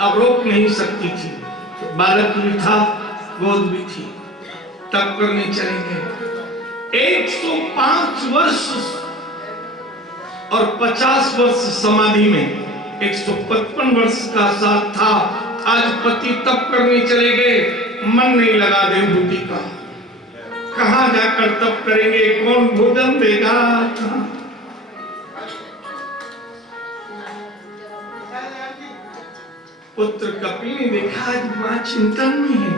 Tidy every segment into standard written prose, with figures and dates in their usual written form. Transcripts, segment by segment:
अब रोक नहीं सकती थी, बालक भी था, गोद भी थी, तब करने चले गए। 105 वर्ष और 50 वर्ष समाधि में 155 वर्ष का साथ था। आज पति तप करने चले गए, मन नहीं लगा देवभूति का, कहां जाकर तप करेंगे, कौन भोजन देगा। पुत्र कपिल ने देखा आज मां चिंतन में है,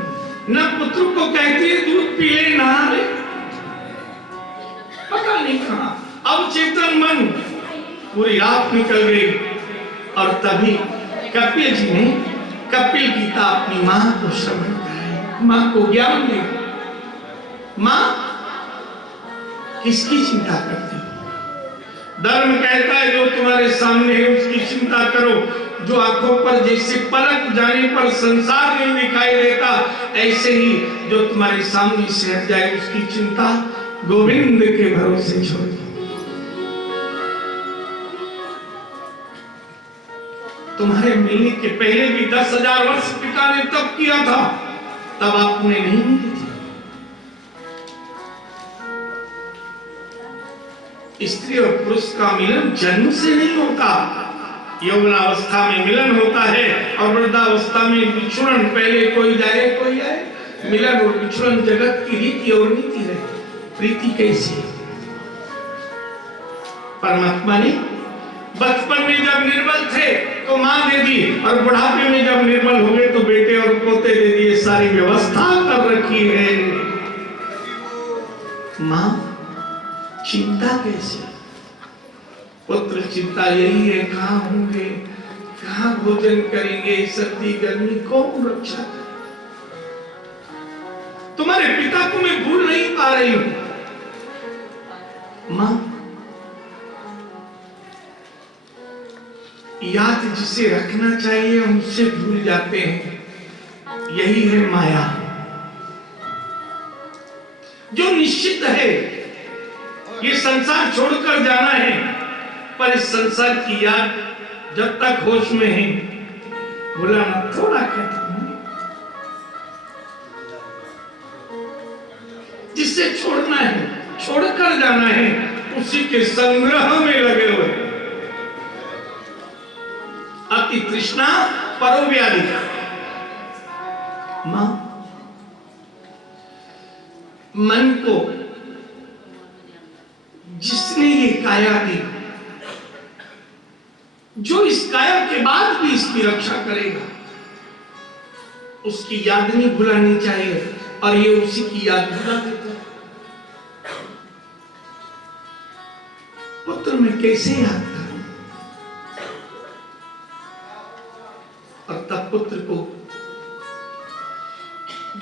न पुत्र को कहती है दूध पी ले, नहा ले, पता नहीं कहां। अब चेतन मन, पूरी रात निकल गई और तभी कपिल जी ने कपिल गीता अपनी मां को श्रवण कराई, मां को ज्ञान दिया। मां किसकी चिंता करती हो? धर्म कहता है जो तुम्हारे सामने है उसकी चिंता करो। जो आंखों पर जैसे पलक जाने पर संसार नहीं दिखाई देता, ऐसे ही जो तुम्हारे सामने से हट जाए उसकी चिंता गोविंद के भरोसे छोड़ दो। तुम्हारे मिलने के पहले भी 10,000 वर्ष पिता ने तप किया था, तब आपने नहीं मिली थी। स्त्री और पुरुष का मिलन जन्म से नहीं होता, यौवनावस्था में मिलन होता है और वृद्धावस्था में विछुड़न। पहले कोई जाए कोई आए, मिलन और विछुड़न जगत की रीति और नीति है। प्रीति कैसी? परमात्मा ने बचपन में जब निर्बल थे तो मां दे दी, और बुढ़ापे में जब निर्बल हो गए तो बेटे और पोते दे दिए। सारी व्यवस्था कर रखी है। मां चिंता कैसे? पुत्र चिंता यही है, कहां होंगे, कहां भोजन करेंगे, सर्दी गर्मी कौन रक्षा करे। तुम्हारे पिता को मैं भूल नहीं पा रही हूं। मां याद जिसे रखना चाहिए हम उससे भूल जाते हैं। यही है माया, जो निश्चित है ये संसार छोड़कर जाना है, पर इस संसार की याद जब तक होश में है भुलाना थोड़ा कठिन है। जिसे छोड़ना है, छोड़कर जाना है, उसी के संग्रह में लगे हुए। अति तृष्णा परोव्याधि। मां मन को जिसने ये काया दी, जो इस काया के बाद भी इसकी रक्षा करेगा, उसकी याद नहीं भुलानी चाहिए, और ये उसी की याद भुला देता है। पुत्र में कैसे याद करूं? और तब पुत्र को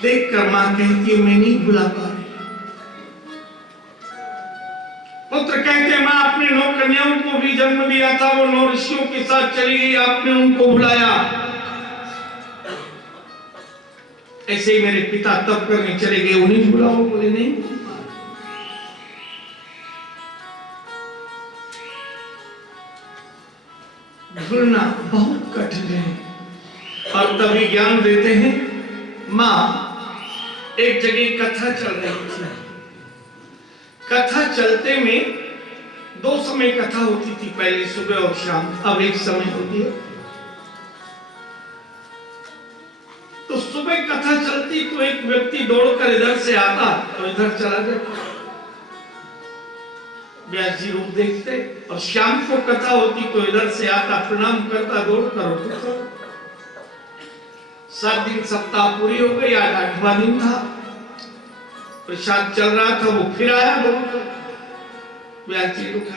देखकर मां कहती है मैं नहीं भुला पा रही। पुत्र कहते मां अपने 9 कन्याओं को भी जन्म दिया था, वो 9 ऋषियों के साथ चली गई, आपने उनको बुलाया। ऐसे ही मेरे पिता तप करने चले गए, उन्हें बुलाओ। बोले नहीं, भूलना बहुत कठिन है। और तभी ज्ञान देते हैं। मां एक जगह कथा चल रही थी, कथा चलते में 2 समय कथा होती थी, पहले सुबह और शाम, अब एक समय होती है। तो सुबह कथा चलती तो एक व्यक्ति दौड़कर इधर से आता तो इधर चला जाता, व्यास जी रूप देखते, और शाम को कथा होती तो इधर से आता, प्रणाम करता, दौड़कर उठता। 7 दिन सप्ताह पूरी हो गई, आज 8वां दिन था। प्रसाद चल रहा था, वो फिर आया दौड़कर, व्यास जी रुका।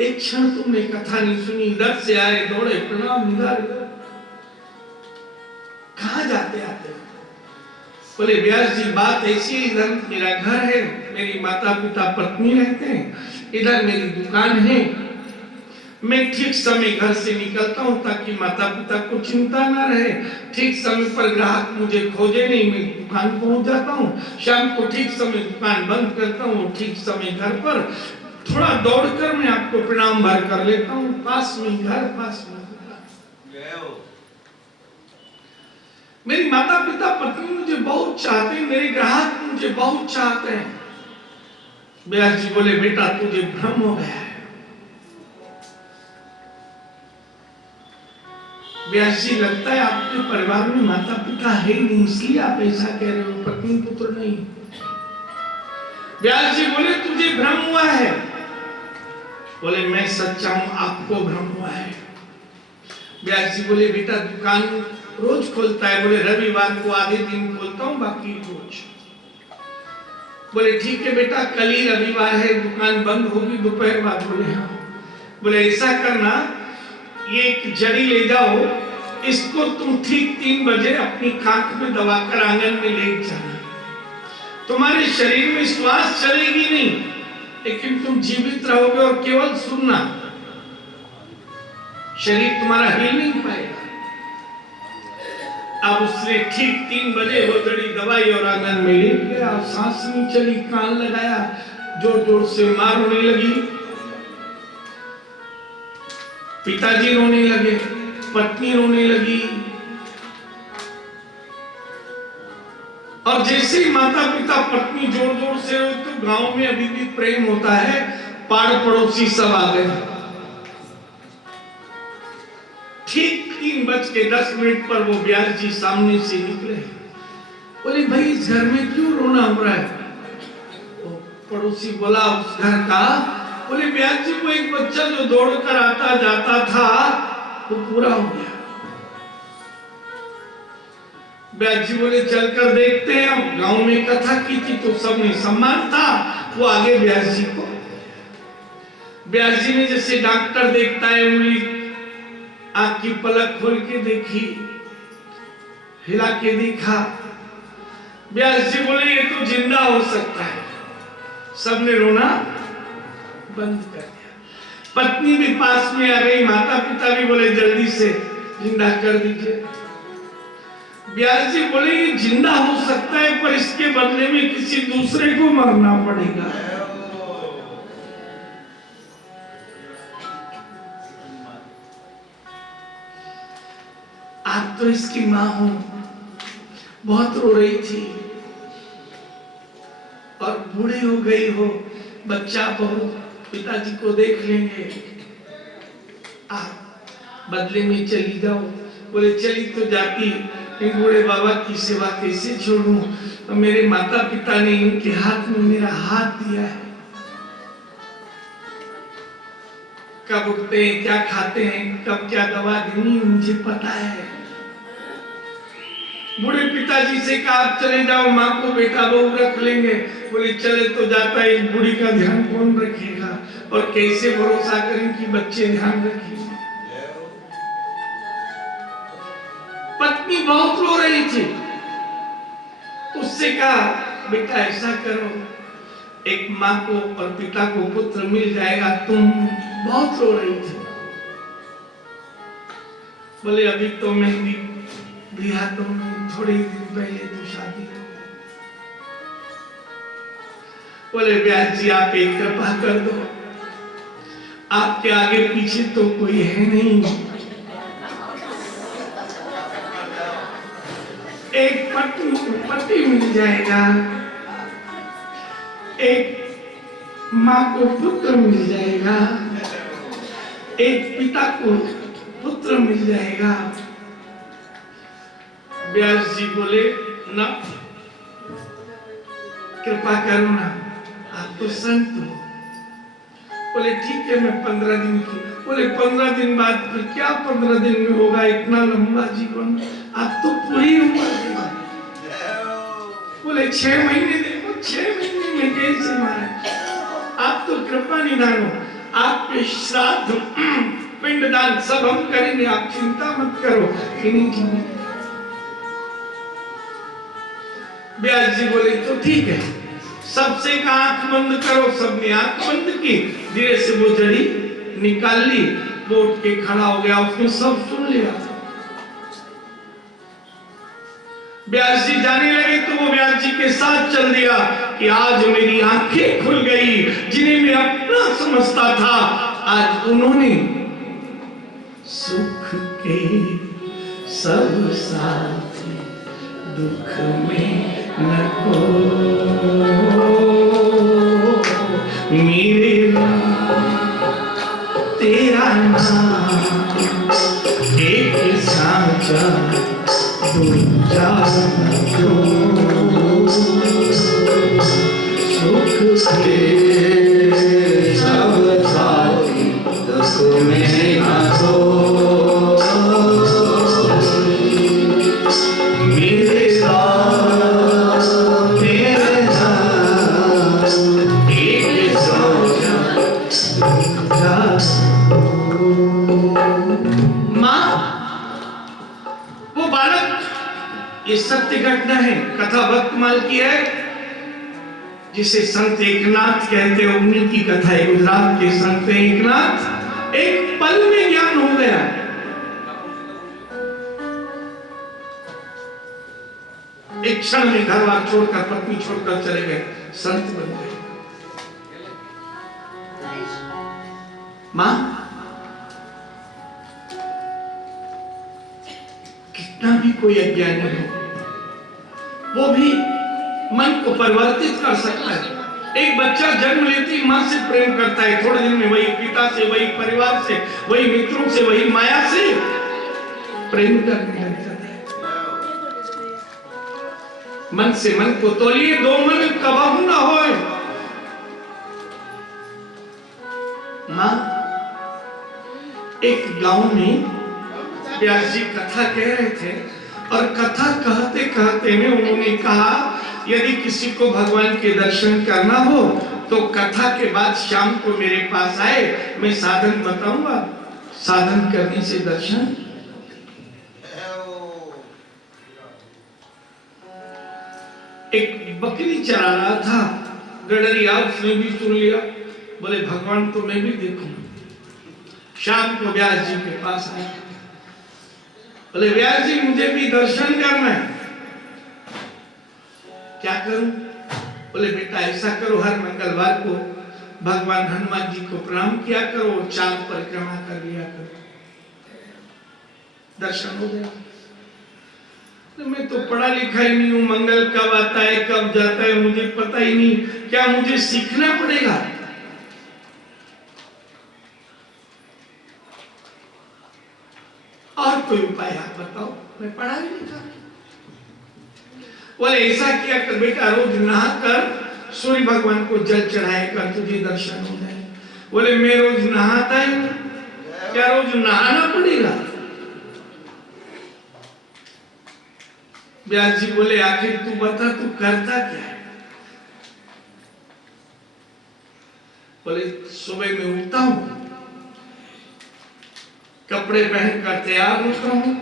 एक क्षण तुमने कथा नहीं सुनी, इधर से आए, दौड़े, प्रणाम, इधर कहां जाते आते? बोले व्यास जी बात ऐसी, इधर मेरा घर है, मेरी माता पिता पत्नी रहते हैं, इधर मेरी दुकान है, मैं ठीक समय घर से निकलता हूँ ताकि माता पिता को चिंता ना रहे, ठीक समय पर ग्राहक मुझे खोजे नहीं, मैं दुकान पहुंच जाता हूँ, शाम को ठीक समय दुकान बंद करता हूँ, ठीक समय घर पर, थोड़ा दौड़कर मैं आपको प्रणाम भर कर लेता हूँ, पास में घर, पास में दुकान। मेरी माता पिता पत्नी मुझे बहुत चाहते हैं, मेरे ग्राहक मुझे बहुत चाहते हैं। व्यास जी बोले बेटा तुझे भ्रम हो गया है। व्यास जी लगता है आपके परिवार में माता पिता है नहीं, इसलिए आप ऐसा कह रहे हो, पत्नी पुत्र नहीं। व्यास जी बोले तुझे भ्रम हुआ है। बोले मैं सच्चा हूं, आपको भ्रम हुआ है। व्यास जी बोले बेटा दुकान रोज खोलता है? बोले रविवार को आधे दिन खोलता हूं, बाकी रोज। बोले ठीक है बेटा, कल ही रविवार है, दुकान बंद होगी दोपहर बाद। बोले हाँ। बोले ऐसा करना, ये एक जड़ी ले जाओ, इसको तुम ठीक 3 बजे अपनी खाक में दबाकर आंगन में ले जाना। तुम्हारे शरीर में श्वास चलेगी नहीं, लेकिन तुम जीवित रहोगे और केवल सुनना, शरीर तुम्हारा हिल नहीं पाएगा। अब उसने ठीक 3 बजे वो जड़ी दवाई और आंगन में ले गया। सांस नहीं चली, कान लगाया, जोर जोर से मां रोने लगी, पिताजी रोने लगे, पत्नी रोने लगी। और जैसे ही माता पिता पत्नी जोर जोर से रो, तो गांव में अभी भी प्रेम होता है, पाड़ पड़ोसी सब आ गए। ठीक 3:10 पर वो व्यास जी सामने से निकले। बोले भाई इस घर में क्यों रोना हो रहा है? पड़ोसी बोला उस घर का। बोले व्यास जी को एक बच्चा जो दौड़कर आता जाता था वो पूरा हो गया। व्यास जी बोले चलकर देखते हैं। अब गांव में कथा की थी तो सबने सम्मान था, वो आगे व्यास जी को। व्यास जी ने जैसे डॉक्टर देखता है, उंगली आंख की पलक खोल के देखी, हिला के देखा। व्यास जी बोले ये तो जिंदा हो सकता है। सबने रोना बंद कर दिया। पत्नी भी पास में आ गई, माता पिता भी बोले जल्दी से जिंदा कर दीजिए। व्यास जी बोले ये जिंदा हो सकता है, पर इसके बदले में किसी दूसरे को मरना पड़ेगा। आप तो इसकी मां हो, बहुत रो रही थी और बूढ़ी हो गई हो, बच्चा बहुत पिताजी को देख लेंगे, आप बदले में चली जाओ। बोले चली तो जाती, इन बूढ़े बाबा की सेवा कैसे छोड़ूं? तो मेरे माता पिता ने इनके हाथ में मेरा हाथ दिया है, कब उठते हैं, क्या खाते हैं, कब क्या दवा देनी मुझे पता है। बूढ़े पिताजी से कहा चले जाओ, माँ को बेटा बहू रख लेंगे। बोले चले तो जाता है, इस बूढ़ी का ध्यान कौन रखेगा? और कैसे भरोसा करें कि बच्चे ध्यान रखेंगे? पत्नी बहुत रो रही थी, उससे कहा बेटा ऐसा करो, एक माँ को और पिता को पुत्र मिल जाएगा। तुम बहुत रो रही थी। बोले अभी तो मेहंदी भी हाथों में, थोड़े दिन पहले तो शादी हो गई। बोले व्यास जी आप एक कृपा कर दो, आपके आगे पीछे तो कोई है नहीं, एक पति मिल जाएगा, एक माँ को पुत्र मिल जाएगा, एक पिता को पुत्र मिल जाएगा। व्यास जी बोले ना, कृपा करो ना, आप तो संत हो। बोले ठीक है मैं 15 दिन की। बोले 15 दिन बाद फिर क्या 15 दिन में होगा, इतना लंबा जीवन, आप तो पूरी उम्र देगा। बोले 6 महीने देखो, 6 महीने में कैसे महाराज? आप तो कृपा निधान हो, आपके श्राद्ध पिंडदान सब हम करेंगे, आप चिंता मत करो। व्यास जी बोले तो ठीक है, सबसे का आंख बंद करो। सबने आंख बंद की, धीरे से वो जड़ी निकाल ली, वो उठ के खड़ा हो गया, उसने सब सुन लिया। व्यास जी जाने लगे तो वो व्यास जी के साथ चल दिया कि आज मेरी आंखें खुल गई, जिन्हें मैं अपना समझता था आज उन्होंने सुख के सब साथी दुख में न को मेरे तेरा नाम एक साचा दूजा सुख के सब साथी दुख में न को ये सत्य घटना है, कथा भक्तमाल की है, जिसे संत एकनाथ कहते हैं। उन्हीं की कथा है। गुजरात के संत एकनाथ एक पल में ज्ञान हो गया। एक क्षण में घर बार छोड़कर पत्नी छोड़कर चले गए, संत बन गए। मां कितना भी कोई अज्ञानी हो, वो भी मन को परिवर्तित कर सकता है। एक बच्चा जन्म लेते ही मां से प्रेम करता है, थोड़े दिन में वही पिता से, वही परिवार से, वही मित्रों से, वही माया से प्रेम करने लग जाता है। मन से मन को तोलिए, दो मन कबाहू ना होए। मां एक गांव में व्यास जी कथा कह रहे थे, और कथा कहते कहते में उन्होंने कहा, यदि किसी को भगवान के दर्शन करना हो तो कथा के बाद शाम को मेरे पास आए, मैं साधन बताऊंगा, साधन करने से दर्शन। एक बकरी चरा रहा था, गडरिया, उसने भी सुन लिया, बोले भगवान तो मैं भी देखूं। शाम को व्यास जी के पास आए, बोले व्यास जी मुझे भी दर्शन करना है, क्या करूं? बोले बेटा ऐसा करो, हर मंगलवार को भगवान हनुमान जी को प्रणाम किया करो, चांद परिक्रमा कर लिया करो, दर्शन हो गया। तो मैं तो पढ़ा लिखा ही नहीं हूं, मंगल कब आता है कब जाता है मुझे पता ही नहीं, क्या मुझे सीखना पड़ेगा? और कोई उपाय आप बताओ, मैं पढ़ा ही नहीं था। बोले ऐसा किया कर बेटा, रोज नहाकर सूर्य भगवान को जल चढ़ाए कर, तुझे दर्शन हो जाए। बोले मैं रोज नहाता ही, क्या रोज नहाना पड़ेगा? व्यास जी बोले आखिर तू बता, तू करता क्या है? बोले सुबह में उठता हूं, कपड़े पहनकर तैयार होता हूं,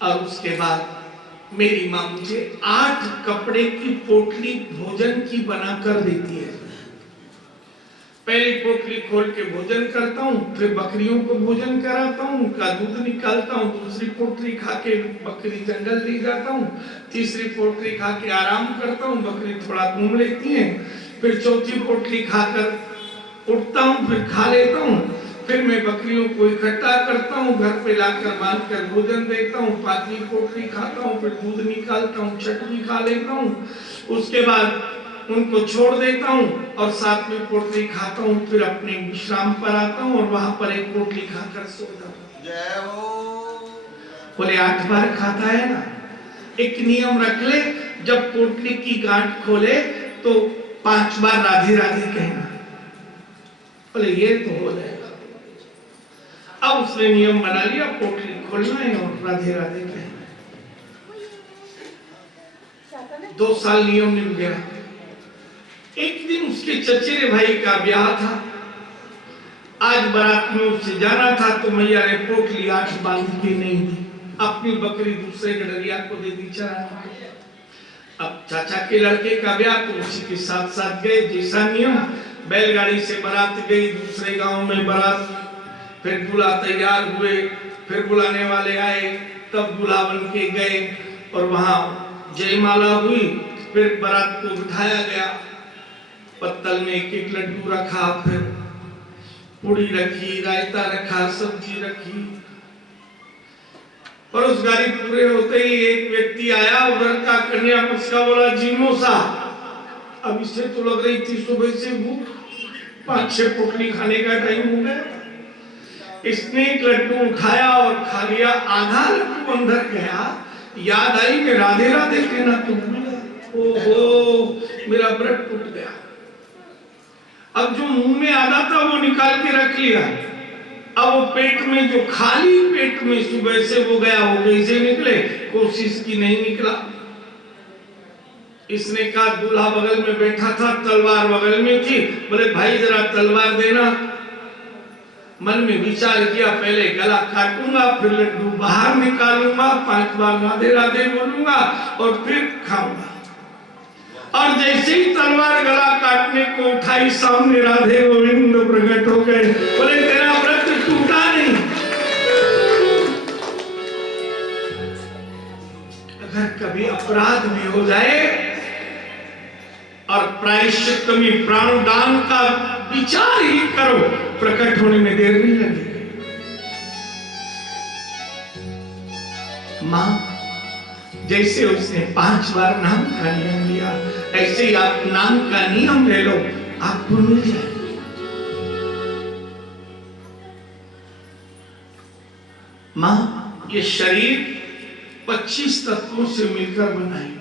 और उसके बाद मेरी मां मुझे 8 कपड़े की पोटली भोजन की बनाकर देती है। पहली पोटली खोल के भोजन करता हूँ, फिर बकरियों को भोजन कराता हूँ, उनका दूध निकालता हूँ, दूसरी पोटली खा के बकरी जंगल ले जाता हूँ, तीसरी पोटली खा के आराम करता हूँ, बकरी थोड़ा घूम लेती है, फिर चौथी पोटली खाकर उठता हूँ, फिर खा लेता हूँ, फिर मैं बकरियों को इकट्ठा करता हूँ, घर पे लाकर बांध कर भोजन देता हूँ, 5वीं पोटली खाता हूँ, फिर दूध निकालता हूँ, 6वीं खा लेता हूँ, उसके बाद उनको छोड़ देता हूँ और 7वीं पोटली खाता हूँ, फिर अपने विश्राम पर आता हूँ और वहां पर एक पोटली खाकर सो जाता हूँ। बोले 8 बार खाता है ना, एक नियम रख ले, जब पोटली की गांठ खोले तो 5 बार राधे राधे कहना। बोले ये तो हो जाएगा। अब उसने नियम बना लिया, पोटली खोलना है और राधे राधे कहना। 2 साल नियम निभ गया। एक दिन उसके चचेरे भाई का ब्याह था, आज बारात में उससे जाना था, तो मैया ने पोटली 8 बांध के नहीं दी, अपनी बकरी दूसरे गडरिया को दे दी चराने। अब चाचा के लड़के का ब्याह, तो उसी के साथ साथ गए, जैसा नियम, बैलगाड़ी से बारात गई दूसरे गांव में बारात, फिर दूल्हा तैयार हुए, फिर बुलाने वाले आए, तब दूल्हा बन के गए और वहां जयमाला हुई, फिर बारात को बिठाया गया, पत्तल में 1-1 लड्डू रखा, फिर पूड़ी रखी, रायता रखा, सब्जी रखी। परोसगारी पूरे होते ही एक व्यक्ति आया, उधर का कन्या पक्ष का बोला, जी मौसा, अब इसे तो लग रही थी सुबह से भूख, 5-6 पोटली खाने का टाइम हो गया। इसने एक लड्डू उठाया और खा लिया। आधा लड्डू अंदर गया, याद आई मैं राधे राधे कहना तो भूल गया। ओहो, मेरा व्रत टूट गया। अब जो मुंह में आधा था वो निकाल के रख लिया। अब वो पेट में, जो खाली पेट में सुबह से वो गया, वो कैसे निकले? कोशिश की, नहीं निकला। इसने कहा, दूल्हा बगल में बैठा था, तलवार बगल में थी, बोले भाई जरा तलवार देना। मन में विचार किया, पहले गला काटूंगा, फिर लड्डू बाहर निकालूंगा, 5 बार राधे राधे बोलूंगा और फिर खाऊंगा। और जैसे ही तलवार गला काटने को उठाई, सामने राधे गोविंद प्रकट हो गए। बोले तेरा व्रत टूटा नहीं। अगर कभी अपराध भी हो जाए और प्रायश्चित में प्राणदान का विचार ही करो, प्रकट होने में देर नहीं लगेगी। मां, जैसे उसने 5 बार नाम का नियम लिया, ऐसे ही आप नाम का नियम ले लो, आपको मिल जाए। मां, ये शरीर 25 तत्वों से मिलकर बना है।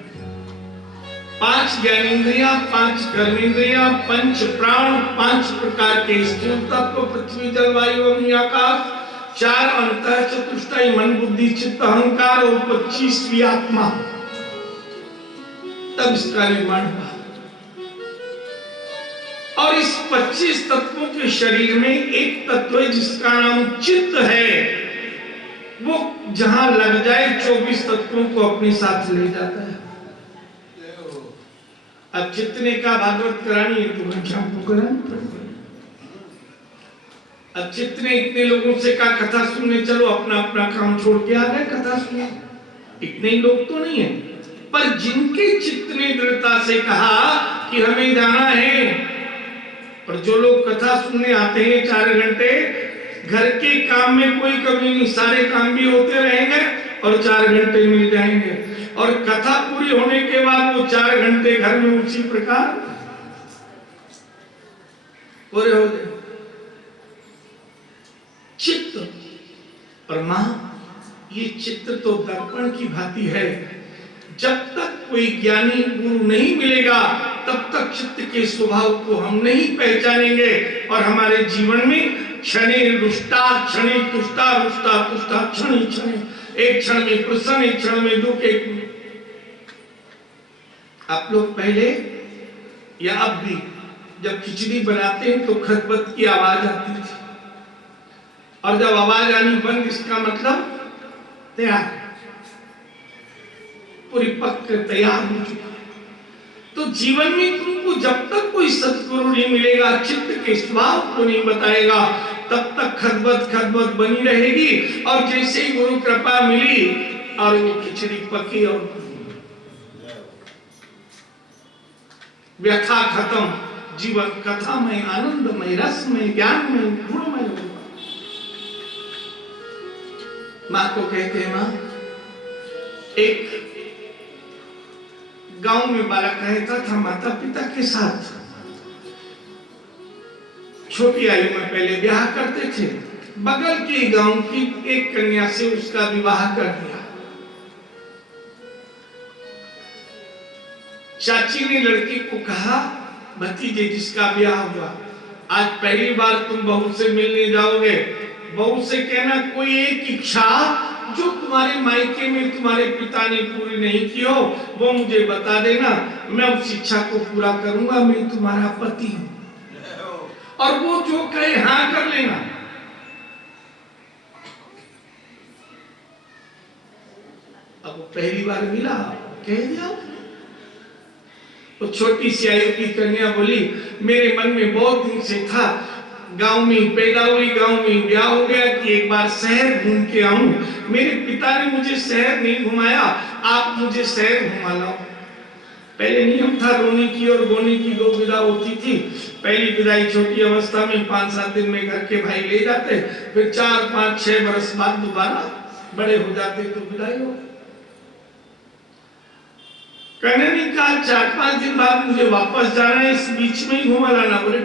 5 ज्ञानेंद्रियां, 5 कर्मेंद्रियां, 5 प्राण, 5 प्रकार के स्थूल तत्व, पृथ्वी जल वायु अग्नि आकाश, 4 अंतः चतुष्टय मन बुद्धि चित्त अहंकार और 25वीं आत्मा, तब इसका निर्माण हुआ। और इस 25 तत्वों के शरीर में एक तत्व है जिसका नाम चित्त है। वो जहां लग जाए 24 तत्वों को अपने साथ ले जाता है। अब चित्तने का भागवत करानी है तो घनश्याम को करानी पड़ेगी। अब चित्तने इतने लोगों से कहा कथा सुनने चलो, अपना अपना काम छोड़ के आ गए कथा सुनने। इतने ही लोग तो नहीं है, पर जिनके चित्त ने दृढ़ता से कहा कि हमें जाना है, और जो लोग कथा सुनने आते हैं 4 घंटे, घर के काम में कोई कमी नहीं, सारे काम भी होते रहेंगे और 4 घंटे मिल जाएंगे। और कथा पूरी होने के बाद वो 4 घंटे घर में उसी प्रकार पूरे हो गए। चित्त और मां, ये चित्त तो दर्पण की भांति है। जब तक कोई ज्ञानी गुरु नहीं मिलेगा तब तक चित्त के स्वभाव को हम नहीं पहचानेंगे और हमारे जीवन में क्षणे रुष्टा, क्षणे तुष्टा, रुष्टा तुष्टा, क्षण क्षण, एक क्षण में प्रसन्न, एक क्षण में दुख। एक आप लोग पहले या अब भी जब खिचड़ी बनाते हैं तो खतबत की आवाज आती थी, और जब आवाज आनी बंद, इसका मतलब तैयार, पूरी पक कर तैयार हो चुका। तो जीवन में तुमको जब तक कोई सतगुरु नहीं मिलेगा, चित्त के स्वभाव को नहीं बताएगा, तब तक खतबत खतबत बनी रहेगी। और जैसे ही गुरु कृपा मिली और वो खिचड़ी पकी और व्यथा खत्म, जीवन कथामय, आनंदमय, रसमय, ज्ञानमय, गुणमय होगा। मां को कहते हैं, मां, एक गांव में बालक रहता था माता पिता के साथ। छोटी आयु में पहले ब्याह करते थे। बगल के गांव की एक कन्या से उसका विवाह कर दिया। चाची ने लड़की को कहा, भतीजे जिसका ब्याह हुआ, आज पहली बार तुम बहू से मिलने जाओगे, बहू से कहना कोई एक इच्छा जो तुम्हारे मायके में तुम्हारे पिता ने पूरी नहीं की हो, वो मुझे बता देना, मैं उस इच्छा को पूरा करूंगा, मैं तुम्हारा पति हूं। और वो जो कहे हाँ कर लेना। अब वो पहली बार मिला, कह दिया। वो छोटी सी आयु की कन्या बोली, मेरे मन में बहुत दिन से था, गांव में पैदा हुई, गांव में ब्याह हो गया कि एक बार शहर घूम के आऊं। मेरे पिता ने मुझे शहर नहीं घुमाया, आप मुझे शहर घुमा लाओ। पहले नियम था रोने की और गोने की 2 विदा होती थी। पहली विदाई छोटी अवस्था में 5-7 दिन में घर के भाई ले जाते, फिर 4-5-6 बरस बाद दोबारा बड़े हो जाते तो विदाई हो। कहने नहीं कहा 4-5 दिन बाद मुझे वापस जाना है, इस बीच में ही घुमा लाना। बोले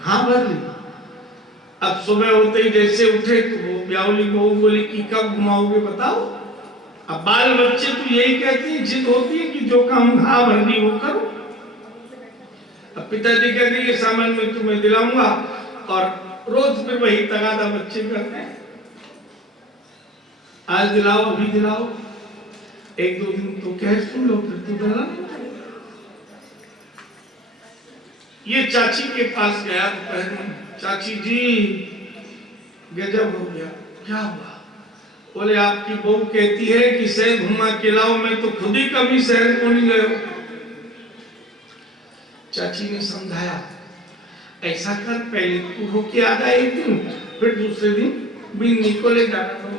हाँ बदली। अब सुबह होते ही जैसे उठे तो वो ब्यावली बहू बोली कि कब घुमाओगे बताओ। अब बाल बच्चे तो यही कहते हैं, जिद होती है कि जो काम हाँ भरनी वो करो। अब पिताजी कहते हैं ये सामान मैं तुम्हें दिलाऊंगा, और रोज फिर वही तगादा बच्चे करते हैं, आज दिलाओ अभी दिलाओ, 1-2 दिन तो कह सुन लो फिर तो दिला। ये चाची के पास गया दोपहर में, चाची जी गजब हो गया। क्या हुआ? बोले आपकी बहू कहती है कि शहर घुमा के लाओ, मैं तो खुद ही कभी शहर को नहीं गए। चाची ने समझाया ऐसा कर, पहले तू होके आ जा एक दिन, फिर दूसरे दिन बिन्नी को ले जाना।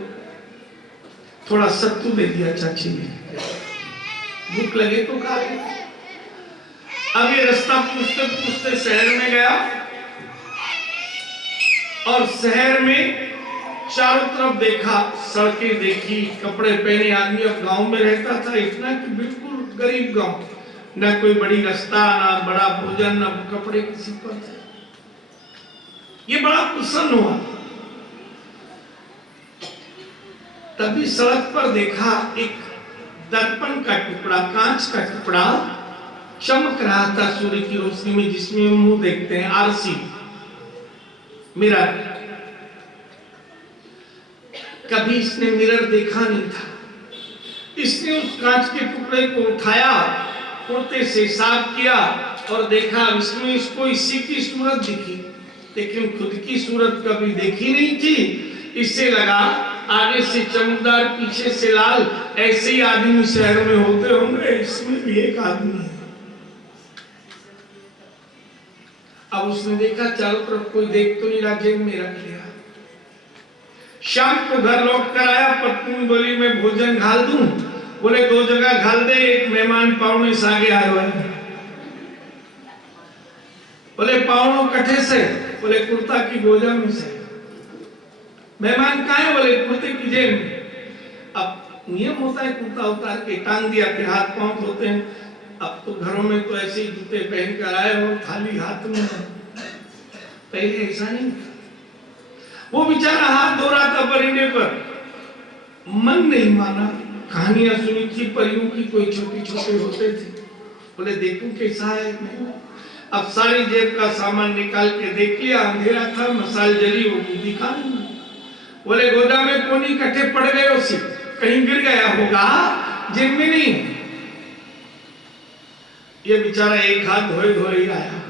थोड़ा सत्तू दे दिया चाची ने, भूख लगे तो खा ले। अब ये रास्ता पूछते पूछते शहर में गया, और शहर में चारों तरफ देखा, सड़कें देखी, कपड़े पहने आदमी। अब गांव में रहता था इतना कि बिल्कुल गरीब गांव, ना कोई बड़ी रास्ता, ना बड़ा भोजन, ना कपड़े किसी पर थे। ये बड़ा प्रसन्न हुआ। तभी सड़क पर देखा एक दर्पण का टुकड़ा, कांच का टुकड़ा चमक रहा था सूर्य की रोशनी में, जिसमें मुंह देखते हैं, आरसी मिरर। कभी इसने मिरर देखा नहीं था। इसने उस कांच के टुकड़े को उठाया, कुर्ते से साफ किया और देखा, इसमें इसको इसी की सूरत दिखी, लेकिन खुद की सूरत कभी देखी नहीं थी। इससे लगा आगे से चमकदार, पीछे से लाल, ऐसे ही आदमी शहर में होते होंगे, इसमें भी एक आदमी है। अब उसने देखा चारों तरफ कोई देख तो नहीं रहा, जेब में रख लिया। शाम को घर लौट कर आया, पत्नी बोली मैं भोजन घाल दूं। बोले 2 जगह घाल दे, एक मेहमान पावने से आगे आए हुए। बोले पावनों कठे से? बोले कुर्ता की गोजा में से। मेहमान कहाँ है? बोले कुर्ते की जेब में। अब नियम होता है कुर्ता उतार के टांग दिया, फिर हाथ पांव धोते हैं। अब तो घरों में तो ऐसे ही जूते पहन कर आए हो, थाली हाथ में। पहले ऐसा नहीं था। वो बेचारा हाथ धो रहा था परिंदे पर, मन नहीं माना। कहानियां सुनी थी परियों की, कोई छोटे छोटे होते थे। बोले देखूं कैसा है। अब सारी जेब का सामान निकाल के देख लिया, अंधेरा था, मसाल जली, वो दिखा नहीं। बोले गोदा में कोनी इकट्ठे पड़ गए, उसी कहीं गिर गया होगा, जेब में नहीं। ये बेचारा एक हाथ धोए धोए ही आया।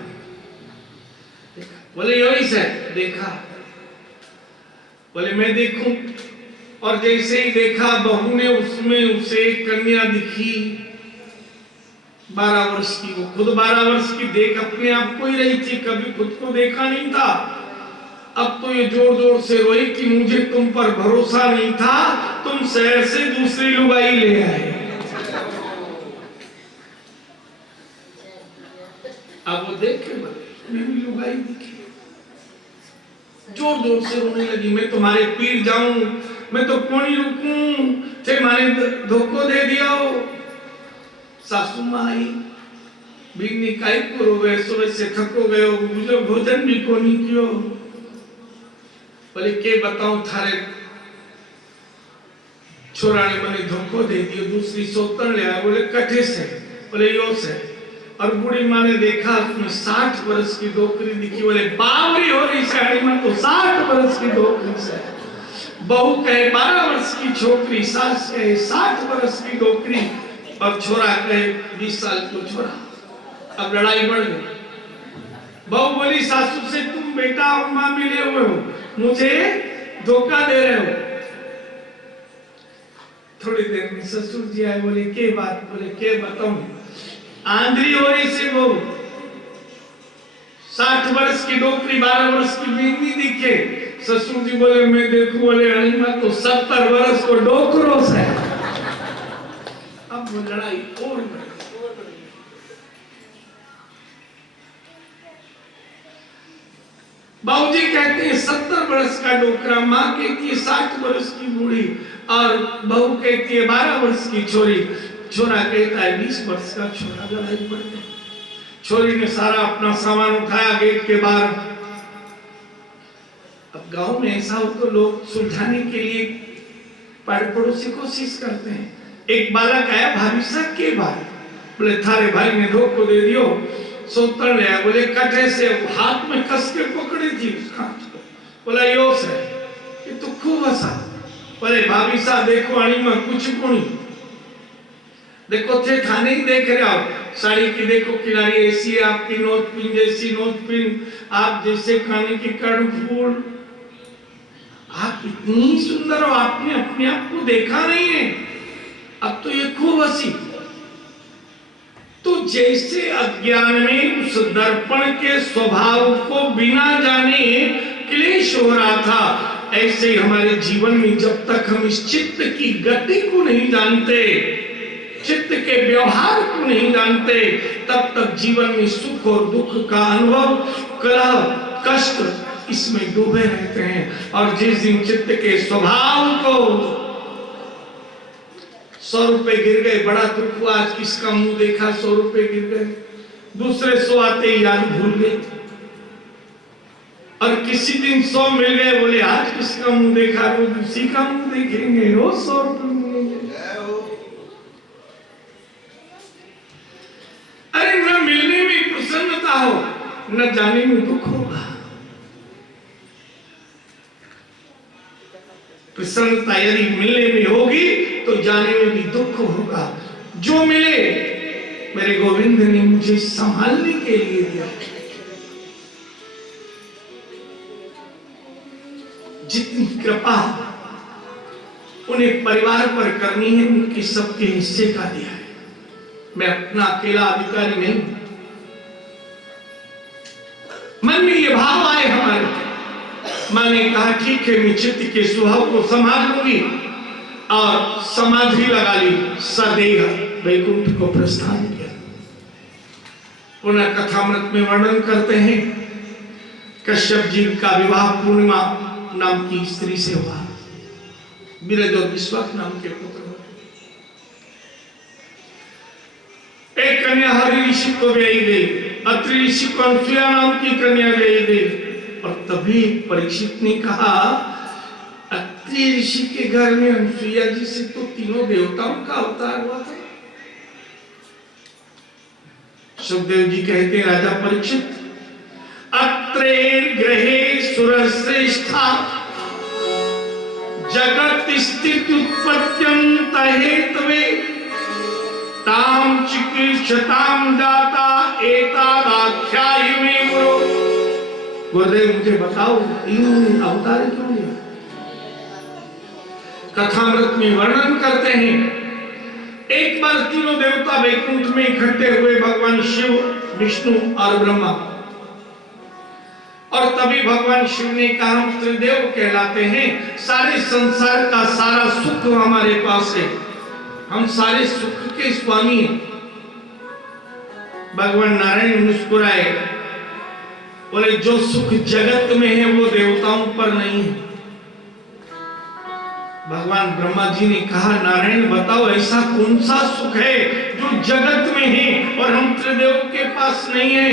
बोले यही से देखा। बोले मैं देखूं, और जैसे ही देखा बहू ने उसमें उसे कन्या दिखी 12 वर्ष की। वो खुद 12 वर्ष की देख अपने आप को ही रही थी, कभी खुद को देखा नहीं था। अब तो ये जोर जोर से रोई कि मुझे तुम पर भरोसा नहीं था, तुम शहर से दूसरी लुगाई ले आए। अब वो देख के मेरी लुगाई दिखी, जोर जोर से रोने लगी। मैं तुम्हारे पीर जाऊं, मैं तो कोनी रुकूं, थे माने धोखो दे दिया हो। सासू मां आई, बिन्नी काई को रोवे, सुबह से थको गए हो, मुझे भोजन भी कोनी कियो। बोले के बताऊं थारे छोरा ने मने धोखो दे दियो, दूसरी सोतन ले आया। बोले कठे से? बोले यो से। और बूढ़ी माँ ने देखा, उसमें 60 वर्ष की डोकरी दिखी। बोले बावरी हो रही साड़ी में तो 60 वर्ष की डोकरी से। बहू कहे 12 वर्ष की छोकरी, सास कहे 60 वर्ष की डोकरी, और छोरा कहे 20 साल को छोरा। अब लड़ाई बढ़ गई। बहू बोली सासू से तुम बेटा और माँ मिले हुए हो, मुझे धोखा दे रहे हो। थोड़ी देर में ससुर जी आए। बोले के बात? बोले के बताऊं? आंधी हो रही से वो 60 वर्ष की डोकरी, 12 वर्ष की बिन्नी दिखे। ससुर जी बोले मैं देखूं? बोले अणिमा तो 70 वर्ष को डोकरो से। अब वो लड़ाई और बढ़ी। बाबूजी कहते हैं 70 वर्ष का डोकरा, माँ कहती है 60 वर्ष की बूढ़ी, और बहू कहती है 12 वर्ष की छोरी, छोरा कहता है 20 वर्ष का छोरा। लड़ाई बढ़ गई। छोरी ने सारा अपना सामान उठाया गेट के बाहर। अब गांव में ऐसा हो तो लोग सुलझाने के लिए पाड़ पड़ोसी कोशिश करते हैं। एक बालक आया, भाभी साहब के बात, बोले थारे भाई ने धोखो दे दियो, सोतन लिया। बोले कटे से, हाथ में कस के पकड़ी थी उसका, बोला यो से ये तो खूब हंसा। बोले भाभी साहब देखो अणी में कुछ कोनी, देखो थे थाने ही देख रहे हो, साड़ी की देखो किनारी ऐसी है, आपकी नोट पिन जैसी नोट पिन, आप जैसे खाने की कर्ण फूल, आप इतनी सुंदर हो, आपने अपने आप को देखा नहीं है, अब तो ये खूब हंसी। तो जैसे अज्ञान में उस दर्पण के स्वभाव को बिना जाने क्लेश हो रहा था, ऐसे हमारे जीवन में जब तक हम इस चित्त की गति को नहीं जानते, चित्त के व्यवहार को नहीं जानते, तब तक जीवन में सुख और दुख का अनुभव, कलह, कष्ट इसमें डूबे रहते हैं। और जिस दिन चित्त के स्वभाव को 100 रुपए गिर गए, बड़ा दुख हुआ, आज किसका मुंह देखा, 100 रुपए गिर गए, दूसरे 100 आते ही याद भूल गए, और किसी दिन 100 मिल गए, बोले आज किसका मुंह देखा, वो उसी का मुंह देखेंगे, वो 100 रुपए मिलेंगे। अरे न मिलने में प्रसन्नता हो, न जाने में दुख होगा। प्रसन्नता यदि मिलने में होगी तो जाने में भी दुख होगा। जो मिले मेरे गोविंद ने मुझे संभालने के लिए दिया, जितनी कृपा उन्हें परिवार पर करनी है उनकी सबके हिस्से का दिया है। मैं अपना अकेला अधिकारी नहीं। मन में ये भाव आए हमारे, मैंने कहा ठीक है, मैं चित्त के स्वभाव को संभाल लूंगी, और समाधि लगा ली, सदेह वैकुंठ को प्रस्थान किया। पुनः कथामृत में वर्णन करते हैं, कश्यप जी का विवाह पूर्णिमा नाम की स्त्री से हुआ, विरज और विश्वास नाम के पुत्र हुए। एक कन्या हरि ऋषि को ब्याई गई, अत्रि ऋषि को अनुसुया नाम की कन्या ब्याई गई। और तभी परीक्षित ने कहा, अत्रि ऋषि के घर में अनुसुईया जी से तो तीनों देवताओं का अवतार हुआ था। सुखदेव जी कहते हैं, राजा परीक्षित, अत्रे ग्रहे सुरश्रेष्ठा जगत स्थित उत्पत्त्यंत हेतवे ताम चिकीर्षताम दाता एतादाख्यायि मे गुरु। गुरुदेव मुझे बताओ तीनों अवतार क्यों लिया? कथामृत में वर्णन करते हैं, एक बार तीनों देवता वैकुंठ में इकट्ठे हुए, भगवान शिव, विष्णु और ब्रह्मा। और तभी भगवान शिव ने कहा, हम त्रिदेव कहलाते हैं, सारे संसार का सारा सुख हमारे पास है, हम सारे सुख के स्वामी हैं। भगवान नारायण मुस्कुराए, बोले जो सुख जगत में है वो देवताओं पर नहीं है। भगवान ब्रह्मा जी ने कहा, नारायण बताओ ऐसा कौन सा सुख है जो जगत में है और हम त्रिदेव के पास नहीं है?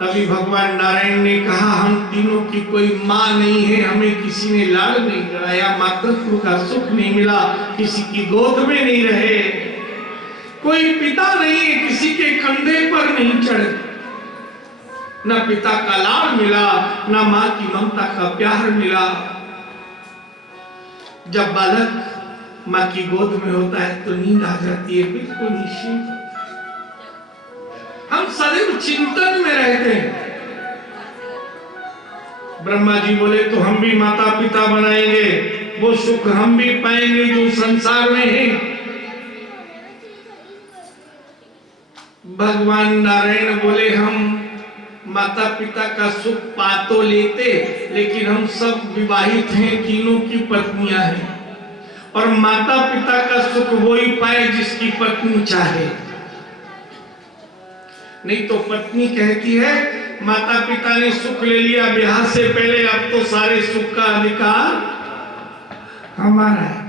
तभी भगवान नारायण ने कहा, हम तीनों की कोई माँ नहीं है, हमें किसी ने लाड़ नहीं कराया, मातृत्व का सुख नहीं मिला, किसी की गोद में नहीं रहे, कोई पिता नहीं है, किसी के कंधे पर नहीं चढ़े, न पिता का लाड़ मिला, न माँ की ममता का प्यार मिला। जब बालक माँ की गोद में होता है तो नींद आ जाती है, बिल्कुल निश्चिंत। हम सदैव चिंतन में रहते हैं। ब्रह्मा जी बोले तो हम भी माता पिता बनाएंगे, वो सुख हम भी पाएंगे जो संसार में है। भगवान नारायण बोले, हम माता पिता का सुख पा तो लेते, लेकिन हम सब विवाहित हैं, तीनों की पत्नियां हैं, और माता पिता का सुख वही पाए जिसकी पत्नी चाहे। नहीं तो पत्नी कहती है माता पिता ने सुख ले लिया ब्याह से पहले, अब तो सारे सुख का अधिकार हमारा है।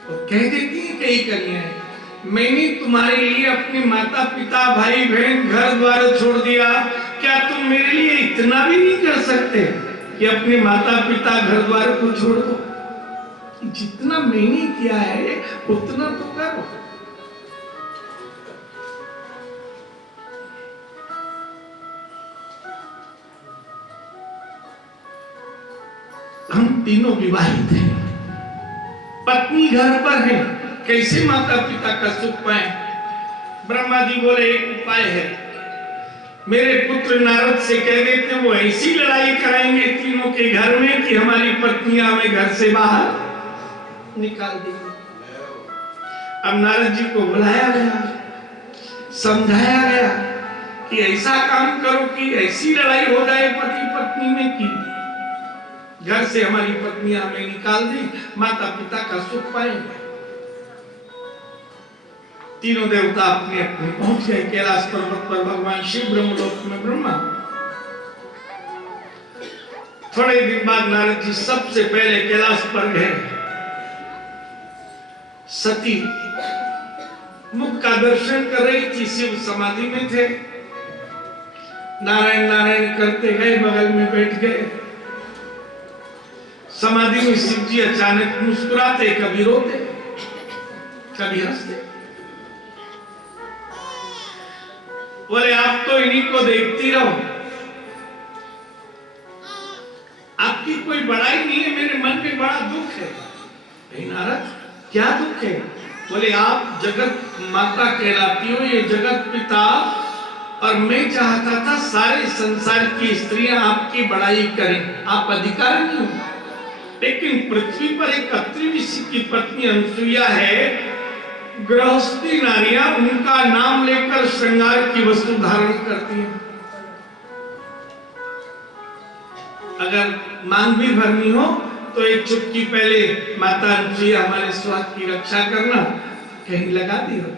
तो कह देती है कई कन्याएं, मैंने तुम्हारे लिए अपने माता पिता भाई बहन घर द्वार छोड़ दिया, क्या तुम मेरे लिए इतना भी नहीं कर सकते कि अपने माता पिता घर द्वार को छोड़ दो? जितना मैंने किया है उतना तो करो। हम तीनों विवाहित हैं, पत्नी घर पर है, कैसे माता पिता का सुख पाए? ब्रह्मा जी बोले एक उपाय है, मेरे पुत्र नारद से कह देते, वो ऐसी लड़ाई कराएंगे तीनों के घर में कि हमारी पत्नियां हमें घर से बाहर निकाल देंगे। अब नारद जी को बुलाया गया, समझाया गया कि ऐसा काम करो कि ऐसी लड़ाई हो जाए पति पत्नी में कि घर से हमारी पत्नियां हमें निकाल दी, माता पिता का सुख पाएंगे। तीनों देवता अपने अपने पहुंच गए कैलाश पर्वत पर, भगवान शिव ब्रह्मलोक में ब्रह्मा। थोड़े दिन बाद नारद जी सबसे पहले कैलाश पर गए। सती मुख का दर्शन कर रही थी, शिव समाधि में थे। नारायण नारायण करते गए, बगल में बैठ गए। समाधि में शिव जी अचानक मुस्कुराते, कभी रोते कभी हंसते। बोले आप तो इन्हीं को देखती रहो, आपकी कोई बड़ाई नहीं है, मेरे मन में बड़ा दुख है। नारद क्या दुख है? बोले आप जगत माता कहलाती हो, ये जगत पिता, और मैं चाहता था सारे संसार की स्त्रियां आपकी बड़ाई करें, आप अधिकार नहीं हो। लेकिन पृथ्वी पर एक अत्रि ऋषि की पत्नी अनसुईया है, गृहस्थी नारियां उनका नाम लेकर श्रृंगार की वस्तु धारण करती हैं। अगर मांग भी भरनी हो तो एक चुटकी पहले माता अनसुईया हमारे स्वास्थ्य की रक्षा करना, कहीं लगा दी हो।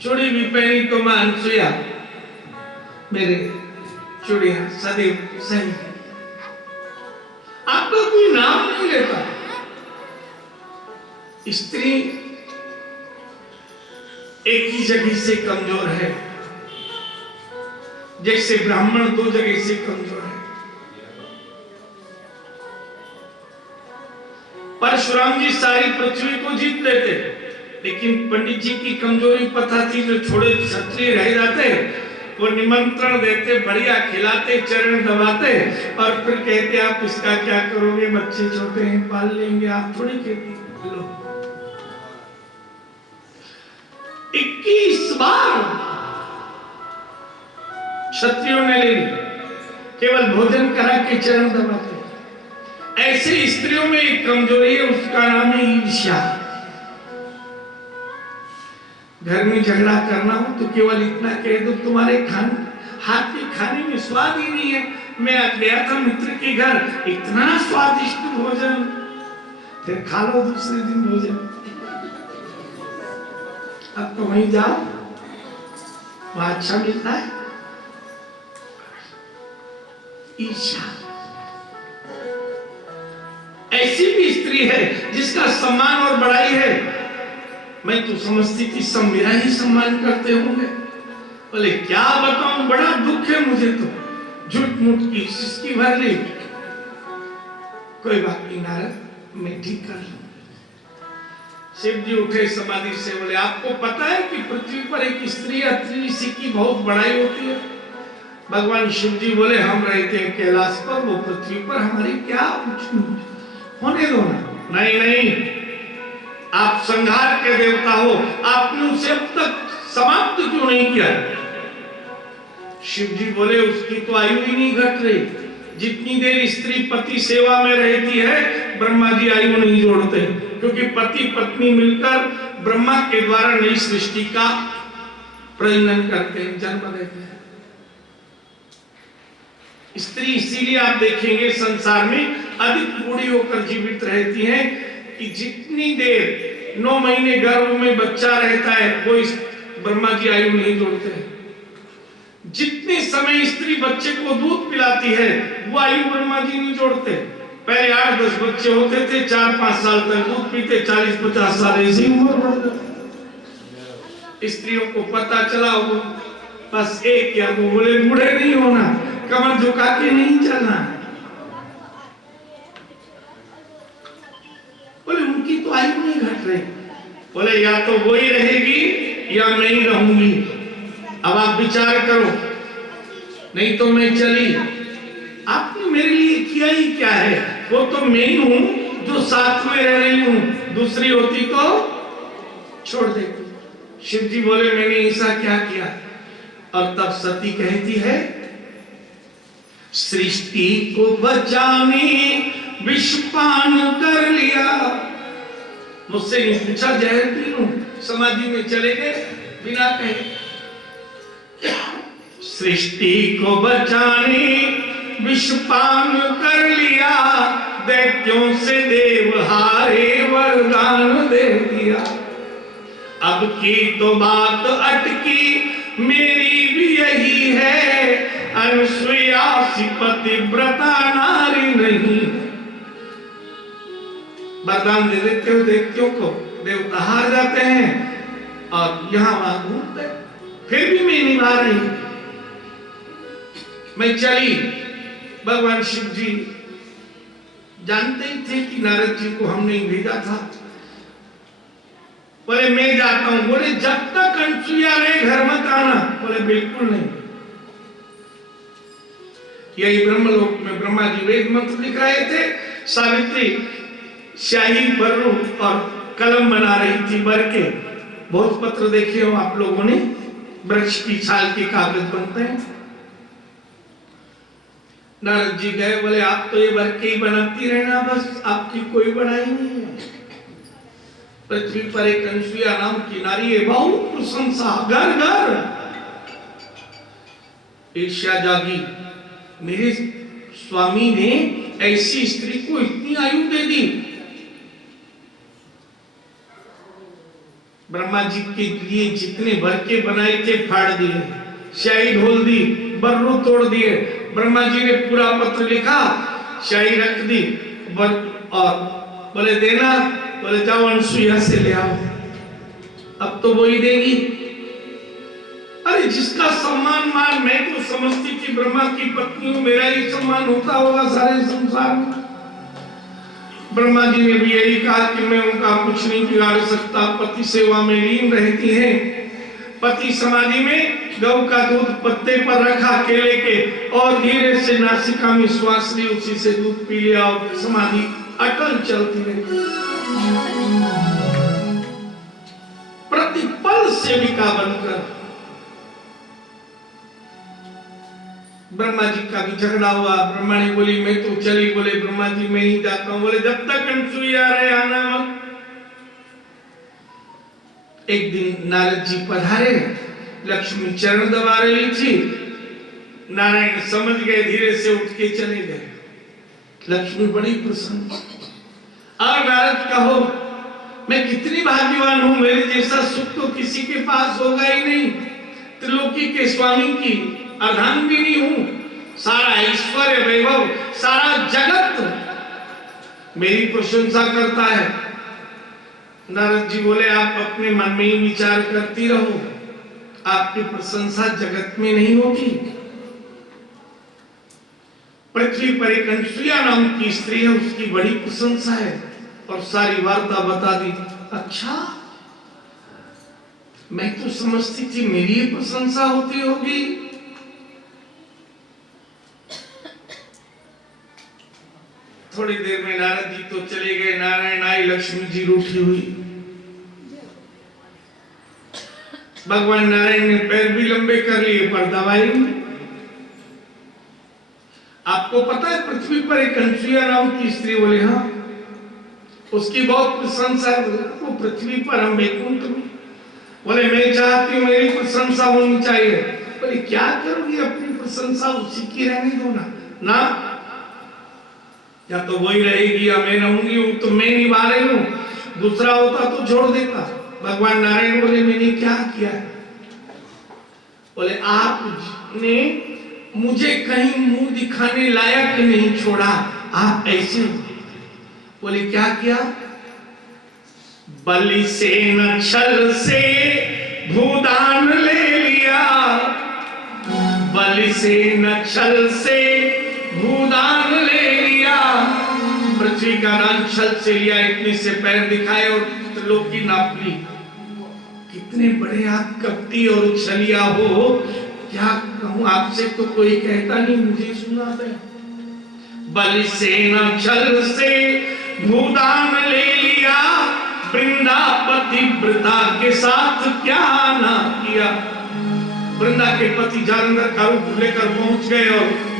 चूड़ी भी पहनी तो मां अनसुईया मेरे चूड़ियां सदैव सही। आपका कोई नाम नहीं लेता। स्त्री एक ही जगह से कमजोर है, जैसे ब्राह्मण दो जगह से कमजोर है। परशुराम जी सारी पृथ्वी को जीत लेते, लेकिन पंडित जी की कमजोरी पता थी, जो छोड़े क्षत्रिय रह जाते, वो निमंत्रण देते, बढ़िया खिलाते, चरण दबाते, और फिर कहते आप इसका क्या करोगे, बच्चे छोटे हैं पाल लेंगे, आप थोड़ी खेती। 21 बार क्षत्रियों ने ले ली, केवल भोजन करा के चरण दबाते। ऐसे स्त्रियों में एक कमजोरी है, उसका नाम है ईर्ष्या। घर में झगड़ा करना हो तो केवल इतना कह दो, तुम्हारे हाथ के खाने में स्वाद ही नहीं है। मैं गया था मित्र के घर, इतना स्वादिष्ट भोजन, फिर खा लो दूसरे दिन भोजन। अब तो वहीं जाओ, वहां अच्छा मिलता है। ईर्ष्या। ऐसी भी स्त्री है जिसका सम्मान और बड़ाई है। मैं तो समझती थी सब मेरा ही सम्मान करते होंगे। बोले क्या बताऊं, बड़ा दुख है मुझे तो, झूठ मूठ की सिसकी भर ली। कोई बात नहीं नारद, मैं ठीक कर लूं। शिव जी उठे समाधि से, बोले आपको पता है कि पृथ्वी पर एक स्त्री अत्रि ऋषि की बहुत बड़ाई होती है? भगवान शिव जी बोले हम रहते हैं कैलाश पर, वो पृथ्वी पर, हमारी क्या होने दो ना। नहीं नहीं, आप संहार के देवता हो, आपने उसे अब तक समाप्त क्यों नहीं किया? शिव जी बोले उसकी तो आयु ही नहीं घट रही। जितनी देर स्त्री पति सेवा में रहती है, ब्रह्मा जी आयु नहीं जोड़ते, क्योंकि पति पत्नी मिलकर ब्रह्मा के द्वारा नई सृष्टि का प्रजनन करते हैं, जन्म देते हैं। स्त्री इसीलिए आप देखेंगे संसार में अधिक बूढ़ी होकर जीवित रहती हैं, कि जितनी देर 9 महीने गर्भ में बच्चा रहता है, वो ब्रह्मा जी आयु नहीं जोड़ते। जितने समय स्त्री बच्चे को दूध पिलाती है वो आयु ब्रह्मा जी नहीं जोड़ते। पहले 8-10 बच्चे होते थे, 4-5 साल तक दूध पीते, 40-50 साल ऐसी उम्र बढ़ जाती। स्त्रियों को पता चला वो बस एक या वो बोले बूढ़े नहीं होना, कमर झुका के नहीं चलना। बोले उनकी तो आयु नहीं घट रही। बोले या तो वो ही रहेगी या मैं ही रहूंगी, अब आप विचार करो, नहीं तो मैं चली। आपने मेरे लिए किया ही क्या है? वो तो मैं ही हूं जो साथ में रह रही हूं, दूसरी होती तो छोड़ देती। शिव जी बोले मैंने ऐसा क्या किया? और तब सती कहती है सृष्टि को बचाने विषपान कर लिया। मुझसे नहीं पूछा, जहर पी लूं, समाधि में चले गए बिना कहे। सृष्टि को बचाने विषपान कर लिया, दैत्यों से देव हारे वरदान दे दिया। अब की तो बात अटकी मेरी भी यही है, अनुसुईया सी पतिव्रता नारी नहीं। वरदान दे देते हो दैत्यों को, देवता हार जाते हैं और यहां वहां घूमते, फिर भी मैं निभा रही। मैं चली। भगवान शिव जी जानते ही थे कि नारद जी को हमने भेजा था। बोले मैं जाता हूं। बोले जब तक अनसुईया रहे घर मत आना। बोले बिल्कुल नहीं। यही ब्रह्मलोक में ब्रह्मा जी वेद मंत्र लिख रहे थे, सावित्री स्याही बर्रू और कलम बना रही थी बर के। बहुत पत्र देखे हो आप लोगों ने, वृक्ष की छाल के कागज बनते हैं। नारद जी गए, बोले आप तो ये बर के ही बनाती रहना, बस आपकी कोई बढ़ाई नहीं है। पृथ्वी पर एक अनसुईया नाम की नारी है, बहुत प्रशंसा घर घर। ईर्ष्या जागी, मेरे स्वामी ने ऐसी स्त्री को इतनी आयु दे दी। ब्रह्मा जी के लिए जितने बरके बनाए थे फाड़ दिए, स्याही ढोल दी, बर्रू तोड़ दिए। ब्रह्मा जी ने पूरा पत्र लिखा, स्याही रख दी और बोले देना। बोले जाओ अनसुईया से ले आओ, अब तो वो ही देगी। अरे जिसका सम्मान मान, मैं तो समझती थी ब्रह्मा की पत्नी हूं, मेरा ही सम्मान होता होगा सारे संसार में। ब्रह्मा जी ने भी यही कहा कि मैं उनका कुछ नहीं बिगाड़ सकता, पति सेवा में लीन रहती हैं। पति समाधि में गौ का दूध पत्ते पर रखा केले के और धीरे से नासिका में श्वास ली, उसी से दूध पी लिया और समाधि अटल चलती रही। प्रतिपल सेविका बनकर। ब्रह्मा जी का भी झगड़ा हुआ। ब्रह्मा ने बोली मैं तो चली। बोले ब्रह्मा जी मैं ही जाता हूं। बोले जब तक अनसुईया रहे आना मत। एक दिन नारद जी पधारे, लक्ष्मी चरण दबा रही थी। नारायण समझ गए, धीरे से उठ के चले गए। लक्ष्मी बड़ी प्रसन्न। और नारद कहो मैं कितनी भाग्यवान हूं, मेरे जैसा सुख तो किसी के पास होगा ही नहीं। त्रिलोकी के स्वामी की अर्धांगिनी हूं, सारा ऐश्वर्य वैभव सारा जगत मेरी प्रशंसा करता है। नारद जी बोले आप अपने मन में ही विचार करती रहो, आपकी प्रशंसा जगत में नहीं होगी। पृथ्वी पर एक अनसुईया नाम की स्त्री है, उसकी बड़ी प्रशंसा है। और सारी वार्ता बता दी। अच्छा, मैं तो समझती थी मेरी ही प्रशंसा होती होगी। थोड़ी देर में नारद जी तो चले गए। नारायण आई, लक्ष्मी जी रूठी हुई। भगवान नारायण ने पैर भी लंबे कर लिए पर दवाई में। आपको पता है पृथ्वी पर एक अनसुईया नाम की स्त्री। बोले हाँ, उसकी बहुत प्रशंसा है। वो पृथ्वी पर, हम वैकुंठ में। बोले मैं चाहती हूँ मेरी प्रशंसा होनी चाहिए। बोले क्या करोगी, अपनी प्रशंसा उसी की रहने दो ना। या तो वही रहेगी या मैं रहूंगी। वो तो मैं निभा रही हूँ, दूसरा होता तो छोड़ देता। भगवान नारायण बोले मैंने क्या किया, बोले आपने मुझे कहीं मुंह दिखाने लायक नहीं छोड़ा, आप ऐसे। बोले क्या किया? बलि से न छल से भूदान ले लिया, बलि से न छल से भूदान ले लिया। पृथ्वी का दान छल से लिया, इतने से पैर दिखाए और लोग की नाप ली। कितने बड़े आप कपटी और छलिया हो, क्या कहूं आपसे तो कोई कहता नहीं, मुझे सुना है। बलि से न छल से भूदान ले लिया, वृंदापति वृंदा के साथ क्या ना किया। वृंदा के पति जालंधर का रूप लेकर पहुंच गए और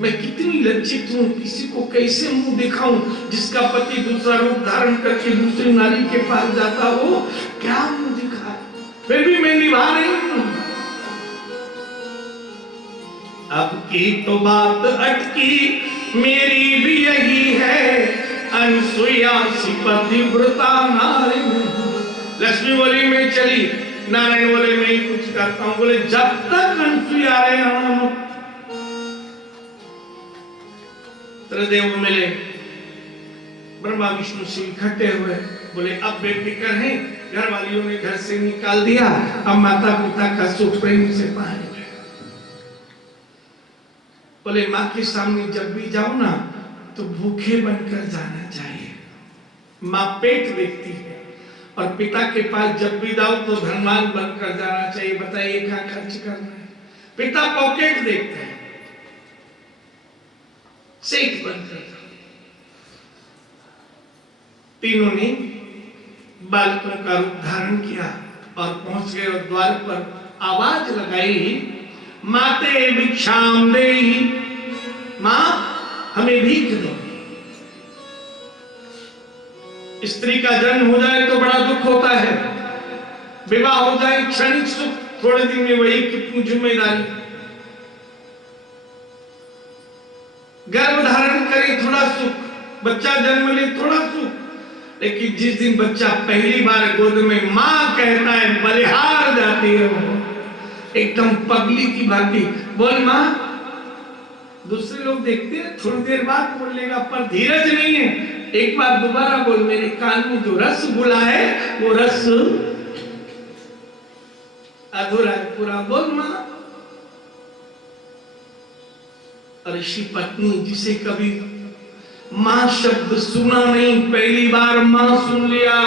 मैं कितनी लज्जित हूं, किसी को कैसे मुंह दिखाऊं जिसका पति दूसरा रूप धारण करके दूसरी नारी के पास जाता हो, क्या मुंह दिखाए। फिर भी मैं निभा रही हूं। अब की तो बात अटकी मेरी भी यही है, अनसुया सी पतिव्रता नारी। लक्ष्मी बोली मैं चली, नारायण बोले मैं ही कुछ करता हूं। बोले जब तक अनसुया रहे त्रिदेव मिले, ब्रह्मा विष्णु शिव इकट्ठे हुए। बोले अब बेफिक्र हैं, घर वालियों ने घर से निकाल दिया, अब माता पिता का सुख प्रेम से पाएंगे। बोले माँ के सामने जब भी जाओ ना तो भूखे बनकर जाना चाहिए, माँ पेट देखती है। और पिता के पास जब भी जाओ तो धनवान बनकर जाना चाहिए। बताइए क्या खर्च करना है? पिता पॉकेट देखते हैं, सेठ बनकर। तीनों ने बालकों का रूप धारण किया और पहुंच गए और द्वार पर आवाज लगाई, माते भिक्षाम देहि, मां हमें भीख दो। स्त्री का जन्म हो जाए तो बड़ा दुख होता है, विवाह हो जाए क्षणिक सुख, थोड़े दिन में वही कितनी जिम्मेदारी। गर्भ धारण करे थोड़ा सुख, बच्चा जन्म ले थोड़ा सुख, लेकिन जिस दिन बच्चा पहली बार गोद में मां कहता है, बलिहार जाती है वो एकदम पगली की भांति। बोल मां, दूसरे लोग देखते हैं थोड़ी देर बाद बोल लेगा, पर धीरज नहीं है। एक बार दोबारा बोल, मेरे कान में जो रस घुला है वो रस अधूरा है, पूरा बोल मां। ऋषि पत्नी जिसे कभी मां शब्द सुना नहीं, पहली बार मां सुन लिया।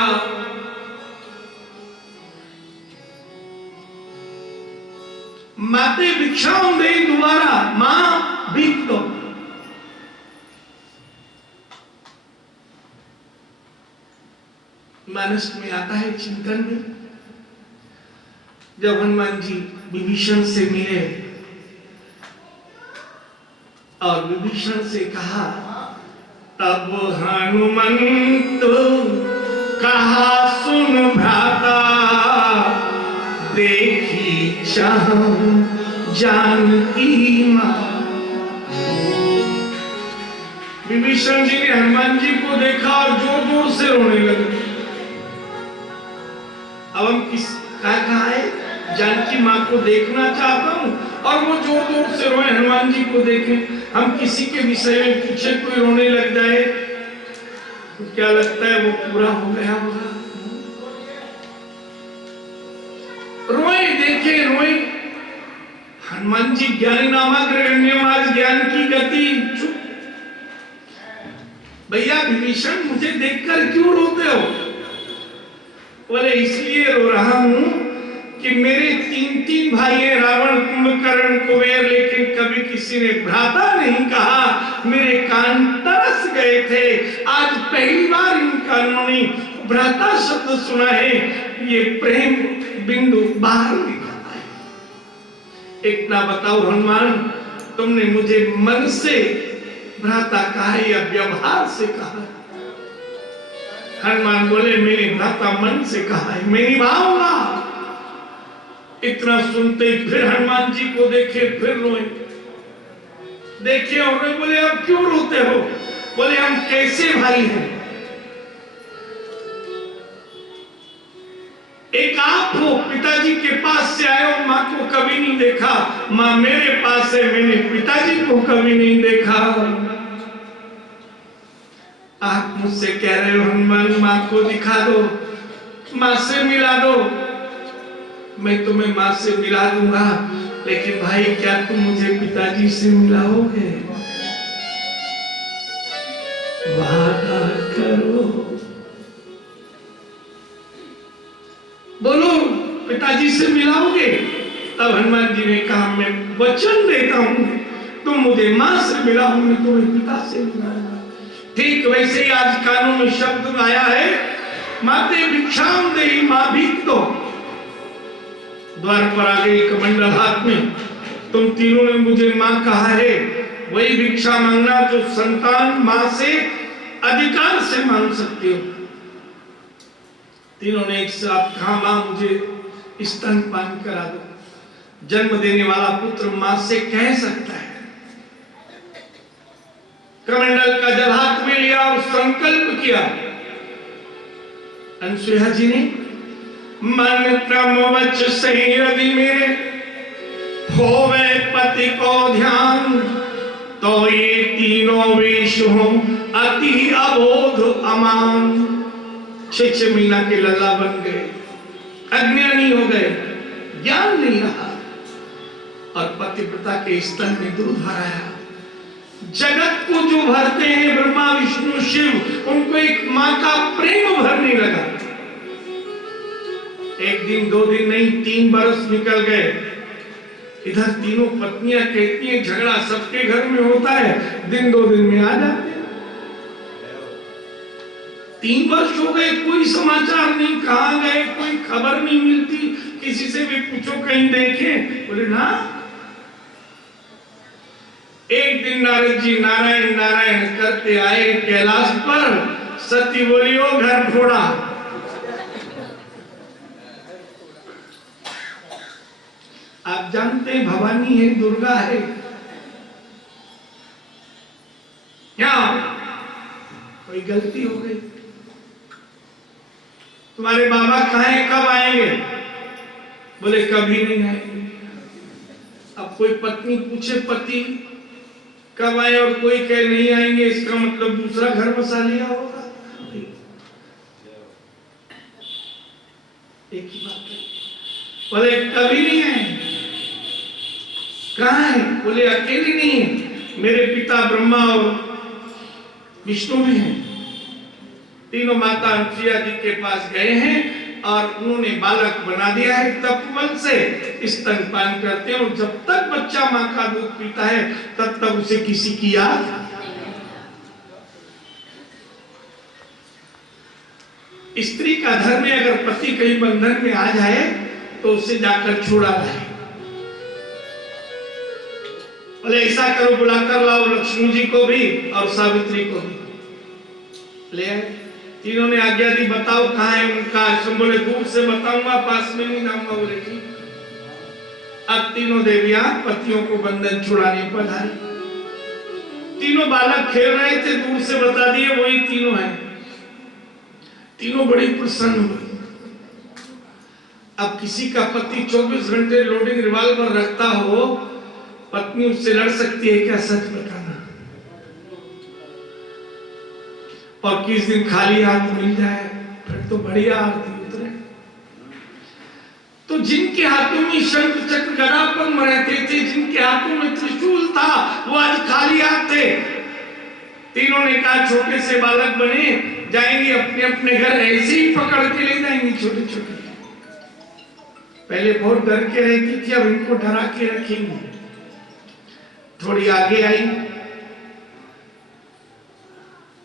माते भिक्षाओं दे, दोबारा मां भीख दो। मानस में आता है चिंतन में, जब हनुमान जी विभीषण से मिले और विभीषण से कहा, तब हनुमंत कहा सुन भ्राता, देखी चाह जानकी मां। विभीषण जी ने हनुमान जी को देखा और जोर जोर से रोने लगे। अब हम किस कहा है, जानकी मां को देखना चाहता हूं और वो जोर जोर से रोए, हनुमान जी को देखें। हम किसी के विषय में पूछे, कोई रोने लग जाए तो क्या लगता है वो पूरा हो गया होगा। रोए, देखे रोए। हनुमान जी ज्ञानी नामाग्रगण्यमाज, ज्ञान की गति। चुप भैया विभीषण, मुझे देखकर क्यों रोते हो? बोले इसलिए रो रहा हूं कि मेरे तीन भाई हैं, रावण, कुंभकर्ण, कुबेर, लेकिन कभी किसी ने भ्राता नहीं कहा। मेरे कान तरस गए थे, आज पहली बार इन कानों ने भ्राता शब्द सुना है। ये प्रेम बिंदु बाहर निकलता है। इतना बताओ हनुमान, तुमने मुझे मन से भ्राता कहा या व्यवहार से कहा? हनुमान बोले मैंने भ्राता मन से कहा है, मैं निभाऊंगा। इतना सुनते ही फिर हनुमान जी को देखे, फिर रोए, देखे और रोए। बोले अब क्यों रोते हो? बोले हम कैसे भाई हैं, एक आप हो कभी नहीं देखा, माँ मेरे पास है, मैंने पिताजी को कभी नहीं देखा। आप मुझसे कह रहे हो हनुमान माँ को दिखा दो, माँ से मिला दो, मैं तुम्हें माँ से मिला दूंगा, लेकिन भाई क्या तुम मुझे पिताजी से मिलाओगे? वादा करो, बोलो पिताजी से मिलाओगे? तब हनुमान जी ने कहा मैं वचन देता हूं, तुम मुझे मां से मिलाओ, मैं तुम्हें पिता से मिलाऊंगा। ठीक वैसे ही आज कानों में शब्द आया है, माते भिक्षाम देहि मां भीख दो। द्वार पर आ गई कमंडल हाथ में, तुम तीनों ने मुझे मां कहा है, वही भिक्षा मांगना जो संतान मां से अधिकार से मांग सकते हो। तीनों ने एक साथ कहा मां मुझे स्तनपान करा दो। जन्म देने वाला पुत्र मां से कह सकता है। कमंडल का जल हाथ में लिया और संकल्प किया। अनसुईया जी ने मन क्रम वच सही यदि मेरे होवे पति को ध्यान, तो ये तीनों वेश हो अति अबोध अमान। 6 महीना के लल्ला बन गए, अज्ञानी हो गए, ज्ञान नहीं रहा, और पतिव्रता के स्तन में दूध भराया। जगत को जो भरते हैं ब्रह्मा विष्णु शिव, उनको एक मां का प्रेम भरने लगा। 1 दिन 2 दिन नहीं, 3 बरस निकल गए। इधर तीनों पत्नियां कहती हैं झगड़ा सबके घर में होता है, दिन 2 दिन में आ जाते। 3 वर्ष हो गए, कोई समाचार नहीं, कहां गए, कोई खबर नहीं मिलती। किसी से भी पूछो कहीं देखे, बोले ना। एक दिन नारद जी नारायण नारायण करते आए कैलाश पर, सती बोली ओ घर फोड़ा। आप जानते हैं भवानी है, दुर्गा है, क्या कोई गलती हो गई? तुम्हारे बाबा कहाँ हैं, कब आएंगे? बोले कभी नहीं आएंगे। अब कोई पत्नी पूछे पति कब आए और कोई कहे नहीं आएंगे, इसका मतलब दूसरा घर बसा लिया होगा। एक ही बात है। बोले कभी नहीं आएंगे। कहाँ है? बोले अकेले नहीं है, मेरे पिता ब्रह्मा और विष्णु भी हैं। तीनों माता अनसुईया जी के पास गए हैं और उन्होंने बालक बना दिया है। तपबल से स्तनपान करते हैं, और जब तक बच्चा मां का दूध पीता है तब तक उसे किसी की याद। स्त्री का धर्म है, अगर पति कहीं बंधन में आ जाए तो उसे जाकर छोड़ा लाए। बोले ऐसा करो, बुलाकर लाओ लक्ष्मी जी को भी और सावित्री को भी। ले आए। तीनों ने आज्ञा दी, बताओ कहाँ है उनका आश्रम? बोले दूर से बताऊंगा, पास में नहीं जाऊंगा। बोले ठीक। अब तीनों देवियां पतियों को बंधन छुड़ाने पधारी। तीनों बालक खेल रहे थे, दूर से बता दिए वही तीनों हैं। तीनों बड़ी प्रसन्न हुई। अब किसी का पति 24 घंटे लोडिंग रिवॉल्वर रखता हो, पत्नी उससे लड़ सकती है क्या? सच बताना। और किस दिन खाली हाथ मिल जाए फिर तो बढ़िया आरती उतरे। तो जिनके हाथों में शंख चक्र गदा पद्म रहते थे, जिनके हाथों में त्रिशूल था, वो आज खाली हाथ थे। तीनों ने कहा छोटे से बालक बने, जाएंगे अपने अपने घर, ऐसे ही पकड़ के ले जाएंगे छोटे छोटे। पहले बहुत डर के रहती थी, अब इनको डरा के रखेंगे। थोड़ी आगे आई,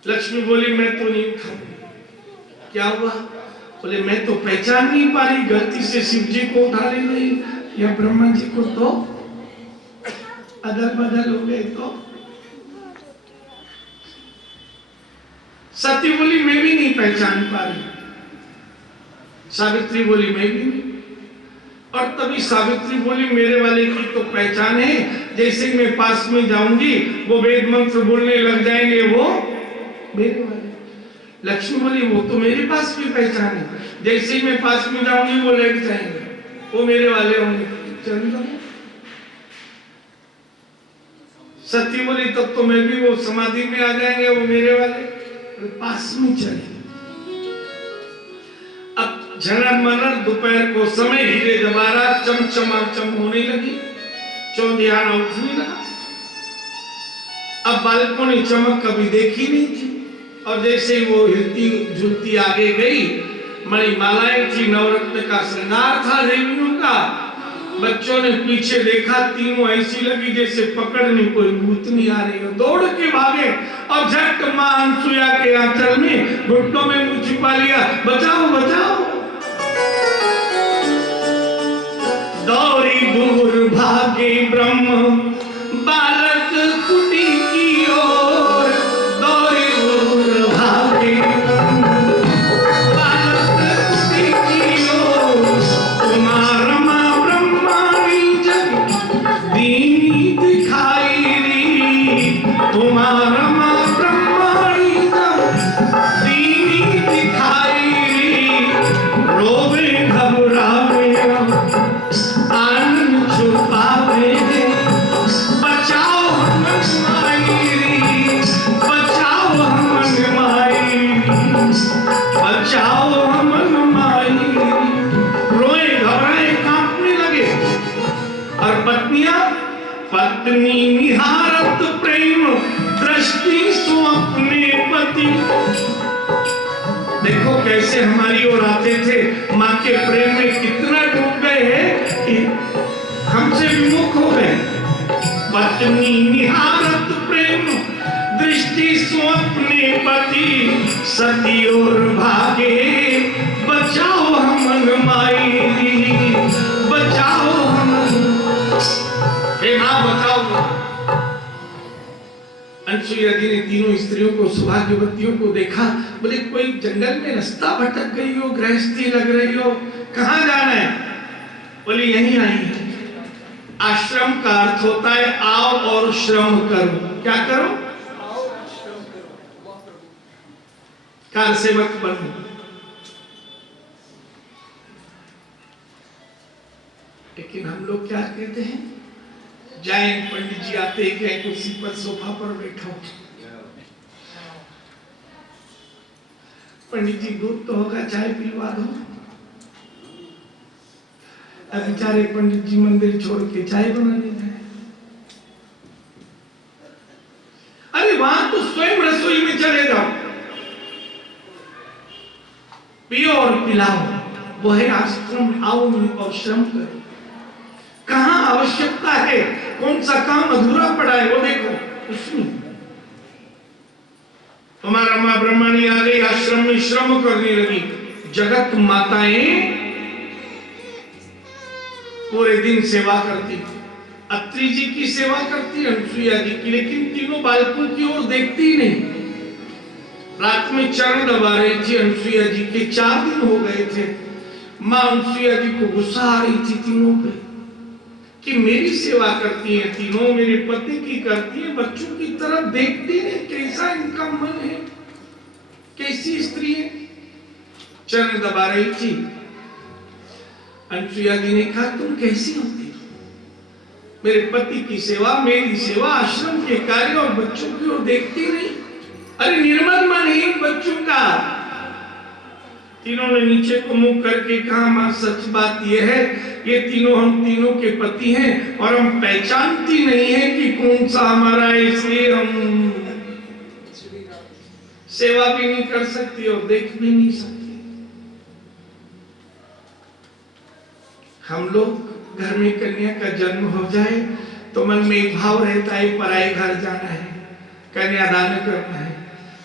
लक्ष्मी बोली मैं तो नहीं उठाऊंगी। क्या हुआ? बोले मैं तो पहचान नहीं पा रही, गलती से शिव जी को उठा ले रही या ब्रह्मा जी को, तो अदल बदल हो गए। तो सती बोली मैं भी नहीं पहचान पा रही। सावित्री बोली मैं भी नहीं। और तभी सावित्री बोली मेरे वाले की तो पहचान है, जैसे मैं पास में जाऊंगी वो वेद मंत्र बोलने लग जाएंगे, वो मेरे वाले। लक्ष्मी बोली वो तो मेरे पास भी पहचान है, जैसे ही मैं पास में जाऊंगी वो लग जाएंगे, वो मेरे वाले होंगे। चल लो। सती बोली तब तो मैं भी वो समाधि में आ जाएंगे वो मेरे वाले, पास में चले। अब झनर मनर दोपहर को समय, हीरे जवाहरात चमचमाचम होने लगी, चौंधियाना उठने लगा। अब बालकों ने चमक कभी देखी नहीं थी, और जैसे ही वो हिलती झुलती आगे गई, मणिमालाएं थी, नवरत्न का श्रृंगार था देवियों का। बच्चों ने पीछे देखा, तीनों ऐसी लगी जैसे पकड़ने कोई भूतनी आ रही हो। दौड़ के भागे और झट मां अनसुया के आंचल में घुटनों में मुंह छिपा लिया, बचाओ बचाओ। दौड़ी दूर भागे ब्रह्म बालक कुटी की ओर, दौड़ी दूर भागे बालक कुटी की ओर। तुम्हारा मां ब्रह्माणी जग दीनी दिखाई री, तुम्हारा मां ब्रह्माणी जग दीनी दिखाई री। रोवे घबरावे आनंद छुपावे, बचाओ हमन माई, बचाओ हमन माई, बचाओ हमन माई। रोए घबराए कांपने लगे। और पत्नियां, पत्नी निहारत प्रेम दृष्टि सो अपने पति। देखो कैसे हमारी ओर आते थे, मां के प्रेम में कितना डूब गए हैं कि हमसे विमुख हो गए। पत्नी निहारत प्रेम दृष्टि सो अपने पति, सती और भागे बचाओ हमन माई, बचाओ हमन। हे मां बचाओ। अनसुईया जी ने तीनों स्त्रियों को, सौभाग्यवतियों को देखा। बोले कोई जंगल में रास्ता भटक गई हो, गृहस्थी लग रही हो, कहां जाना है? बोले यहीं आई है। आश्रम का अर्थ होता है आओ और श्रम करो। क्या करो? कार सेवक बनो। लेकिन हम लोग क्या कहते हैं? जाए पंडित जी आते गए, कुर्सी पर सोफा पर बैठो। पंडित जी दूध तो होगा, चाय पिलवा दो। अब बेचारे पंडित जी मंदिर छोड़ के चाय बनाने जाए। अरे वहां तो स्वयं रसोई में चले जाओ, पियो और पिलाओ। वो है आश्रम, आओ और श्रम करो। कहां आवश्यकता है, कौन सा काम अधूरा पड़ा है वो देखो उसमें। तुम्हारा मां ब्रह्मणी आ गई, आश्रम में श्रम करने लगी। जगत माताएं पूरे दिन सेवा करती थी। अत्रि जी की सेवा करती, अनसुईया जी की, लेकिन तीनों बालकों की ओर देखती नहीं। रात में चरण दबा रही थी अनसुईया जी के। 4 दिन हो गए थे। मां अनसुईया जी को गुस्सा आ रही थी तीनों पे कि मेरी सेवा करती है तीनों, मेरे पति की करती है, बच्चों की तरफ देखती नहीं। कैसा इनका मन है, कैसी स्त्री है। चरण दबा रही थी। अनसुईया जी ने कहा तुम कैसी होती हो? मेरे पति की सेवा, मेरी सेवा, आश्रम के कार्य और बच्चों की ओर देखती नहीं। अरे निर्मल मन है बच्चों का। तीनों ने नीचे को मुंह करके कहा मां सच बात यह है, ये तीनों हम तीनों के पति हैं और हम पहचानती नहीं है कि कौन सा हमारा है, इसलिए हम सेवा भी नहीं कर सकती और देख भी नहीं सकती। हम लोग घर में कन्या का जन्म हो जाए तो मन में एक भाव रहता है पराए घर जाना है, कन्यादान करना है।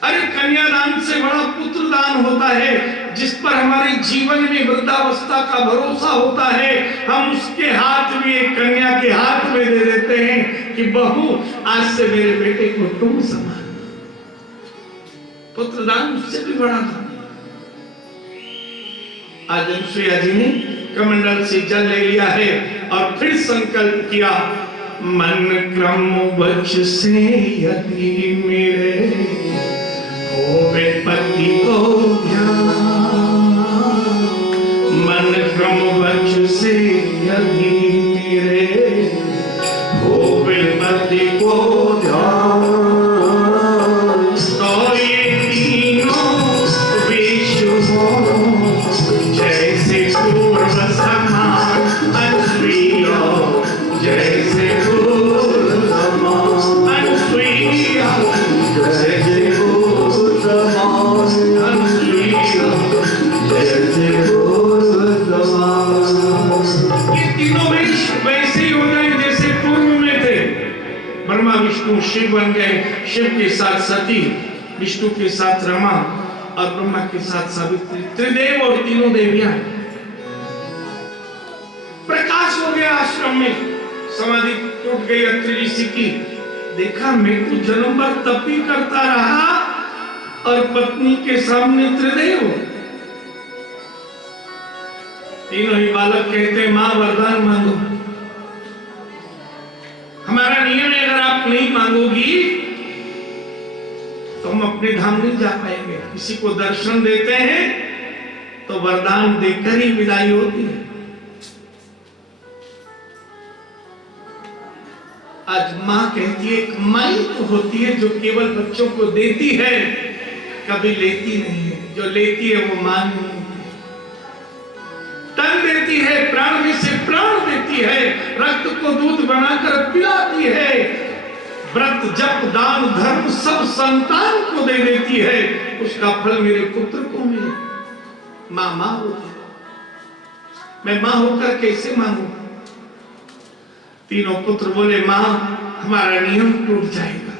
अरे कन्यादान से बड़ा पुत्र दान होता है, जिस पर हमारे जीवन में वृद्धावस्था का भरोसा होता है। हम उसके हाथ में, एक कन्या के हाथ में दे देते हैं कि बहू आज से मेरे बेटे को तुम संभालना। पुत्र दान उससे भी बड़ा दान। आज अनसुईया जी ने कमंडल से जल ले लिया है और फिर संकल्प किया, मन क्रम वच से यदि मेरे होवे पति को ध्यान, मन क्रम वच से यदि विष्णु शिव बन गए, शिव के साथ सती, विष्णु के साथ रमा और ब्रह्मा के साथ सावित्री, त्रिदेव और तीनों देवियां। प्रकाश हो गया आश्रम में, समाधि टूट गई अत्रि ऋषि की। देखा मैं तो जन्म भर तप भी करता रहा और पत्नी के सामने त्रिदेव। तीनों ही बालक कहते हैं मां वरदान मांगो। हमारा नियम है अगर आप नहीं मांगोगी तो हम अपने धाम नहीं जा पाएंगे। किसी को दर्शन देते हैं तो वरदान देकर ही विदाई होती है। आज मां कहती है, एक माई तो होती है जो केवल बच्चों को देती है, कभी लेती नहीं है। जो लेती है वो मां नहीं होती। तन देती है, प्राण में से प्राण देती है, रक्त को दूध बनाकर पिलाती है, व्रत जप दान धर्म सब संतान को दे देती है, उसका फल मेरे पुत्र को मिले। मां मां होती है। मैं मां होकर कैसे मांगू? तीनों पुत्र बोले मां हमारा नियम टूट जाएगा।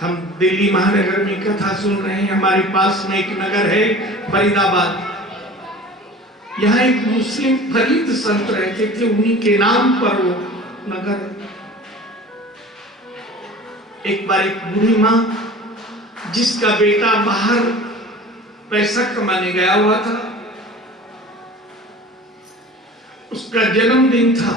हम दिल्ली महानगर में कथा सुन रहे हैं। हमारे पास में एक नगर है फरीदाबाद। यहाँ एक मुस्लिम फरीद संत रहते थे, उन्हीं के नाम पर वो नगर। एक बार एक बूढ़ी मां जिसका बेटा बाहर पैसा कमाने गया हुआ था, उसका जन्मदिन था,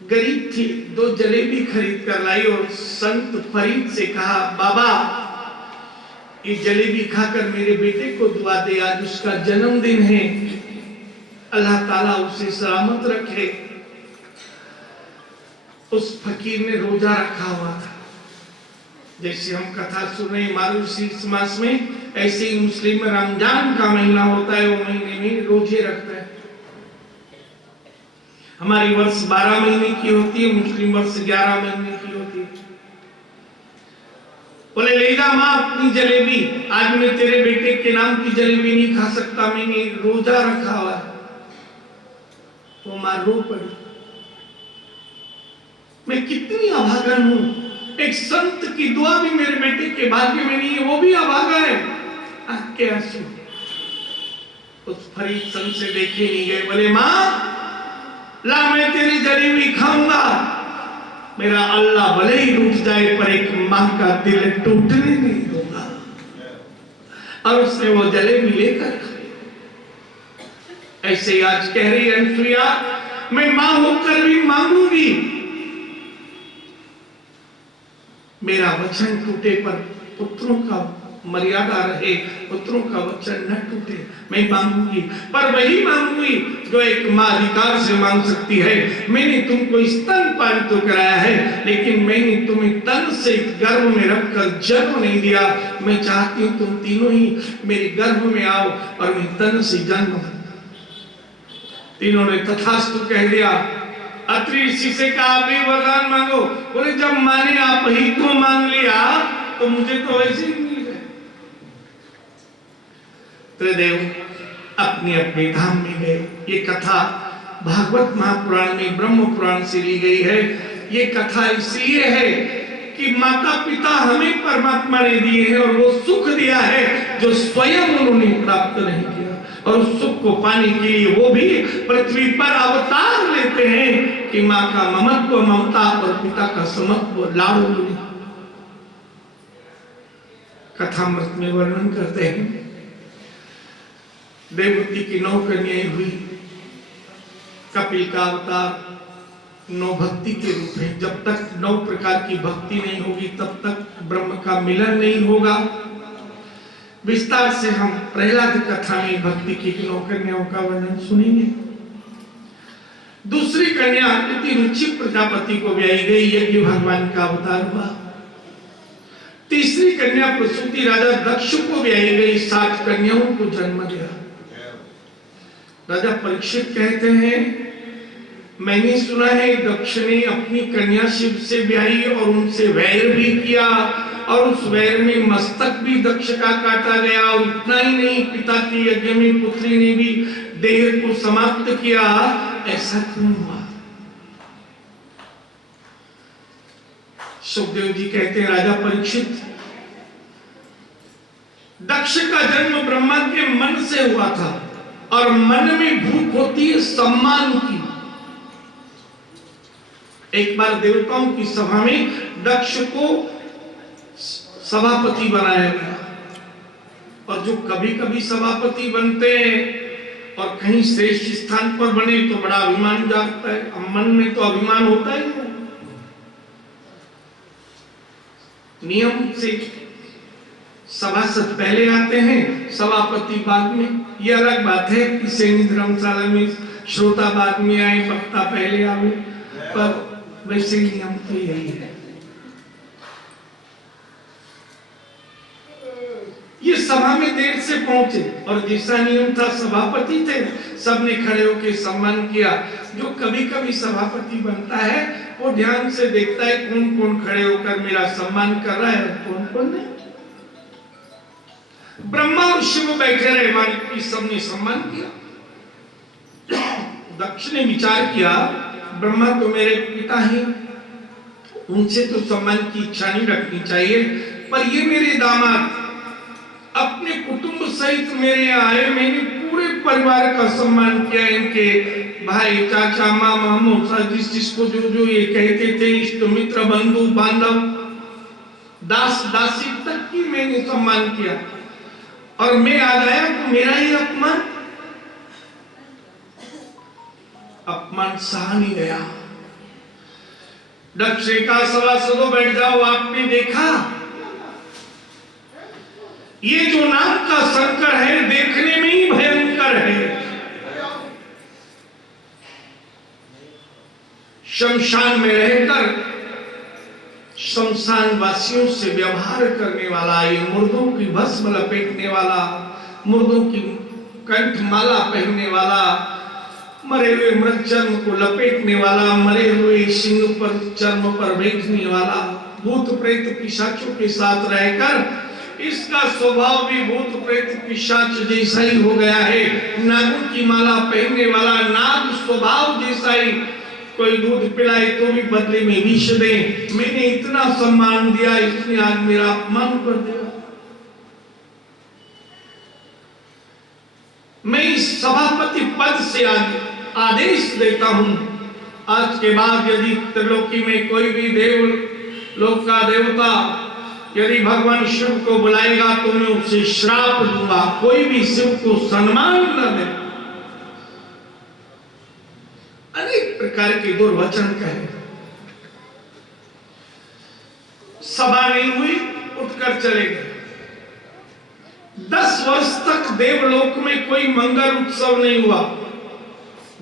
गरीब थी, 2 जलेबी खरीद कर लाई और संत फरीद से कहा बाबा ये जलेबी खाकर मेरे बेटे को दुआ दे, आज उसका जन्मदिन है, अल्लाह ताला उसे सलामत रखे। उस फकीर ने रोजा रखा हुआ था। जैसे हम कथा सुन रहे मार्गशीर्ष मास में, ऐसे ही मुस्लिम में रमजान का महीना होता है, वो महीने में रोजे रखता है। हमारी वर्ष 12 महीने की होती है, मुस्लिम वर्ष 11 महीने की होती है। बोले ले जा मां अपनी जलेबी, आज मैं तेरे बेटे के नाम की जलेबी नहीं खा सकता, मैंने रोजा रखा हुआ है। वो मां रो पड़ी, मैं कितनी अभागन हूं, एक संत की दुआ भी मेरे बेटे के भाग्य में नहीं है, वो भी अभागा है। आंख के आंसू। उस फरीद संत से देखे नहीं गए। बोले मां ला मैं तेरी जलेबी खाऊंगा, मेरा अल्लाह भले ही रूठ जाए पर एक मां का दिल टूटने नहीं दूंगा। और उसने वो जलेबी लेकर खाई। ऐसे ही आज कह रही अनुसुईया, मैं मां होकर भी मांगूंगी, मेरा वचन टूटे पर पुत्रों का मर्यादा रहे, पुत्रों का वचन न टूटे। मैं मांगूंगी, पर वही मांगूंगी जो एक मां अधिकार से मांग सकती है। मैंने तुमको स्तनपान तो कराया है, लेकिन मैंने तुम्हें तन से गर्भ में रखकर जन्म नहीं दिया। मैं चाहती हूं तुम तीनों ही मेरे गर्भ में आओ और मैं तन से जन्म। तीनों ने तथास्तु कह दिया। अत्रि ऋषि से कहा आप ही वरदान मांगो। बोले जब मैंने आप ही को मांग लिया तो मुझे तो वैसे ही मिल गए। त्रिदेव अपने अपने धाम में गए। ये कथा भागवत महापुराण में ब्रह्म पुराण से ली गई है। ये कथा इसलिए है कि माता पिता हमें परमात्मा ने दिए हैं और वो सुख दिया है जो स्वयं उन्होंने प्राप्त नहीं किया, और उस सुख को पाने के लिए वो भी पृथ्वी पर अवतार लेते हैं कि माँ का ममत्व ममता और पिता का समत्व लाड़। कथामृत में वर्णन करते हैं देवहूति की 9 कन्याएं हुई। कपिल का अवतार 9 भक्ति के रूप है। जब तक 9 प्रकार की भक्ति नहीं होगी तब तक ब्रह्म का मिलन नहीं होगा। विस्तार से हम प्रहलाद कथा में भक्ति की 9 कन्याओं का वर्णन सुनेंगे। दूसरी कन्या अति रुचि प्रजापति को ब्याही गई, यज्ञ भगवान का अवतार हुआ। तीसरी कन्या प्रसूति राजा दक्ष को ब्याही गई, 7 कन्याओं को जन्म दिया। राजा परीक्षित कहते हैं मैंने सुना है दक्ष ने अपनी कन्या शिव से ब्याही और उनसे वैर भी किया, और उस वैर में मस्तक भी दक्ष का काटा गया। और इतना ही नहीं, पिता के यज्ञ में पुत्री ने भी देह को समाप्त किया। ऐसा क्यों हुआ? सुखदेव जी कहते हैं, राजा परीक्षित, दक्ष का जन्म ब्रह्मा के मन से हुआ था और मन में भूख होती है सम्मान की। एक बार देवताओं की सभा में दक्ष को सभापति बनाया गया, और जो कभी कभी सभापति बनते हैं और कहीं श्रेष्ठ स्थान पर बने तो बड़ा अभिमान जागता है। अब मन में तो अभिमान होता ही है। नियम से सभासद पहले आते हैं, सभापति बाद में। ये अलग बात है कि सैन्य धर्मशाला में श्रोता बाद में आए, वक्ता पहले आवे, पर वैसे नियम तो यही है। ये सभा में देर से पहुंचे और जैसा नियम था, सभापति थे, सबने खड़े होकर सम्मान किया। जो कभी कभी सभापति बनता है वो ध्यान से देखता है कौन कौन खड़े होकर मेरा सम्मान कर रहा है, कौन कौन नहीं। ब्रह्मा और शिव बैठे रहे, मालिक की सबने सम्मान किया। दक्ष ने विचार किया, ब्रह्मा तो मेरे पिता हैं, उनसे तो सम्मान की इच्छा नहीं रखनी चाहिए, पर ये मेरे दामाद अपने कुटुंब सहित मेरे यहाँ आए, मैंने पूरे परिवार का सम्मान किया। इनके भाई, चाचा, मामा, मौसा, जिसको जो जो ये कहते थे, इष्ट मित्र, बंधु बांधव, दास दासी तक की मैंने सम्मान किया, और मैं आ गया तो मेरा ही अपमान सहा नहीं गया। दक्ष ने कहा, सभासदों बैठ जाओ। आपने देखा ये जो नाम का शंकर है देखने में ही भयंकर है। शमशान में रहकर शमशान वासियों से व्यवहार करने वाला, ये मुर्दों की भस्म लपेटने वाला, मुर्दों की कंठमाला पहनने वाला, मरे हुए मृत चर्म को लपेटने वाला, मरे हुए सिंह पर चर्म पर बैठने वाला, भूत प्रेत पिशाचों के साथ रहकर इसका स्वभाव भी भूत प्रेत पिशाच जैसा ही हो गया है। नागों की माला पहनने वाला, नाग स्वभाव जैसा ही। कोई दूध पिलाए तो भी बदले में विष दे। मैंने इतना सम्मान दिया, इसने आज मेरा अपमान कर दिया। मैं इस सभापति पद से आदेश देता हूं, आज के बाद यदि त्रिलोकी में कोई भी देव लोक का देवता यदि भगवान शिव को बुलाएगा तो मैं उसे श्राप दूंगा, कोई भी शिव को सम्मान न दे। अनेक प्रकार के दुर्वचन कहे। सभा नहीं हुई, उठकर चले गए। 10 वर्ष तक देवलोक में कोई मंगल उत्सव नहीं हुआ।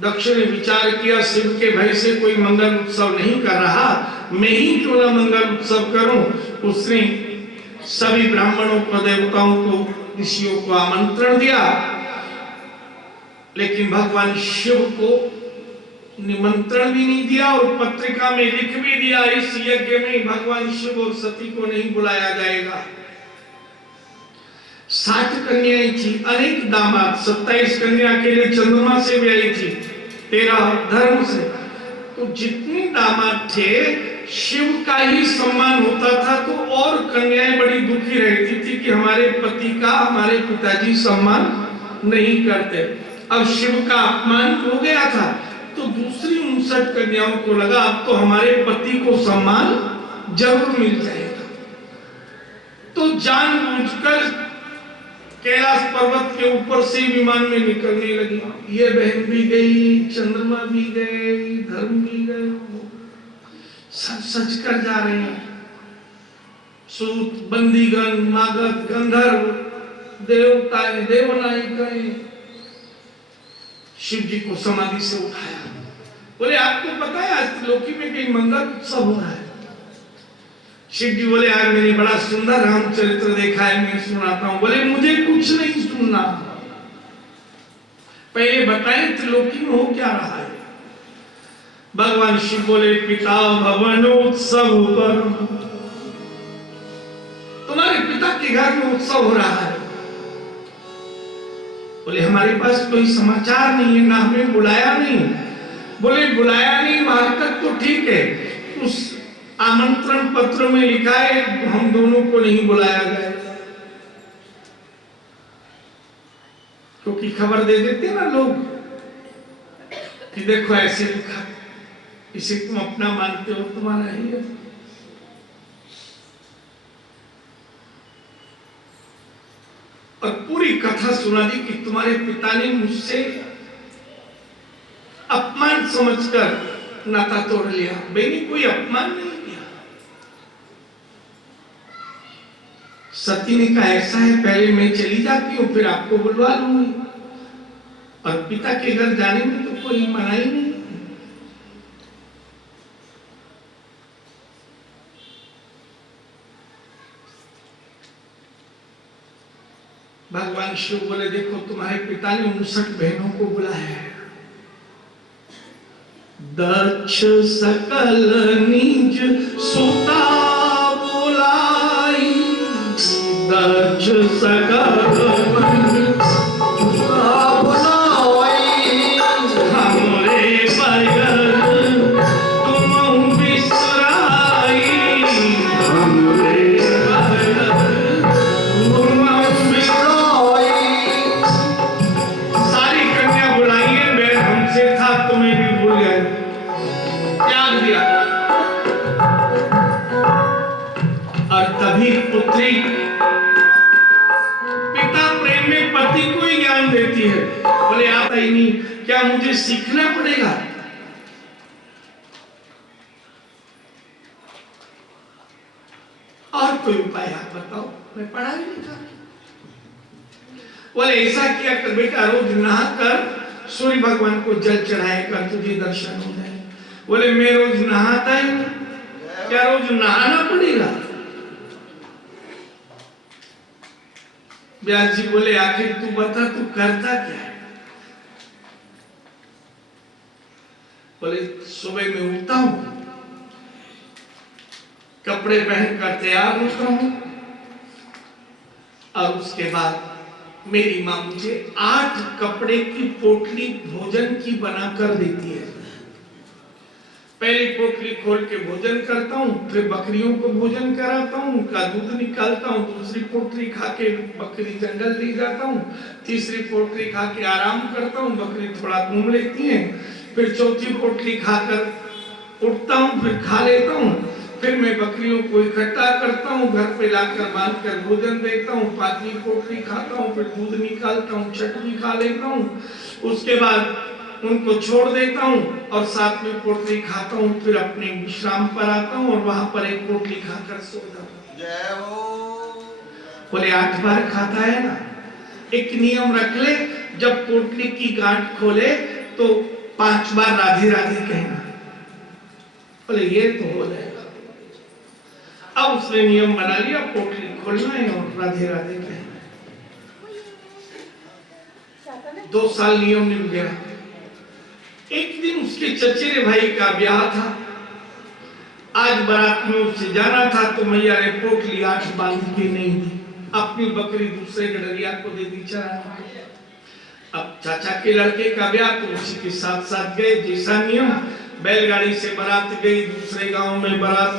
दक्ष ने विचार किया, शिव के भय से कोई मंगल उत्सव नहीं कर रहा, मैं ही क्यों ना मंगल उत्सव करूं। उसने सभी ब्राह्मणों को, देवताओं को, ऋषियों को आमंत्रण दिया, लेकिन भगवान शिव को निमंत्रण भी नहीं दिया और पत्रिका में लिख भी दिया, इस यज्ञ में भगवान शिव और सती को नहीं बुलाया जाएगा। 60 कन्याएं थी, अनेक दामाद, 27 कन्या अकेले चंद्रमा से भी आई थी, 13 धर्म से। तो जितने दामाद थे, शिव का ही सम्मान होता था, तो और कन्याएं बड़ी दुखी रहती थी कि हमारे पति का हमारे पिताजी सम्मान नहीं करते। अब शिव का अपमान हो गया था, तो दूसरी 59 कन्याओं को लगा अब तो हमारे पति को सम्मान जरूर मिल जाएगा। तो जानबूझकर कैलाश पर्वत के ऊपर से विमान में निकलने लगी। ये बहन भी गई, चंद्रमा भी गए, धर्म भी गए, सब सच कर जा रहे हैं। सूत, बंदीगण, मागध, गंधर्व, देवताएं, देवनायिकाएं शिव जी को समाधि से उठाया। बोले आपको पता है आज त्रिलोकी में कहीं मंगल उत्सव हो रहा है। शिव जी बोले आज मैंने बड़ा सुंदर रामचरित्र देखा है, मैं सुनाता हूं। बोले मुझे कुछ नहीं सुनना, पहले बताएं त्रिलोकी में हो क्या रहा है। भगवान शिव बोले पिता भवनोत्सव पर, तुम्हारे पिता के घर में उत्सव हो रहा है। बोले हमारे पास कोई समाचार नहीं है, ना हमें बुलाया नहीं। बोले बुलाया नहीं वहां तक तो ठीक है, उस आमंत्रण पत्र में लिखा है हम दोनों को नहीं बुलाया गया, क्योंकि खबर दे देते ना लोग कि देखो ऐसे लिखा, इसे तुम अपना मानते हो, तुम्हारा ही है। और पूरी कथा सुना दी कि तुम्हारे पिता ने मुझसे अपमान समझकर नाता तोड़ लिया। मैंने कोई अपमान नहीं किया। सती ने कहा ऐसा है, पहले मैं चली जाती हूँ, फिर आपको बुलवा लूंगी। और पिता के घर जाने में तो कोई मनाही नहीं। भगवान शिव बोले देखो तुम्हारे पिता ने 59 बहनों को बुलाया है। दक्ष सकल निज सुता बुलाई, दक्ष सकल पुत्री पिता प्रेम में पति को ही ज्ञान देती है। बोले आता ही नहीं, क्या मुझे सीखना पड़ेगा? और कोई उपाय आप बताओ, मैं पढ़ा ही नहीं था। बोले ऐसा किया कर बेटा, रोज नहा कर सूर्य भगवान को जल चढ़ाया कर, तुझे दर्शन हो जाए। बोले मैं रोज नहाता ही नहीं, क्या रोज नहाना पड़ेगा? व्यास जी बोले आखिर तू बता तू करता क्या है? बोले सुबह में उठता हूं, कपड़े पहनकर तैयार होता हूं, और उसके बाद मेरी मां मुझे 8 कपड़े की पोटली भोजन की बनाकर देती है। पहली पोटली खोल के भोजन करता हूँ, फिर बकरियों को भोजन कराता हूँ, उनका दूध निकालता हूँ, दूसरी पोटली खा के बकरी जंगल ले जाता हूँ, तीसरी पोटली खा के आराम करता हूँ, बकरी थोड़ा घूम लेती है, फिर चौथी पोटली खाकर उठता हूँ, फिर खा लेता हूँ, फिर मैं बकरियों को इकट्ठा करता हूँ, घर पे लाकर बांध कर भोजन देता हूँ, 5वीं पोटली खाता हूँ, फिर दूध निकालता हूँ, 6वीं खा लेता हूँ, उसके बाद उनको छोड़ देता हूँ और 7वीं पोटली खाता हूँ, फिर अपने विश्राम पर आता हूँ और वहां पर एक पोटली खाकर सो जाता हूँ। बोले 8 बार खाता है ना, एक नियम रख ले, जब पोटली की गांठ खोले तो 5 बार राधे राधे कहना। बोले ये तो हो जाएगा। अब उसने नियम बना लिया, पोटली खोलना है और राधे राधे कहना। 2 साल नियम निभ गया। एक दिन उसके चचेरे भाई का ब्याह था, आज बारात में उससे जाना था, तो मैया ने पोटली 8 बांध के नहीं दी, अपनी बकरी दूसरे गडरिया को दे दी चराने। अब चाचा के लड़के का ब्याह, तो उसी के साथ साथ गए, जैसा नियम, बैलगाड़ी से बारात गई दूसरे गांव में बारात,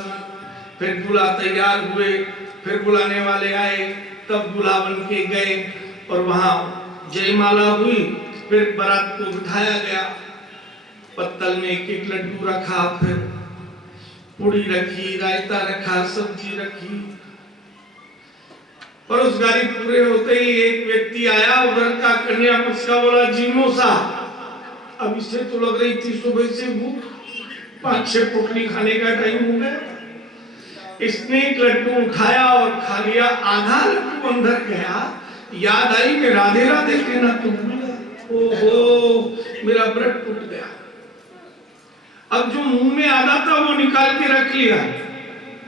फिर दूल्हा तैयार हुए, फिर बुलाने वाले आए, तब दूल्हा बन के गए और वहां जयमाला हुई, फिर बारात को बिठाया गया, पत्तल में एक लड्डू रखा, फिर पूड़ी रखी, रायता रखा, सब्जी रखी। परोसगारी पूरे होते ही एक व्यक्ति आया, उधर का कन्या पक्ष का बोला जी मौसा, अब इससे तो लग रही थी सुबह से भूख, 5-6 पोटली खाने का टाइम हो गया। इसने एक लड्डू उठाया और खा लिया, आधा लड्डू अंदर गया, याद आई मैं राधे राधे कहना तो भूल गया, ओहो मेरा व्रत टूट गया। अब जो मुंह में आधा था वो निकाल के रख लिया,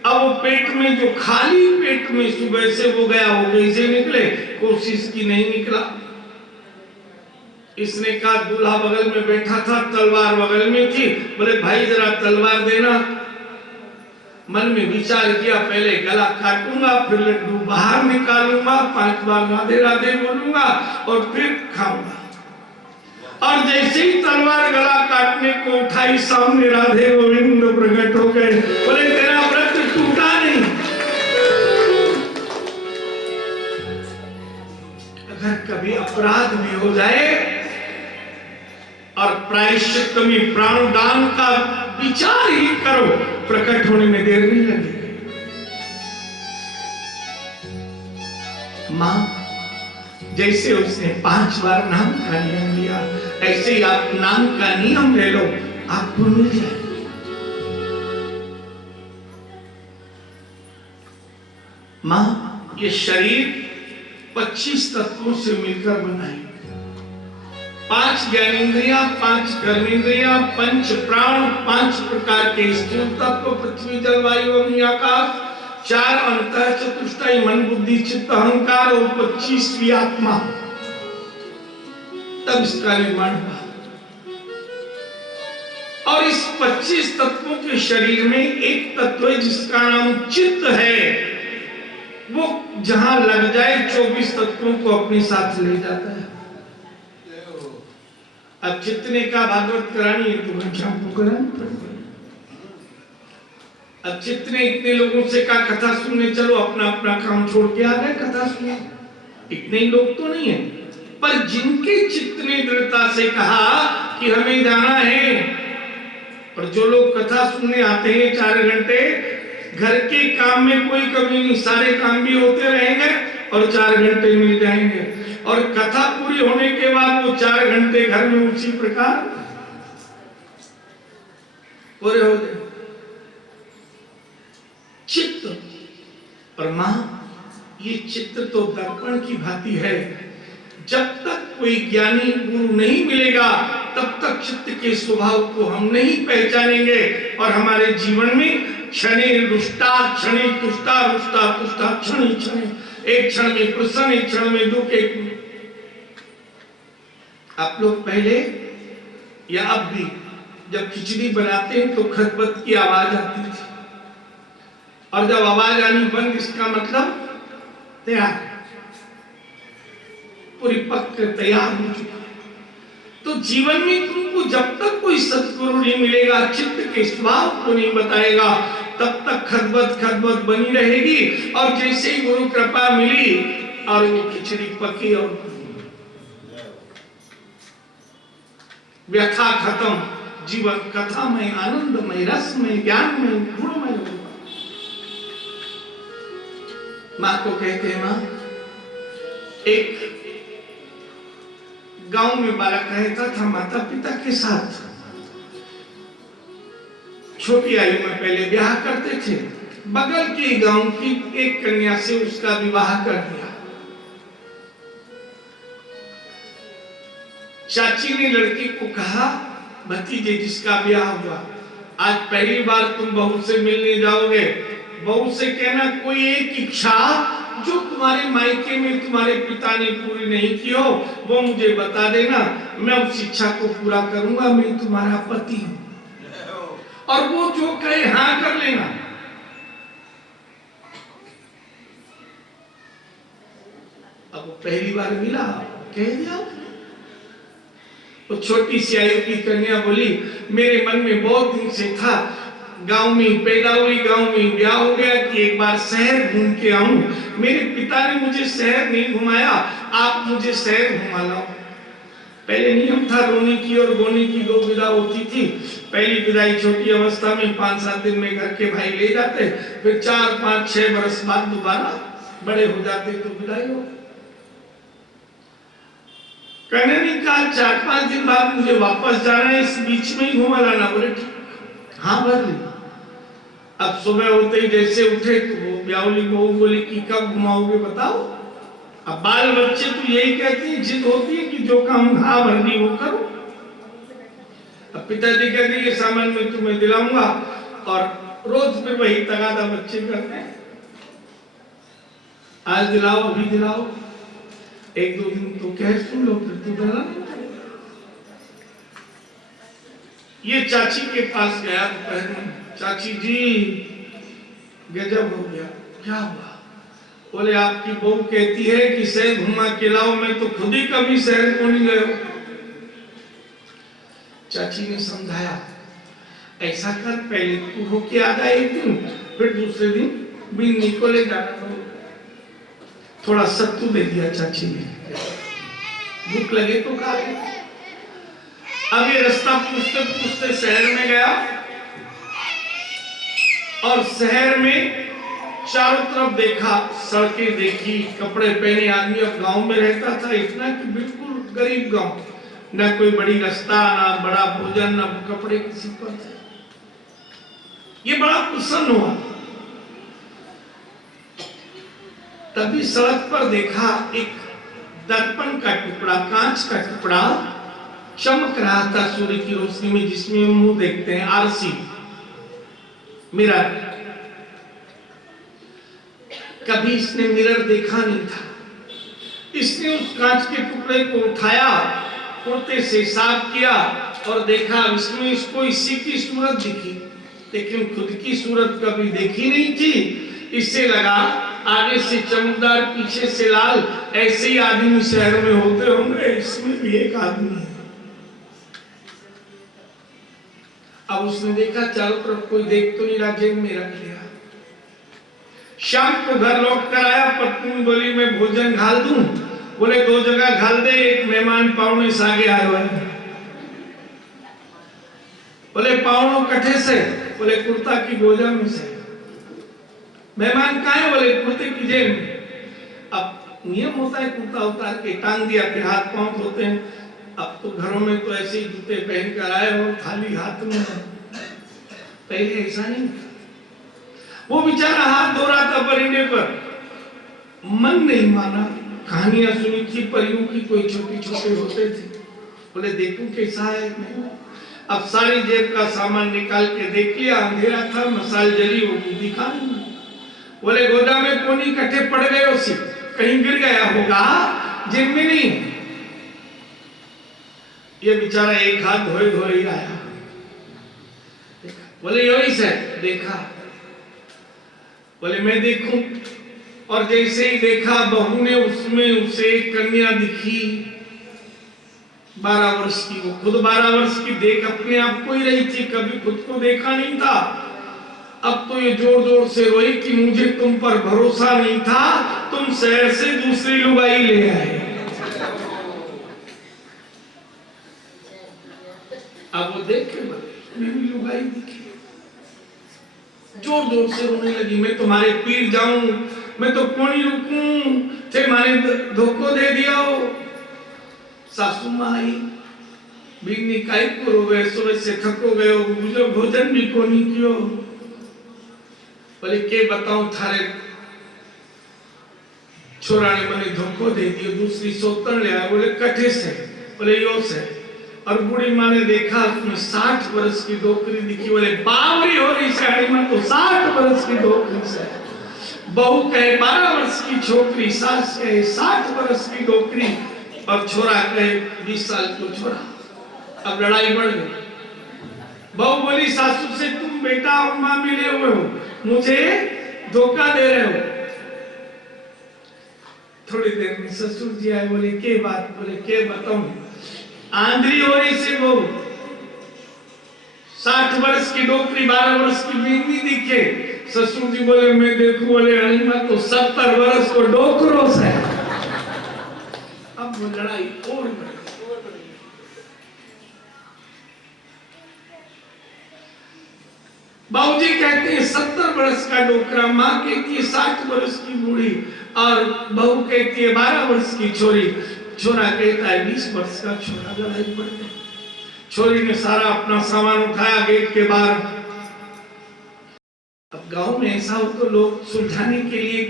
अब वो पेट में जो खाली पेट में सुबह से वो गया, वो कैसे निकले, कोशिश की नहीं निकला। इसने कहा, दूल्हा बगल में बैठा था, तलवार बगल में थी, बोले भाई जरा तलवार देना। मन में विचार किया, पहले गला काटूंगा, फिर लड्डू बाहर निकालूंगा, 5 बार राधे राधे बोलूंगा और फिर खाऊंगा। और जैसे ही तलवार गला काटने को उठाई, सामने राधे गोविंद प्रकट हो गए, बोले तेरा प्राणदान का विचार ही करो, प्रकट होने में देर नहीं लगेगी। मां, जैसे उसने 5 बार नाम का नियम लिया, ऐसे ही आप नाम का नियम ले लो, आपको मिल जाए। मां, ये शरीर 25 तत्वों से मिलकर बना है। 5 ज्ञानेंद्रियां, 5 कर्मेंद्रियां, 5 प्राण, 5 प्रकार के स्थूल तत्व, पृथ्वी जल वायु अग्नि आकाश, 4 अंतः चतुष्टय मन बुद्धि चित्त अहंकार और 25वीं आत्मा, तब इसका निर्माण हुआ। और इस 25 तत्वों के शरीर में एक तत्व है जिसका नाम चित्त है, वो जहां लग जाए 24 तत्वों को अपने साथ ले जाता है। अब चित्त ने का भागवत करानी है तो घनश्याम को करानी पड़ेगी। अब चित्त ने इतने लोगों से कहा कथा सुनने चलो, अपना अपना काम छोड़ के आ गए कथा सुनने। इतने ही लोग तो नहीं है, पर जिनके चित्त ने दृढ़ता से कहा कि हमें जाना है, और जो लोग कथा सुनने आते हैं 4 घंटे, घर के काम में कोई कमी नहीं, सारे काम भी होते रहेंगे और 4 घंटे मिल जाएंगे, और कथा पूरी होने के बाद वो 4 घंटे घर में उसी प्रकार पूरे हो गए। चित्त और मां, ये चित्त तो दर्पण की भांति है। जब तक कोई ज्ञानी गुरु नहीं मिलेगा तब तक चित्त के स्वभाव को हम नहीं पहचानेंगे, और हमारे जीवन में क्षणे रुष्टा, क्षणे तुष्टा, रुष्टा तुष्टा, क्षणे क्षणे, एक क्षण में प्रसन्न, एक क्षण में दुख। एक आप लोग पहले या अब भी जब खिचड़ी बनाते हैं तो खतबत की आवाज आती थी, और जब आवाज आनी बंद, इसका मतलब तैयार, पूरी पक कर तैयार हो चुका। तो जीवन में तुमको जब तक कोई सतगुरु नहीं मिलेगा, चित्त के स्वभाव को नहीं बताएगा, तब तक खतबत बनी रहेगी। और जैसे ही गुरु कृपा मिली और वो खिचड़ी पकी और व्यथा खत्म, जीवन कथामय, आनंदमय, रसमय, ज्ञानमय, गुणमय होगा। मां को कहते हैं, मां, एक गांव में बालक रहता था माता पिता के साथ। छोटी आयु में पहले ब्याह करते थे, बगल के गांव की एक कन्या से उसका विवाह कर दिया। चाची ने लड़की को कहा, भतीजे जिसका ब्याह हुआ, आज पहली बार तुम बहू से मिलने जाओगे, बहू से कहना कोई एक इच्छा जो तुम्हारे मायके में तुम्हारे पिता ने पूरी नहीं की हो, वो मुझे बता देना, मैं उस इच्छा को पूरा करूंगा, मैं तुम्हारा पति हूं, और वो जो कहे हाँ कर लेना। अब वो पहली बार मिला, कह दिया। वो छोटी सी आयु की कन्या बोली, मेरे मन में बहुत दिन से था, गांव में पैदा हुई, गांव में ब्याह हो गया कि एक बार शहर घूम के आऊं। मेरे पिता ने मुझे शहर नहीं घुमाया, आप मुझे शहर घुमा लाओ। पहले नियम था रोने की और गोने की 2 विदा होती थी। पहली विदाई छोटी अवस्था में 5-7 दिन में घर के भाई ले जाते, फिर 4-5-6 बरस बाद दोबारा बड़े हो जाते तो विदाई हो। कहने ने कहा 4-5 दिन बाद मुझे वापस जाना है, इस बीच में ही घुमा लाना। बोले हाँ भर। अब सुबह होते ही जैसे उठे तो वो ब्यावली बहू बोली कि कब घुमाओगे बताओ। अब बाल बच्चे तो यही कहते हैं, जिद होती है कि जो काम हाँ भरनी वो करो। अब पिताजी कहते हैं ये सामान मैं तुम्हें दिलाऊंगा, और रोज फिर वही तगादा बच्चे करते हैं, आज दिलाओ, अभी दिलाओ, 1-2 दिन तो कह सुन लो, फिर तो दिला। ये चाची के पास गया दोपहर में, चाची जी गजब हो गया। क्या हुआ? बोले आपकी बहू कहती है कि शहर घुमा के लाओ, मैं तो खुद ही कभी शहर को नहीं गया। चाची ने समझाया, ऐसा कर पहले तू होके आ जाए एक दिन, फिर दूसरे दिन बिन्नी को ले जाना। थोड़ा सत्तू दे दिया चाची ने, भूख लगे तो खा ले। अब ये रास्ता पूछते पूछते शहर में गया और शहर में चारों तरफ देखा, सड़कें देखी, कपड़े पहने आदमी। अब गांव में रहता था इतना कि बिल्कुल गरीब गांव, ना कोई बड़ी रास्ता, ना बड़ा भोजन, ना कपड़े किसी पर थे। ये बड़ा प्रसन्न हुआ। तभी सड़क पर देखा एक दर्पण का टुकड़ा, कांच का टुकड़ा चमक रहा था सूर्य की रोशनी में, जिसमें मुंह देखते हैं, आरसी, मिरर। कभी इसने मिरर देखा नहीं था। इसने उस कांच के टुकड़े को उठाया, कुर्ते से साफ किया और देखा इसमें इसको इसी की सूरत दिखी, लेकिन खुद की सूरत कभी देखी नहीं थी। इससे लगा आगे से चमकदार, पीछे से लाल, ऐसे ही आदमी शहर में होते होंगे, इसमें भी एक आदमी है। अब उसने देखा चारों तरफ कोई देख तो नहीं रहा, जेब में रख लिया। शाम को घर लौट कर आया, पत्नी बोली मैं भोजन घाल दूं। बोले 2 जगह घाल दे, एक मेहमान पावने से आगे आए हुए। बोले पावनों कठे से? बोले कुर्ता की गोजा में से। मेहमान कहाँ है? बोले कुर्ते की जेब में। अब नियम होता है कुर्ता उतार के टांग दिया, फिर हाथ पांव धोते हैं। अब तो घरों में तो ऐसे ही जूते पहन कर आए हो, खाली हाथ में। पहले ऐसा नहीं था। वो बेचारा हाथ धो रहा था परिंदे पर, मन नहीं माना। कहानियां सुनी थी परियों की, कोई छोटे छोटे होते थे। बोले देखूं कैसा है मैं। अब सारी जेब का सामान निकाल के देख लिया, अंधेरा था, मसाल जली होगी, दिखा नहीं। बोले गोदाम में कोनी कट्ठे पड़ गए, उसी कहीं गिर गया होगा, जेब में नहीं। ये बेचारा एक हाथ धोए धोए आया। बोले यही से देखा। बोले मैं देखूं। और जैसे ही देखा, बहू ने उसमें उसे कन्या दिखी 12 वर्ष की। वो खुद 12 वर्ष की देख अपने आप को ही रही थी, कभी खुद को देखा नहीं था। अब तो ये जोर जोर से रोई कि मुझे तुम पर भरोसा नहीं था, तुम शहर से दूसरी लुगाई ले आए। अब वो देखे मेरी लुगाई दिखी, जोर जोर से रोने लगी। मैं तुम्हारे पीर जाऊं, मैं तो कोनी रुकूं, थे माने धोखो दे दिया हो। सासू माँ आई, बीनी काई को रोवे, सुबह से थको गए हो, मुझे भोजन भी कोनी कियो। बोले के बताऊं थारे छोरा ने मने धोखो दे दियो, दूसरी सोतन ले आया। बोले कठे से? बोले यो से। और बूढ़ी माँ ने देखा, उसमें 60 वर्ष की डोकरी दिखी। बोले बावरी हो रही साड़ी में तो 60 वर्ष की डोकरी से। बहू कहे 12 वर्ष की छोकरी, सास कहे 60 वर्ष की डोकरी, और छोरा कहे 20 साल को छोरा। अब लड़ाई बढ़ गई। बहू बोली सासू से, तुम बेटा और माँ मिले हुए हो, मुझे धोखा दे रहे हो। थोड़ी देर में ससुर जी आए। बोले के बात? बोले के बताऊं? आंधी हो रही से वो 60 वर्ष की डोकरी, 12 वर्ष की बीवी दिखे। ससुर जी बोले मैं देखूं? बोले अनिमा तो 70 वर्ष को डोकरों से। अब वो लड़ाई और बढ़ी। बाबूजी कहते हैं 70 वर्ष का डोकरा, माँ कहती है 60 वर्ष की बूढ़ी, और बहू कहती है 12 वर्ष की छोरी, छोरा कहता है 20 वर्ष का छोरा। लड़ाई बढ़ गई। छोरी ने सारा अपना सामान उठाया गेट के बाहर। अब गांव में ऐसा हो तो लोग सुलझाने के लिए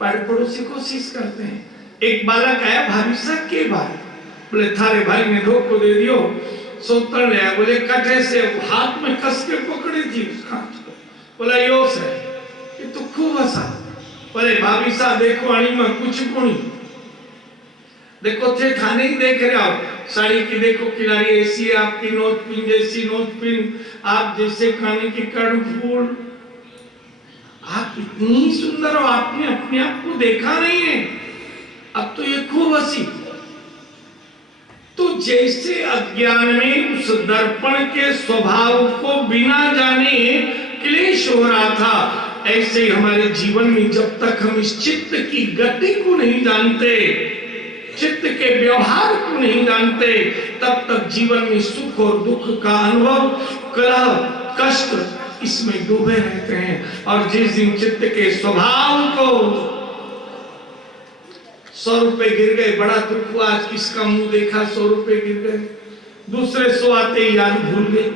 पाड़ पड़ोसी कोशिश करते हैं। एक बालक आया, भाभी साहब के बात? बोले थारे भाई ने धोखो दे दियो, सोतन ले आया। बोले कटे से? हाथ में कस के पकड़ी थी उस कांच को। बोला यो से। ये तो खूब हंसा। बोले भाभी साहब देखो अणी में कुछ कोनी, देखो थे थाने ही देख रहे हो, साड़ी की देखो किनारी ऐसी, आपकी नोट पिन जैसी नोट पिन, आप जैसे खाने की कड़ फूल, आप इतनी सुंदर हो, आपने अपने आप को देखा नहीं है। अब तो ये खूब हंसी। तो जैसे अज्ञान में उस दर्पण के स्वभाव को बिना जाने क्लेश हो रहा था, ऐसे ही हमारे जीवन में जब तक हम इस चित्त की गति को नहीं जानते, चित्त के व्यवहार को नहीं जानते, तब तक जीवन में सुख और दुख का अनुभव, कलह कष्ट इसमें डूबे रहते हैं। और जिस दिन चित्त के स्वभाव को 100 रुपए गिर गए, बड़ा दुख हुआ, आज किसका मुंह देखा, 100 रुपए गिर गए, दूसरे 100 आते ही याद भूल गए।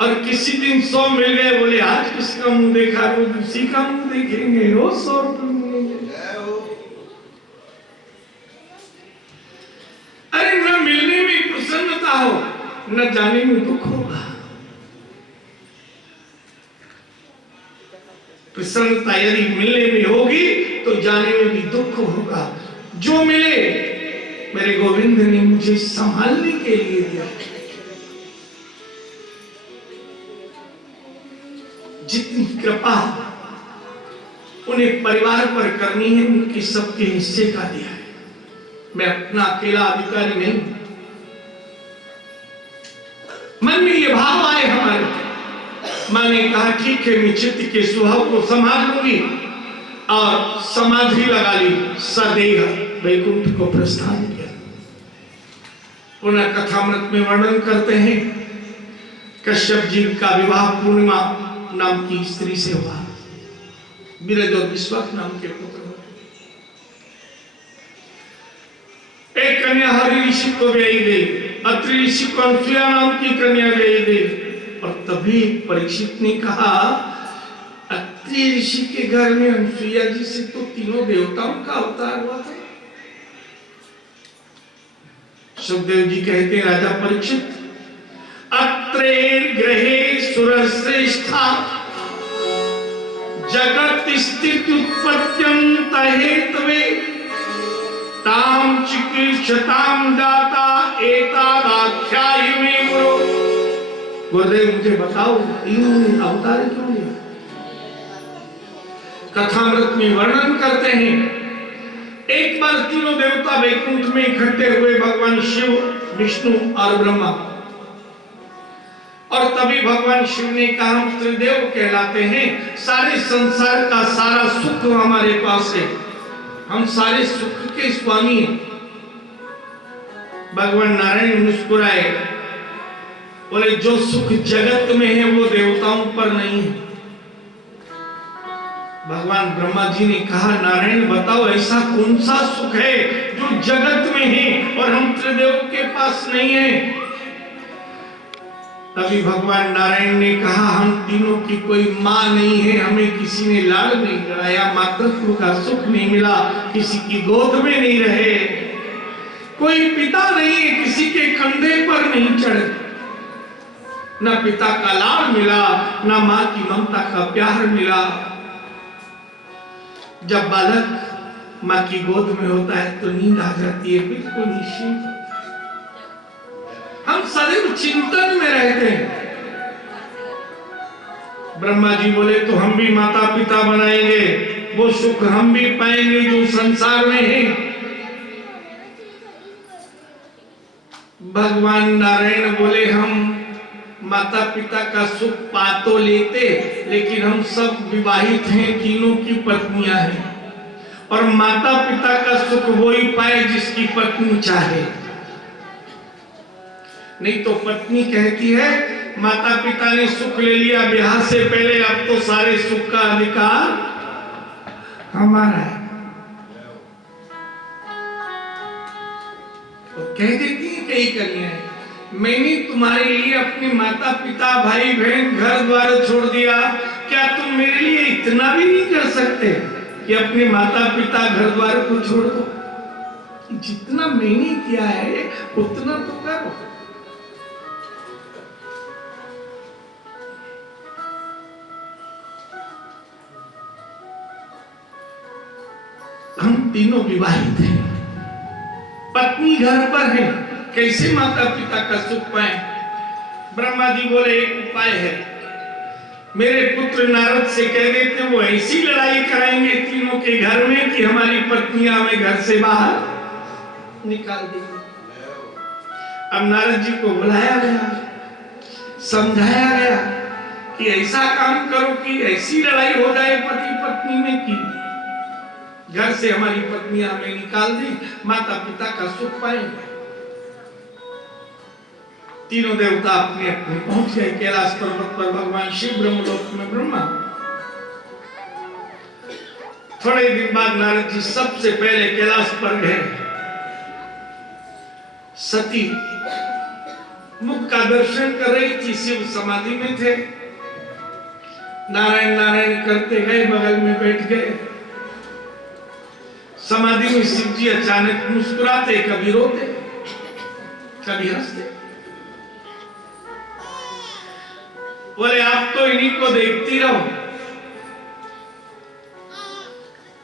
और किसी दिन 100 मिल गए, बोले आज किसका मुंह देखा, रोज उसी का मुंह देखेंगे, रोज 100 रुपए मिलेंगे। अरे न मिलने में प्रसन्नता हो, न जाने में दुख होगा। प्रसन्नता यदि मिलने में होगी तो जाने में भी दुख होगा। जो मिले मेरे गोविंद ने मुझे संभालने के लिए दिया। जितनी कृपा उन्हें परिवार पर करनी है, उनके सबके हिस्से का दिया है। मैं अपना अकेला अधिकारी नहीं। मन में ये भाव आए हमारे, मैंने कहा ठीक है, मैं चित्त के स्वभाव को संभाल लूंगी और समाधि लगा ली, सदैव वैकुंठ को प्रस्थान किया। पुनः कथामृत में वर्णन करते हैं, कश्यप जी का विवाह पूर्णिमा नाम की स्त्री से हुआ। विरज और विश्वास नाम के पुत्र हुए। एक कन्या हरि ऋषि को ब्याई गई, अत्रि ऋषि को अनुसुईया नाम की कन्या ब्याई गई। और तभी परीक्षित ने कहा, अत्रि ऋषि के घर में अनुसुईया जी से तो तीनों देवताओं का अवतार हुआ था। सुखदेव जी कहते हैं, राजा परीक्षित, अत्रेर ग्रहे सुरश्रेष्ठा जगत स्थिति उत्पत्त्यंत हेतवे ताम चिकीर्षताम दाता एतादाख्यायि में गुरु। गुरुदेव मुझे बताओ, तीनों अवतार क्यों लिया? कथामृत में वर्णन करते हैं, एक बार तीनों देवता वैकुंठ में इकट्ठे हुए, भगवान शिव, विष्णु और ब्रह्मा। और तभी भगवान शिव ने कहा, हम त्रिदेव कहलाते हैं, सारे संसार का सारा सुख हमारे पास है, हम सारे सुख के स्वामी हैं। भगवान नारायण मुस्कुराए, बोले जो सुख जगत में है वो देवताओं पर नहीं है। भगवान ब्रह्मा जी ने कहा, नारायण बताओ ऐसा कौन सा सुख है जो जगत में है और हम त्रिदेव के पास नहीं है? तभी भगवान नारायण ने कहा, हम तीनों की कोई माँ नहीं है, हमें किसी ने लाड़ नहीं कराया, मातृत्व का सुख नहीं मिला, किसी की गोद में नहीं रहे, कोई पिता नहीं है, किसी के कंधे पर नहीं चढ़े, न पिता का लाड़ मिला, न माँ की ममता का प्यार मिला। जब बालक माँ की गोद में होता है तो नींद आ जाती है, बिल्कुल निश्चिंत, हम सदैव चिंतन में रहते हैं। ब्रह्मा जी बोले तो हम भी माता पिता बनाएंगे, वो सुख हम भी पाएंगे जो संसार में है। भगवान नारायण बोले, हम माता पिता का सुख पा तो लेते, लेकिन हम सब विवाहित हैं, तीनों की पत्नियां हैं, और माता पिता का सुख वही पाए जिसकी पत्नी चाहे। नहीं तो पत्नी कहती है, माता पिता ने सुख ले लिया ब्याह से पहले, अब तो सारे सुख का अधिकार हमारा है। तो कह देती है कई कन्याएं, मैंने तुम्हारे लिए अपने माता पिता भाई बहन घर द्वार छोड़ दिया, क्या तुम मेरे लिए इतना भी नहीं कर सकते कि अपने माता पिता घर द्वार को छोड़ दो? जितना मैंने किया है उतना तो करो। हम तीनों विवाहित हैं, पत्नी घर पर है, कैसे माता पिता का सुख पाए? ब्रह्मा जी बोले, एक उपाय है, मेरे पुत्र नारद से कह देते, वो ऐसी लड़ाई कराएंगे तीनों के घर में कि हमारी पत्नियां हमें घर से बाहर निकाल देंगी। अब नारद जी को बुलाया गया, समझाया गया कि ऐसा काम करो कि ऐसी लड़ाई हो जाए पति पत्नी में कि घर से हमारी पत्नियां हमें निकाल दी, माता पिता का सुख पाएंगे। तीनों देवता अपने अपने पहुंच गए कैलाश पर्वत पर, भगवान शिव ब्रह्मलोक में ब्रह्मा। थोड़े दिन बाद नारद जी सबसे पहले कैलाश पर गए। सती मुख का दर्शन कर रही थी, शिव समाधि में थे। नारायण नारायण करते गए, बगल में बैठ गए। समाधि में शिव जी अचानक मुस्कुराते, कभी रोते, कभी हंसते। बोले आप तो इन्हीं को देखती रहो,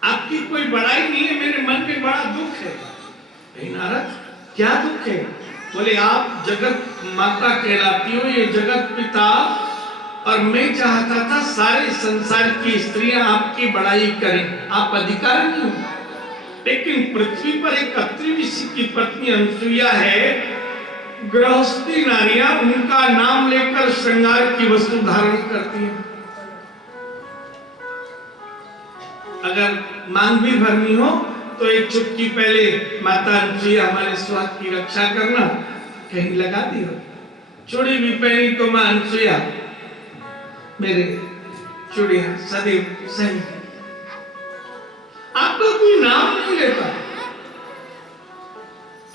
आपकी कोई बड़ाई नहीं है, मेरे मन में बड़ा दुख है। नारद क्या दुख है? बोले आप जगत माता कहलाती हो, ये जगत पिता, और मैं चाहता था सारे संसार की स्त्रियां आपकी बड़ाई करें, आप अधिकार नहीं हो। लेकिन पृथ्वी पर एक अत्रि ऋषि की पत्नी अनुसुईया है, गृहस्थी नारियां उनका नाम लेकर श्रृंगार की वस्तु धारण करती हैं। अगर मांग भी भरनी हो तो एक चुटकी पहले माता अनुसुईया हमारे स्वास्थ्य की रक्षा करना, कहीं लगा दियो। चूड़ी भी पहनी तो मां अनुसुईया मेरे चूड़ियां सदैव सही। आपका कोई नाम नहीं लेता।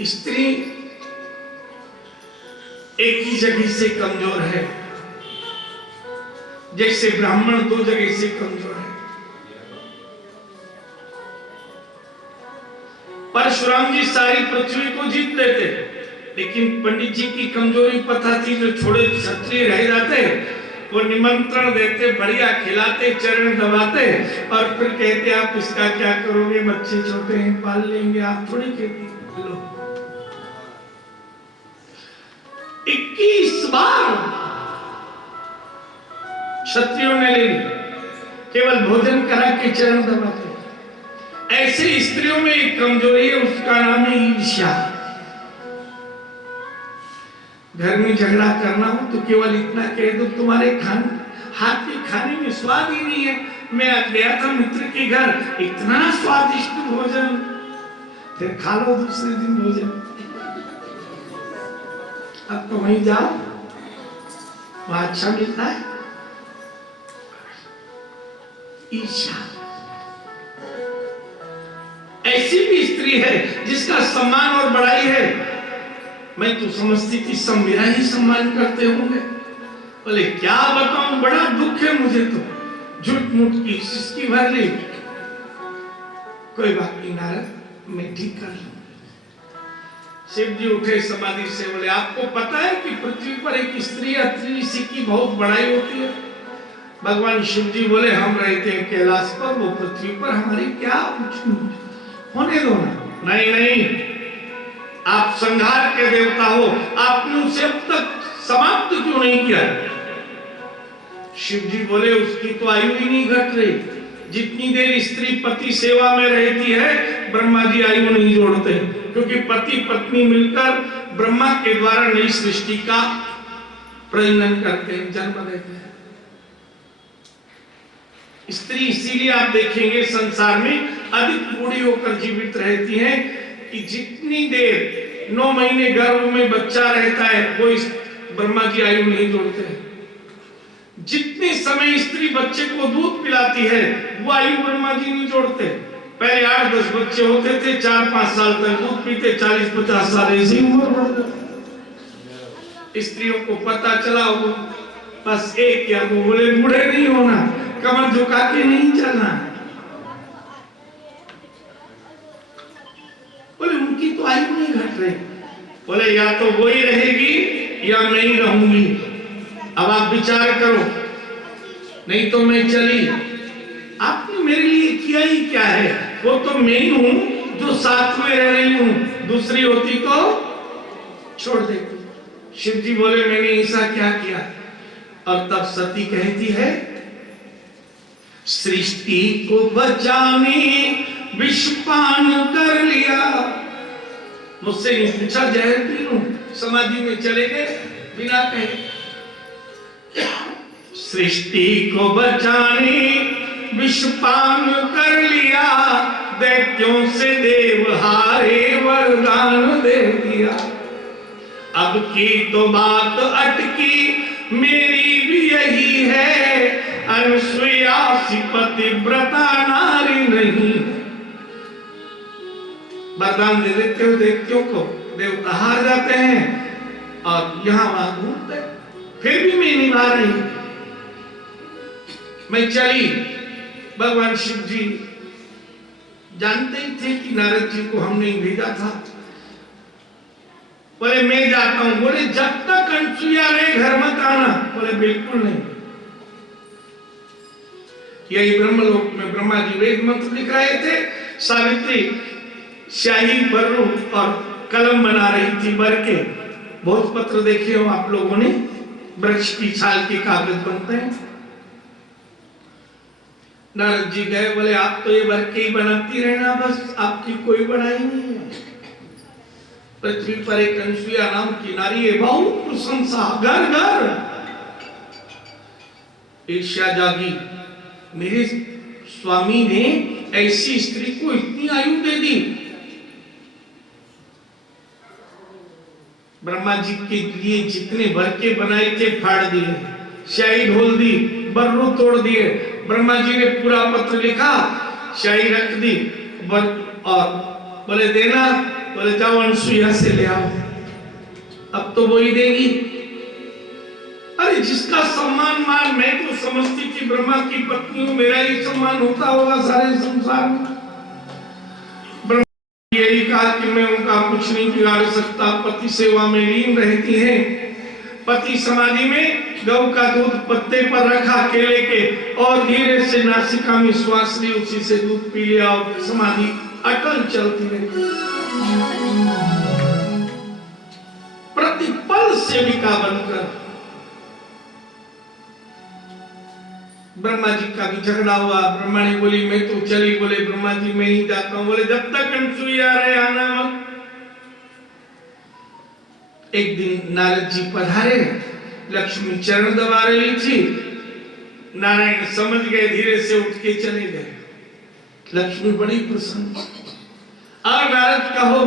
स्त्री एक ही जगह से कमजोर है, जैसे ब्राह्मण दो जगह से कमजोर है। परशुराम जी सारी पृथ्वी को जीत लेते, लेकिन पंडित जी की कमजोरी पता थी। जो छोड़े क्षत्रिय रह जाते, वो निमंत्रण देते, बढ़िया खिलाते, चरण दबाते, और फिर कहते आप इसका क्या करोगे, बच्चे छोटे हैं, पाल लेंगे। आप थोड़ी कहती 21 बार क्षत्रियों ने ले ली, केवल भोजन करा के चरण दबाते। ऐसे स्त्रियों में एक कमजोरी है, उसका नाम है ईर्ष्या। घर में झगड़ा करना हो तो केवल इतना कह दो तुम्हारे हाथ के खाने में स्वाद ही नहीं है। मैं गया था मित्र के घर, इतना स्वादिष्ट भोजन, फिर खा लो दूसरे दिन भोजन। अब तो वहीं जाओ, वहां अच्छा मिलता है। ईर्ष्या ऐसी भी स्त्री है जिसका सम्मान और बड़ाई है। मैं तो समझती थी सब मेरा ही सम्मान करते होंगे। बोले क्या बताऊं, बड़ा दुख है मुझे तो, झूठ मूठ की सिसकी भर ली। कोई बात नहीं नारद, मैं ठीक कर लूंगा। शिव जी उठे समाधि से, बोले आपको पता है कि पृथ्वी पर एक स्त्री अत्रि ऋषि की बहुत बड़ाई होती है? भगवान शिव जी बोले हम रहते हैं कैलाश पर, वो पृथ्वी पर, हमारी क्या होने दो ना। नहीं नहीं, आप संहार के देवता हो, आपने उसे अब तक समाप्त क्यों नहीं किया? शिव जी बोले उसकी तो आयु ही नहीं घट रही। जितनी देर स्त्री पति सेवा में रहती है, ब्रह्मा जी आयु नहीं जोड़ते, क्योंकि पति पत्नी मिलकर ब्रह्मा के द्वारा नई सृष्टि का प्रजनन करते हैं, जन्म देते हैं। स्त्री इसीलिए आप देखेंगे संसार में अधिक बूढ़ी होकर जीवित रहती हैं, कि जितनी देर 9 महीने गर्भ में बच्चा रहता है, वो इस ब्रह्मा जी आयु नहीं जोड़ते हैं। जितने समय स्त्री बच्चे को दूध पिलाती है, वो आयु ब्रह्मा जी नहीं जोड़ते। पहले 8-10 बच्चे होते थे, 4-5 साल तक दूध पीते, 40-50 साल ऐसी उम्र बढ़ जाती। स्त्रियों को पता चला वो बस एक या वो बोले बूढ़े नहीं होना, कमर झुका के नहीं चलना। बोले उनकी तो आयु नहीं घट रही। बोले या तो वो ही रहेगी या मैं ही रहूंगी, अब आप विचार करो, नहीं तो मैं चली। आपने मेरे लिए किया ही क्या है? वो तो मैं ही हूं जो साथ में रह रही हूं, दूसरी होती तो छोड़ देती। शिव जी बोले मैंने ऐसा क्या किया? और तब सती कहती है सृष्टि को बचाने विषपान कर लिया। मुझसे नहीं पूछा, जहर पी लूं, समाधि में चले गए बिना कहे। सृष्टि को बचाने विषपान कर लिया, दैत्यों से देव हारे वरदान दे दिया। अब की तो बात अटकी मेरी भी यही है, अनुसुईया सी पतिव्रता नारी नहीं। वरदान दे देते हो दैत्यों को, देवता हार जाते हैं और यहां वहां घूमते, फिर भी मैं निभा रही। मैं चली, भगवान शिव जी जानते ही थे कि नारद जी को हमने ही भेजा था। बोले मैं जाता हूं। बोले जब तक अनसुईया रहे घर मत आना। बोले बिल्कुल नहीं। यही ब्रह्मलोक में ब्रह्मा जी वेद मंत्र लिख रहे थे, सावित्री स्याही बर्रू और कलम बना रही थी भर के। बहुत पत्र देखे हो आप लोगों ने, वृक्ष की छाल के कागज बनते हैं। नारद जी गए, बोले आप तो ये भर के ही बनाती रहना, बस आपकी कोई बढ़ाई नहीं है। पृथ्वी पर एक अनसुईया नाम की नारी है, बहुत प्रशंसा घर घर। ईर्ष्या जागी, मेरे स्वामी ने ऐसी स्त्री को इतनी आयु दे दी। ब्रह्मा जी के लिए जितने भर के बनाए थे फाड़ दिए, स्याही ढोल दी, बर्रू तोड़ दिए। ब्रह्मा जी ने पूरा पत्र लिखा, स्याही रख दी और बोले देना। बोले जाओ अनसुईया से ले आओ, अब तो वो ही देगी। अरे जिसका सम्मान मान, मैं तो समझती थी ब्रह्मा की पत्नी हूं, मेरा ही सम्मान होता होगा सारे संसार में। ब्रह्मा यही कहा कि मैं उनका कुछ नहीं बिगाड़ सकता, पति सेवा में लीन रहती हैं। पति समाधि में गौ का दूध पत्ते पर रखा केले के और धीरे से नासिका में श्वास ली, उसी से दूध पी लिया और समाधि अटल चलती रही। प्रतिपल सेविका बनकर। ब्रह्मा जी का भी झगड़ा हुआ। ब्रह्मा ने बोली मैं तो चली। बोले ब्रह्मा जी मैं ही जाता हूं। बोले जब तक अनसुईया रहे आना मत। एक दिन नारद जी पधारे, लक्ष्मी चरण दबा रही थी। नारायण समझ गए, धीरे से उठ के चले गए। लक्ष्मी बड़ी प्रसन्न। और नारद कहो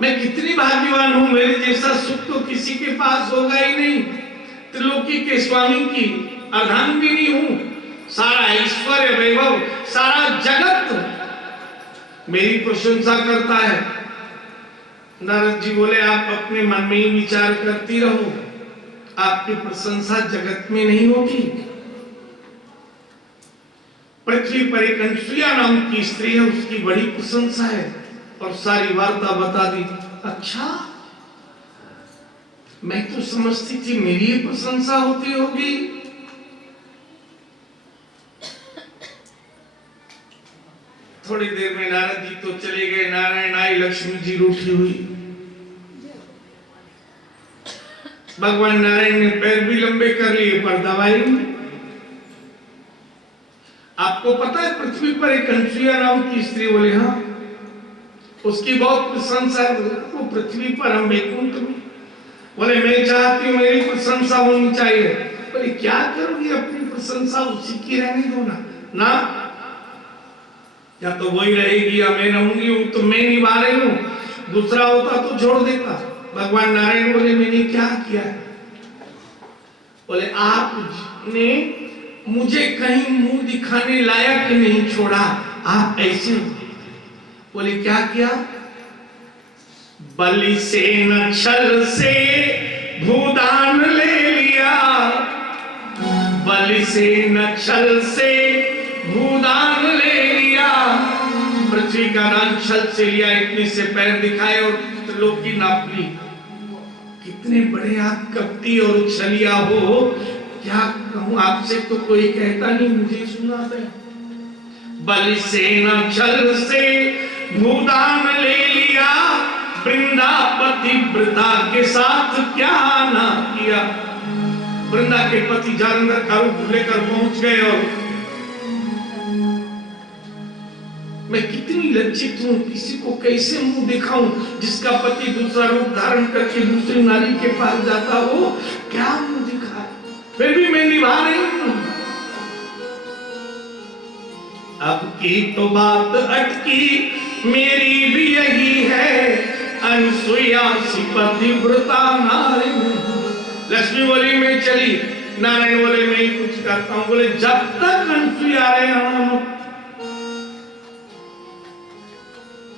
मैं कितनी भाग्यवान हूं, मेरे जैसा सुख तो किसी के पास होगा ही नहीं। त्रिलोकी के स्वामी की अर्धांगिनी हूं, सारा ऐश्वर्य वैभव सारा जगत मेरी प्रशंसा करता है। नारद जी बोले आप अपने मन में ही विचार करती रहो, आपकी प्रशंसा जगत में नहीं होगी। पृथ्वी पर एक अनसुईया नाम की स्त्री है, उसकी बड़ी प्रशंसा है। और सारी वार्ता बता दी। अच्छा, मैं तो समझती थी मेरी ही प्रशंसा होती होगी। थोड़ी देर में नारद जी तो चले गए। नारायण आई, लक्ष्मी जी रूठी हुई। भगवान नारायण ने पैर भी लंबे कर लिए पर दवाई नहीं। आपको पता है पृथ्वी पर एक अनसुईया नाम की स्त्री? बोले हाँ, उसकी बहुत प्रशंसा है। वो पृथ्वी पर, हम वैकुंठ में। बोले मैं चाहती हूँ मेरी प्रशंसा होनी चाहिए। बोले क्या करोगी, अपनी प्रशंसा उसी की रहने दो ना। या तो वही रहेगी या मैं रहूंगी। तो मैं निभा रही हूँ, दूसरा होता तो छोड़ देता। भगवान नारायण बोले मैंने क्या किया? बोले आपने मुझे कहीं मुंह दिखाने लायक नहीं छोड़ा, आप ऐसे। बोले क्या किया? बलि से न छल से भूदान ले लिया, बलि से न छल से भूदान ले लिया। पृथ्वी का दान छल से लिया, इतने से पैर दिखाए और लोग की नाप ली। कितने बड़े आप कपटी और छलिया हो, क्या कहूं आपसे तो कोई कहता नहीं, मुझे सुना है। बलि से न छल से भूदान ले लिया, वृंदापति वृंदा के साथ क्या ना किया। वृंदा के पति जालंधर का रूप लेकर पहुंच गए और मैं कितनी लज्जित हूं, किसी को कैसे मुंह दिखाऊं जिसका पति दूसरा रूप धारण करके दूसरी नारी के पास जाता हो, क्या मुंह दिखाए। फिर भी मैं निभा रही हूं। अब की तो बात अटकी मेरी भी यही है, अनसुईया सी पतिव्रता नारी नहीं। लक्ष्मी बोली मैं चली, नारायण बोले मैं ही कुछ करता हूं। बोले जब तक अनसुईया रहे हम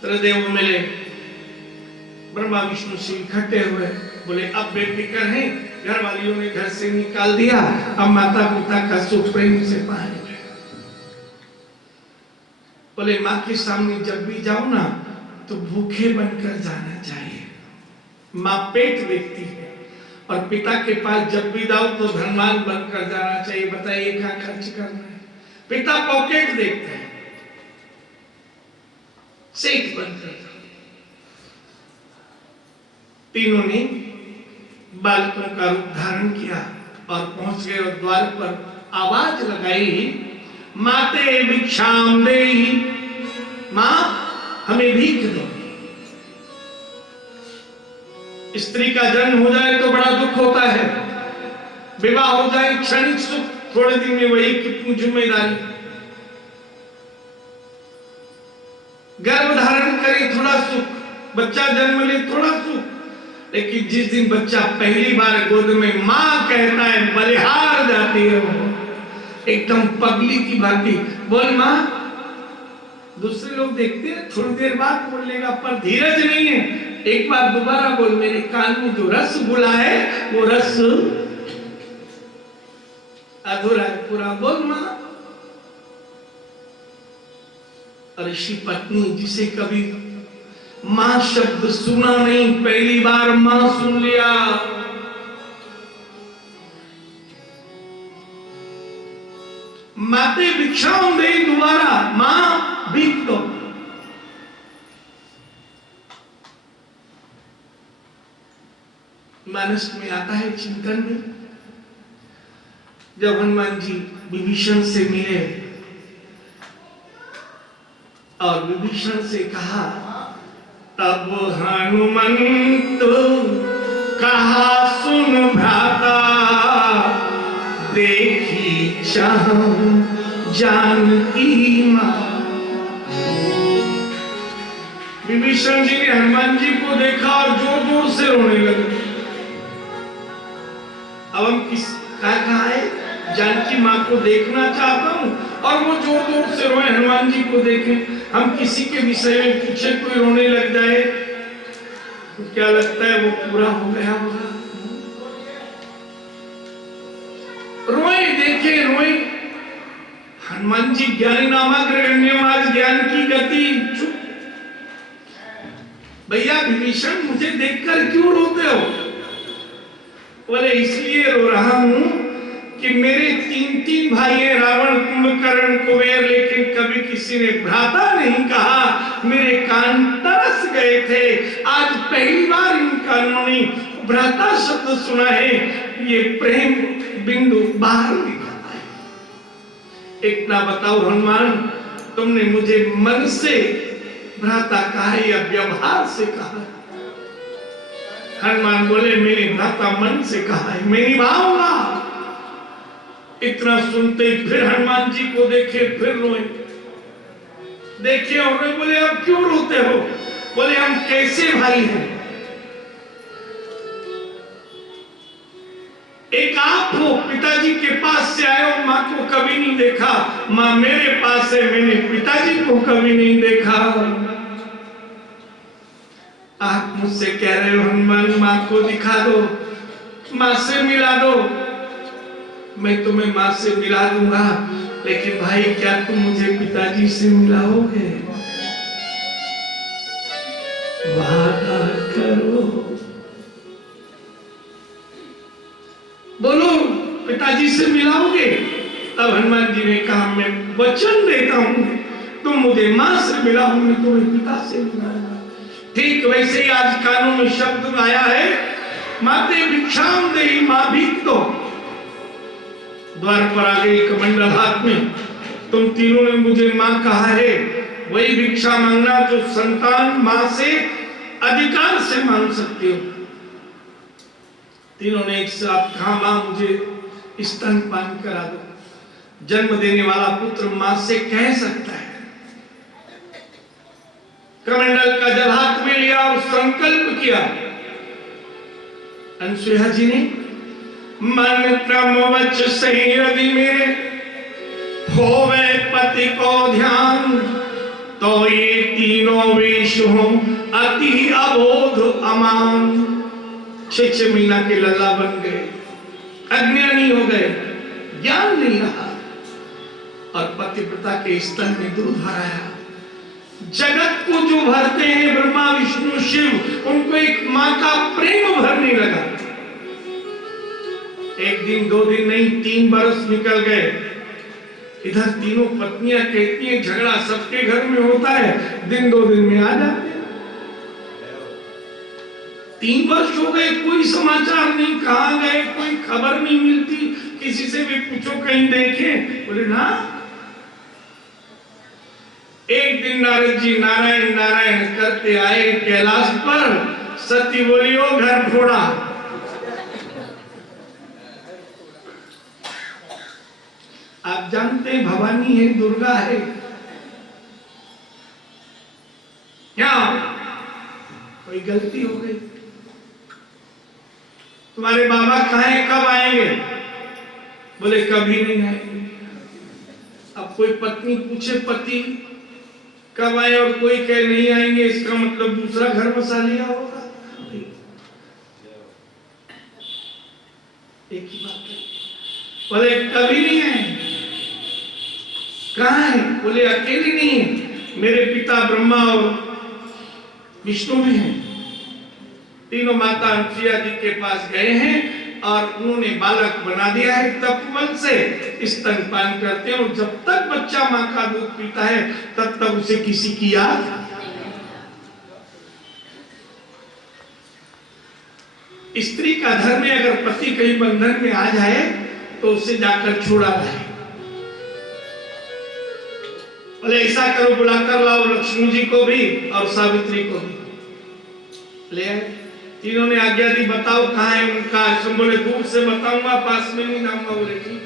त्रिदेव मिले, ब्रह्मा विष्णु शिव इकट्ठे हुए। बोले अब बेफिक्र हैं, घर वालियों ने घर से निकाल दिया, अब माता पिता का सुख प्रेम से पाएंगे। बोले माँ के सामने जब भी जाओ ना तो भूखे बनकर जाना चाहिए, माँ पेट देखती है, और पिता के पास जब भी जाओ तो धनवान बनकर जाना चाहिए। बताइए क्या खर्च करना है, पिता पॉकेट देखते हैं, सेठ बनकर। तीनों ने बालकों का रूप धारण किया और पहुंच गए, और द्वार पर आवाज लगाई, माते भिक्षाम देहि, मां हमें भीख दो। स्त्री का जन्म हो जाए तो बड़ा दुख होता है, विवाह हो जाए क्षणिक सुख, थोड़े दिन में वही कितनी जिम्मेदारी। गर्भ धारण करे थोड़ा सुख, बच्चा जन्म ले थोड़ा सुख, लेकिन जिस दिन बच्चा पहली बार गोद में मां कहता है, बलिहार जाती है वो एकदम पगली की भांति। बोल मां, दूसरे लोग देखते हैं थोड़ी देर बाद बोल लेगा, पर धीरज नहीं है, एक बार दोबारा बोल, मेरे कान में जो रस घुला है वो रस अधूरा है, पूरा बोल मां। ऋषि पत्नी जिसे कभी मां शब्द सुना नहीं, पहली बार मां सुन लिया। माते भिक्षाओं दे, दोबारा मां भीख दो। मानस में आता है चिंतन में, जब हनुमान जी विभीषण से मिले और विभीषण से कहा, तब हनुमंत कहा सुन भ्राता, देखी चाह जानकी मां। विभीषण जी ने हनुमान जी को देखा और जोर जोर से रोने लगे। अब हम किस कहा है, जानकी मां को देखना चाहता हूं, और वो जोर जोर से रोए, हनुमान जी को देखें। हम किसी के विषय में पूछे, कोई रोने लग जाए तो क्या लगता है वो पूरा हो गया होगा। रोए देखे रोए, हनुमान जी ज्ञानी नामक ज्ञान की गति। चुप भैया विभीषण, मुझे देखकर क्यों रोते हो? बोले इसलिए रो रहा हूं कि मेरे तीन भाई हैं, रावण, कुंभकर्ण, कुबेर, लेकिन कभी किसी ने भ्राता नहीं कहा। मेरे कान तरस गए थे, आज पहली बार इन कानों ने भ्राता शब्द सुना है। ये प्रेम बिंदु बाहर निकलता है। एक ना बताओ हनुमान, तुमने मुझे मन से भ्राता कहा है या व्यवहार से कहा है? हनुमान बोले मैंने भ्राता मन से कहा है, मैं निभाऊंगा। इतना सुनते ही फिर हनुमान जी को देखे, फिर रोए, देखे और रोए। बोले अब क्यों रोते हो? बोले हम कैसे भाई हैं? एक आप हो, पिताजी के पास से आए हो, माँ को कभी नहीं देखा, माँ मेरे पास है, मैंने पिताजी को कभी नहीं देखा। आप मुझसे कह रहे हो हनुमान माँ को दिखा दो, माँ से मिला दो। मैं तुम्हें माँ से मिला दूंगा, लेकिन भाई क्या तुम मुझे पिताजी से मिलाओगे? वादा करो, बोलो पिताजी से मिलाओगे? तब हनुमान जी ने कहा मैं वचन देता हूं, तुम मुझे माँ से मिलाओ, मैं तुम्हें पिता से मिलाऊंगा। ठीक वैसे ही आज कानों में शब्द आया है, माते भिक्षाम देहि, मां भीख दो। द्वार पर आ गई कमंडल हाथ में, तुम तीनों ने मुझे मां कहा है, वही भिक्षा मांगना जो संतान मां से अधिकार से मांग सकते हो। तीनों ने एक साथ कहा मां मुझे स्तनपान करा दो। जन्म देने वाला पुत्र मां से कह सकता है कमंडल का जल हाथ में लिया और संकल्प किया। अनसुईया जी ने मन क्रम वच सही यदि मेरे होवे पति को ध्यान, तो ये तीनों वेश हो अति अबोध अमान। 6 महीना के लल्ला बन गए, अज्ञानी हो गए, ज्ञान नहीं रहा और पतिव्रता के स्तन में दूध भराया। जगत को जो भरते हैं ब्रह्मा विष्णु शिव, उनको एक मां का प्रेम भरने लगा। 1 दिन 2 दिन नहीं, 3 बरस निकल गए। इधर तीनों पत्नियां कहती हैं झगड़ा सबके घर में होता है, दिन 2 दिन में आ जाते हैं। 3 वर्ष हो गए, कोई समाचार नहीं, कहां गए, कोई खबर नहीं मिलती। किसी से भी पूछो कहीं देखे, बोले ना। एक दिन नारद जी नारायण नारायण करते आए कैलाश पर, सती बोली ओ घर फोड़ा। आप जानते हैं भवानी है, दुर्गा है, क्या कोई गलती हो गई? तुम्हारे बाबा कहाँ हैं, कब आएंगे? बोले कभी नहीं आएंगे। अब कोई पत्नी पूछे पति कब आए और कोई कहे नहीं आएंगे, इसका मतलब दूसरा घर बसा लिया होगा। एक ही बात है। बोले कभी नहीं आएंगे। कहाँ है? बोले अकेले नहीं है, मेरे पिता ब्रह्मा और विष्णु भी हैं। तीनों माता अनसुईया जी के पास गए हैं और उन्होंने बालक बना दिया है। तपबल से स्तनपान करते हैं और जब तक बच्चा मां का दूध पीता है तब तक उसे किसी की याद। स्त्री का धर्म है, अगर पति कहीं बंधन में आ जाए तो उसे जाकर छोड़ा जाए। बोले ऐसा करो, बुलाकर लाओ लक्ष्मी जी को भी और सावित्री को भी। ले आए। तीनों ने आज्ञा दी, बताओ कहाँ है उनका आश्रम? बोले दूर से बताऊंगा, पास में नहीं जाऊंगा। बोले ठीक।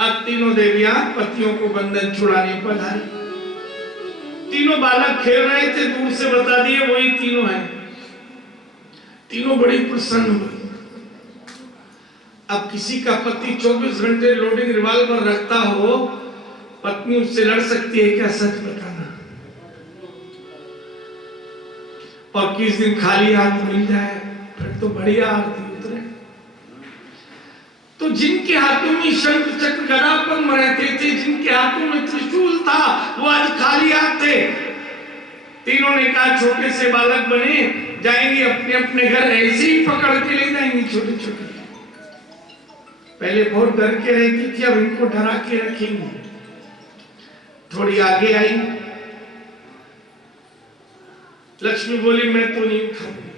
अब तीनों देवियां पतियों को बंधन छुड़ाने पधारी। तीनों बालक खेल रहे थे, दूर से बता दिए वही तीनों हैं। तीनों बड़ी प्रसन्न हुई। अब किसी का पति 24 घंटे लोडिंग रिवॉल्वर रखता हो, पत्नी उससे लड़ सकती है क्या? सच बताना। और किस दिन खाली हाथ मिल जाए फिर तो बढ़िया आरती उतरे। तो जिनके हाथों में शंख चक्र गदा पद्म रहते थे, जिनके हाथों में त्रिशूल था, वो आज खाली हाथ थे। तीनों ने कहा छोटे से बालक बने, जाएंगे अपने अपने घर, ऐसे ही पकड़ के ले जाएंगे छोटे छोटे। पहले बहुत डर के रहती थी, अब इनको डरा के रखेंगे। थोड़ी आगे आई, लक्ष्मी बोली मैं तो नहीं उठाऊंगी।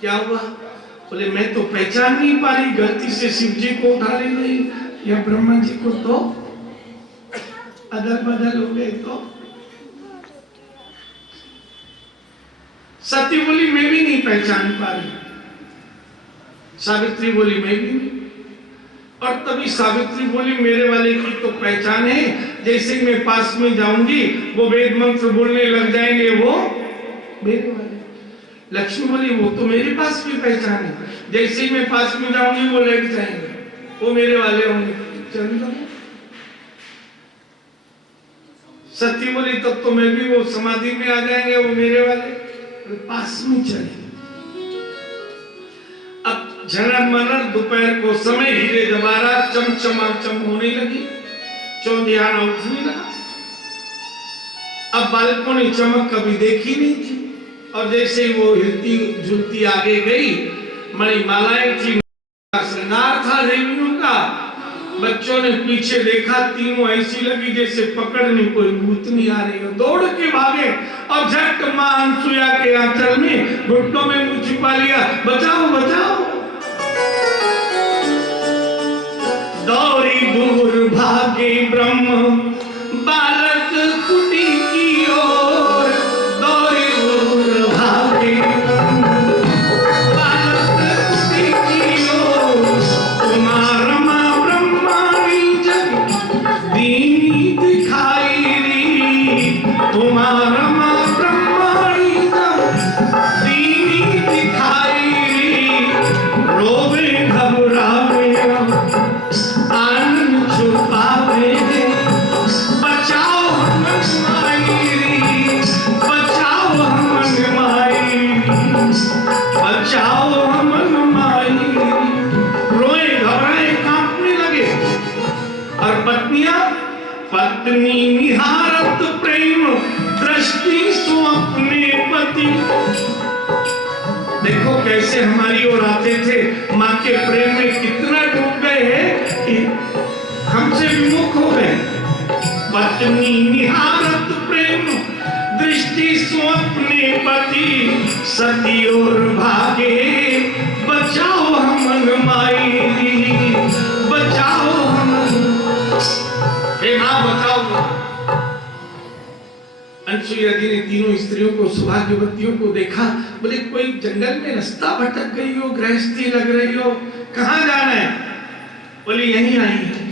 क्या हुआ? बोले मैं तो पहचान नहीं पा रही, गलती से शिव जी को उठा ले गई या ब्रह्मा जी को, तो अदल बदल हो गए। तो सती बोली मैं भी नहीं पहचान पा रही। सावित्री बोली मैं भी नहीं। और तभी सावित्री बोली मेरे वाले की तो पहचान है, जैसे मैं पास में जाऊंगी वो वेद मंत्र बोलने लग जाएंगे, वो मेरे वाले। लक्ष्मी बोली वो तो मेरे पास भी पहचान है, जैसे ही मैं पास में जाऊंगी वो लग जाएंगे, वो मेरे वाले होंगे। चल सती बोली तब तो मैं भी, वो समाधि में आ जाएंगे वो मेरे वाले, पास में चले। अब झनर मनर दोपहर को समय, हीरे जवाहरात चमचमाचम होने लगी, चौंधियाना उठने लगा। अब बालकों ने चमक कभी देखी नहीं थी और जैसे वो हिलती झुलती आगे गई, मणिमालाएं थी, श्रृंगार था देवियों का। बच्चों ने पीछे देखा, तीनों ऐसी लगी जैसे पकड़ने कोई भूतनी आ रही हो। दौड़ के भागे और झट मां अनसुईया के आंचल में घुटनों में मुंह छिपा लिया, बचाओ बचाओ। दौड़ी दूर भागे ब्रह्म बालक कुटी की ओर, दौड़ी दूर भागे बालक कुटी की ओर। तुम्हारा मां ब्रह्माणी जग दीनी दिखाई दी, तुम्हारा मां और पत्नियां, पत्नी निहारत प्रेम दृष्टि सो अपने पति। देखो कैसे हमारी ओर आते थे, माँ के प्रेम में कितना डूब गए हैं कि हमसे विमुख हो गए। पत्नी निहारत प्रेम दृष्टि सो अपने पति, सती और भागे बचाओ हमन माई, बचाओ हमन। हे माँ बचाओ। अनसुईया जी ने तीनों स्त्रियों को, सौभाग्यवतियों को देखा। बोले कोई जंगल में रास्ता भटक गई हो, गृहस्थी लग रही हो, कहाँ जाना है? बोले यहीं आई है।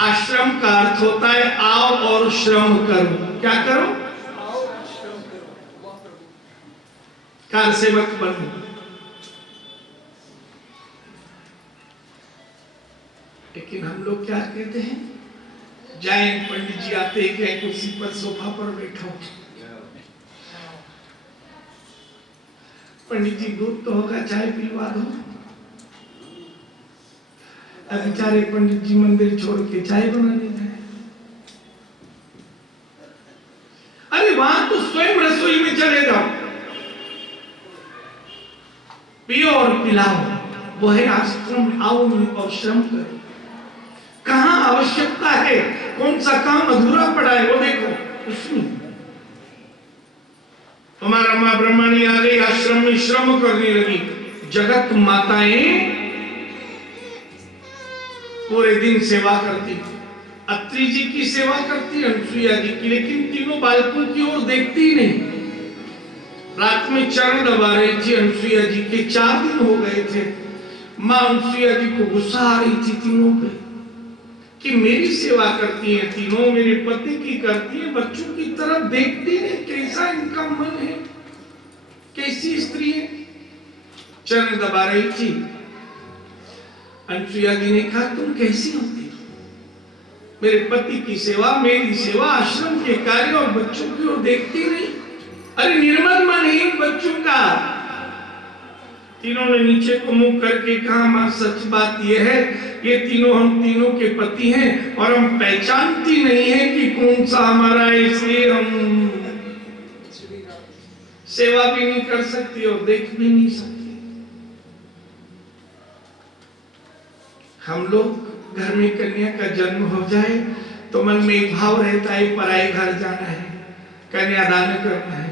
आश्रम का अर्थ होता है आओ और श्रम करो। क्या करो? कार सेवक बनो। लेकिन हम लोग क्या कहते हैं? जाए पंडित जी आते गए, कुर्सी पर सोफा पर बैठो। पंडित जी दूध तो होगा, चाय पिलवा दो। अब बेचारे पंडित जी मंदिर छोड़ के चाय बनाने जाए। अरे वहां तो स्वयं रसोई में चले जाओ, पियो और पिलाओ। वो है आश्रम, आओ और श्रम करो। कहां आवश्यकता है, कौन सा काम अधूरा पड़ा है वो देखो उसमें। हमारा मां ब्रह्मणी आ गई, आश्रम में श्रम करने लगी। जगत माताएं पूरे दिन सेवा करती थी। अत्रि जी की सेवा करती, अनसुईया जी की, लेकिन तीनों बालकों की ओर देखती नहीं। रात में चरण दबा रही थी अनसुईया जी के। 4 दिन हो गए थे। मां अनसुईया जी को गुस्सा आ रही थी तीनों पे कि मेरी सेवा करती है तीनों, मेरे पति की करती है, बच्चों की तरफ देखती नहीं। कैसा इनका मन है, कैसी स्त्री है। चरण दबा रही थी। अनसुईया जी ने कहा तुम कैसी होती हो? मेरे पति की सेवा, मेरी सेवा, आश्रम के कार्य और बच्चों की ओर देखती नहीं। अरे निर्मल मन है बच्चों का। तीनों ने नीचे को मुंह करके कहा मां सच बात यह है, ये तीनों हम तीनों के पति हैं और हम पहचानती नहीं है कि कौन सा हमारा है, इसलिए हम सेवा भी नहीं कर सकती और देख भी नहीं सकती। हम लोग घर में कन्या का जन्म हो जाए तो मन में एक भाव रहता है पराए घर जाना है, कन्यादान करना है।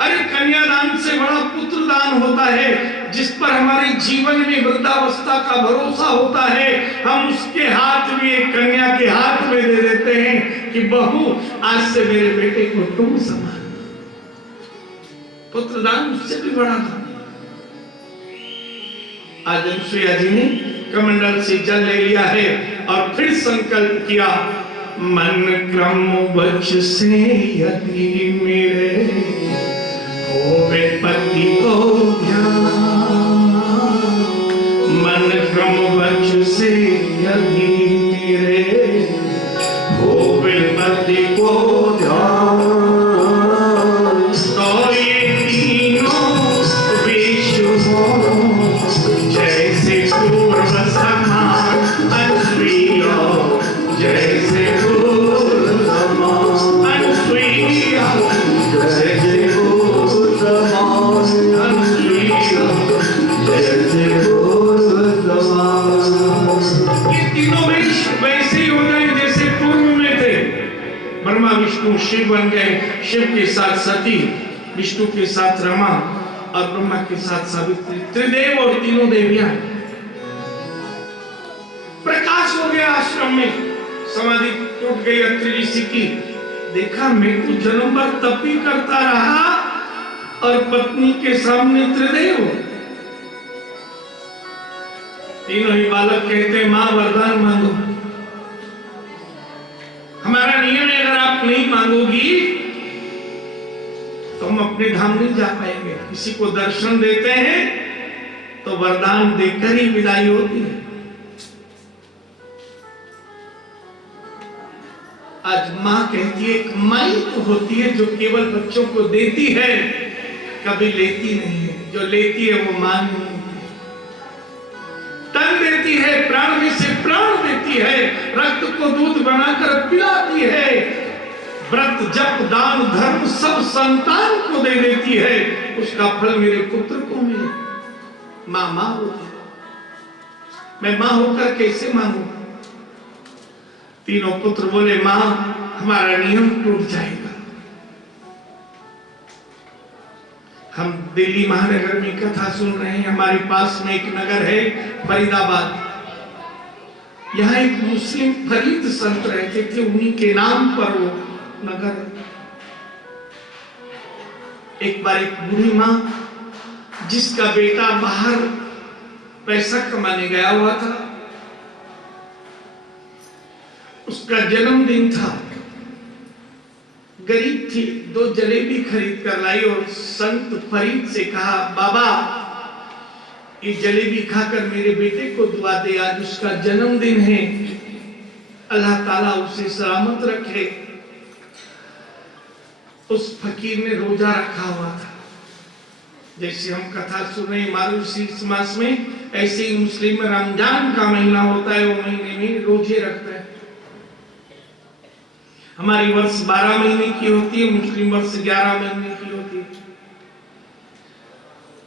अरे कन्यादान से बड़ा पुत्र दान होता है, जिस पर हमारे जीवन में वृद्धावस्था का भरोसा होता है। हम उसके हाथ में, एक कन्या के हाथ में दे देते हैं कि बहू आज से मेरे बेटे को तुम संभालना। पुत्र दान उससे भी बड़ा दान। आज अनसुईया जी ने कमंडल से जल ले लिया है और फिर संकल्प किया, मन क्रम वच से यदि मेरे होवे पति को ध्यान, मन क्रम वच से यदि मेरे होवे पति को ध्यान, तो ये तीनों विश्व जैसे पूर्व समान, अनसुईया जैसे पूर्व समान, अनसुईया जैसे पूर्व समान, अनसुईया जैसे पूर्व समान। ये तीनों वैसे ही हो गए जैसे पूर्व में थे। ब्रह्मा विष्णु शिव बन गए। शिव के साथ सती, विष्णु के साथ रमा और ब्रह्मा के साथ सावित्री, त्रिदेव और तीनों देवियां। प्रकाश हो गया आश्रम में। समाधि टूट गई अत्रि ऋषि की। देखा मैं तो जन्म भर तप ही करता रहा और पत्नी के सामने त्रिदेव। तीनों ही बालक कहते मां वरदान मांगो। हमारा नियम है अगर आप नहीं मांगोगी तो हम अपने धाम नहीं जा पाएंगे। किसी को दर्शन देते हैं तो वरदान देकर ही विदाई होती है। आज मां कहती है, एक माई तो होती है जो केवल बच्चों को देती है, कभी लेती नहीं है। जो लेती है वो मां नहीं होती। तन देती है, प्राण में से प्राण देती है, रक्त को दूध बनाकर पिलाती है, व्रत जप दान धर्म सब संतान को दे देती है, उसका फल मेरे पुत्र को मिले। मां मां होती है, मैं मां होकर कैसे मांगू? तीनों पुत्र बोले मां हमारा नियम टूट जाएगा। हम दिल्ली महानगर में कथा सुन रहे हैं, हमारे पास में एक नगर है फरीदाबाद, यहाँ एक मुस्लिम फरीद संत रहते थे, उन्हीं के नाम पर वो नगर। एक बार एक बूढ़ी मां जिसका बेटा बाहर पैसा कमाने गया हुआ था, उसका जन्मदिन था, गरीब थी, 2 जलेबी खरीद कर लाई और संत फरीद से कहा बाबा ये जलेबी खाकर मेरे बेटे को दुआ दे, आज उसका जन्मदिन है, अल्लाह ताला उसे सलामत रखे। उस फकीर ने रोजा रखा हुआ था, जैसे हम कथा सुन रहे मार्गशीर्ष मास में, ऐसे ही मुस्लिम में रमजान का महीना होता है, वो महीने में रोजे रखता है। हमारी वर्ष 12 महीने की होती है, मुस्लिम वर्ष 11 महीने की होती है।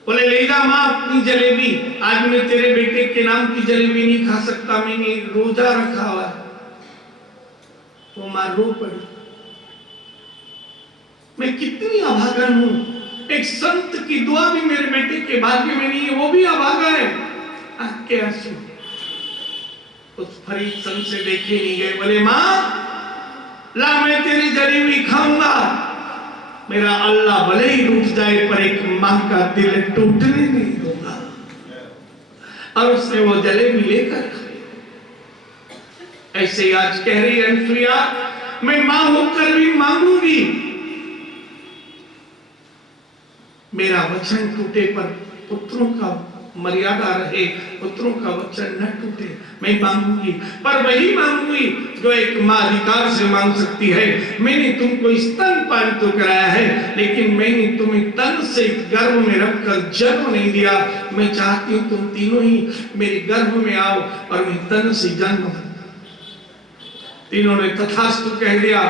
बोले ले जा मां अपनी जलेबी, आज मैं तेरे बेटे के नाम की जलेबी नहीं खा सकता, मैंने रोजा रखा हुआ है। वो मां रो पड़ी, मैं कितनी अभागन हूं, एक संत की दुआ भी मेरे बेटे के भाग्य में नहीं है, वो भी अभागा है। क्या आंसू उस फरीद संत से देखे नहीं गए, बोले मां ला मैं तेरी जलेबी खाऊंगा, मेरा अल्लाह भले ही रूठ जाए पर एक मां का दिल टूटने नहीं दूंगा। और उसने वो जलेबी लेकर खाई। ऐसे आज कह रही अनुसुईया, मैं मां होकर भी मांगूंगी, मेरा वचन टूटे पर पुत्रों का मर्यादा रहे, पुत्रों का वचन न टूटे, मैं मांगूंगी, पर वही मांगूंगी जो एक मां अधिकार से मांग सकती है। मैंने तुमको स्तनपान तो कराया है, लेकिन मैंने तुम्हें तन से गर्भ में रखकर जन्म नहीं दिया। मैं चाहती हूं तुम तीनों ही मेरे गर्भ में आओ और मैं तन से जन्म। तीनों ने तथास्तु कह दिया।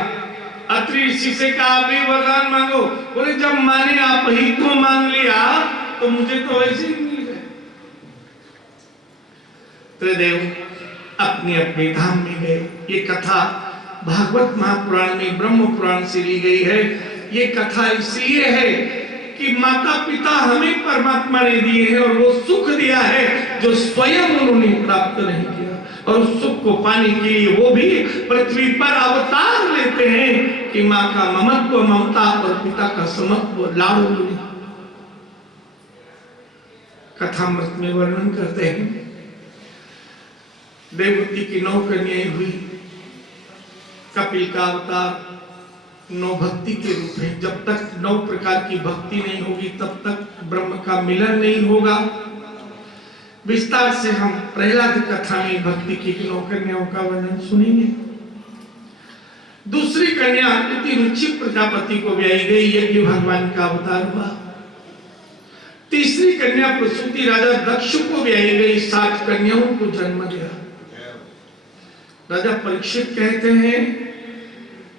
अत्रि ऋषि से कहा आप भी वरदान मांगो। बोले जब मैंने आप ही को मांग लिया तो मुझे तो वैसे ही मिल गए। त्रिदेव अपने अपने धाम में गए। ये कथा भागवत महापुराण में ब्रह्म पुराण से ली गई है। ये कथा इसलिए है कि माता पिता हमें परमात्मा ने दिए हैं और वो सुख दिया है जो स्वयं उन्होंने प्राप्त नहीं किया, और उस सुख को पाने के लिए वो भी पृथ्वी पर अवतार लेते हैं कि माँ का ममत्व ममता और पिता का समत्व लाड़ू। कथामृत में वर्णन करते हैं देवहूति की 9 कन्याएं हुई। कपिल का अवतार 9 भक्ति के रूप है। जब तक 9 प्रकार की भक्ति नहीं होगी तब तक ब्रह्म का मिलन नहीं होगा। विस्तार से हम प्रहलाद कथा में भक्ति की 9 कन्याओं का वर्णन सुनेंगे। दूसरी कन्या अति रुचि प्रजापति को ब्याही गई, यज्ञ भगवान का अवतार हुआ। तीसरी कन्या प्रसूति राजा दक्ष को ब्याही गई, 7 कन्याओं को जन्म दिया। राजा परीक्षित कहते हैं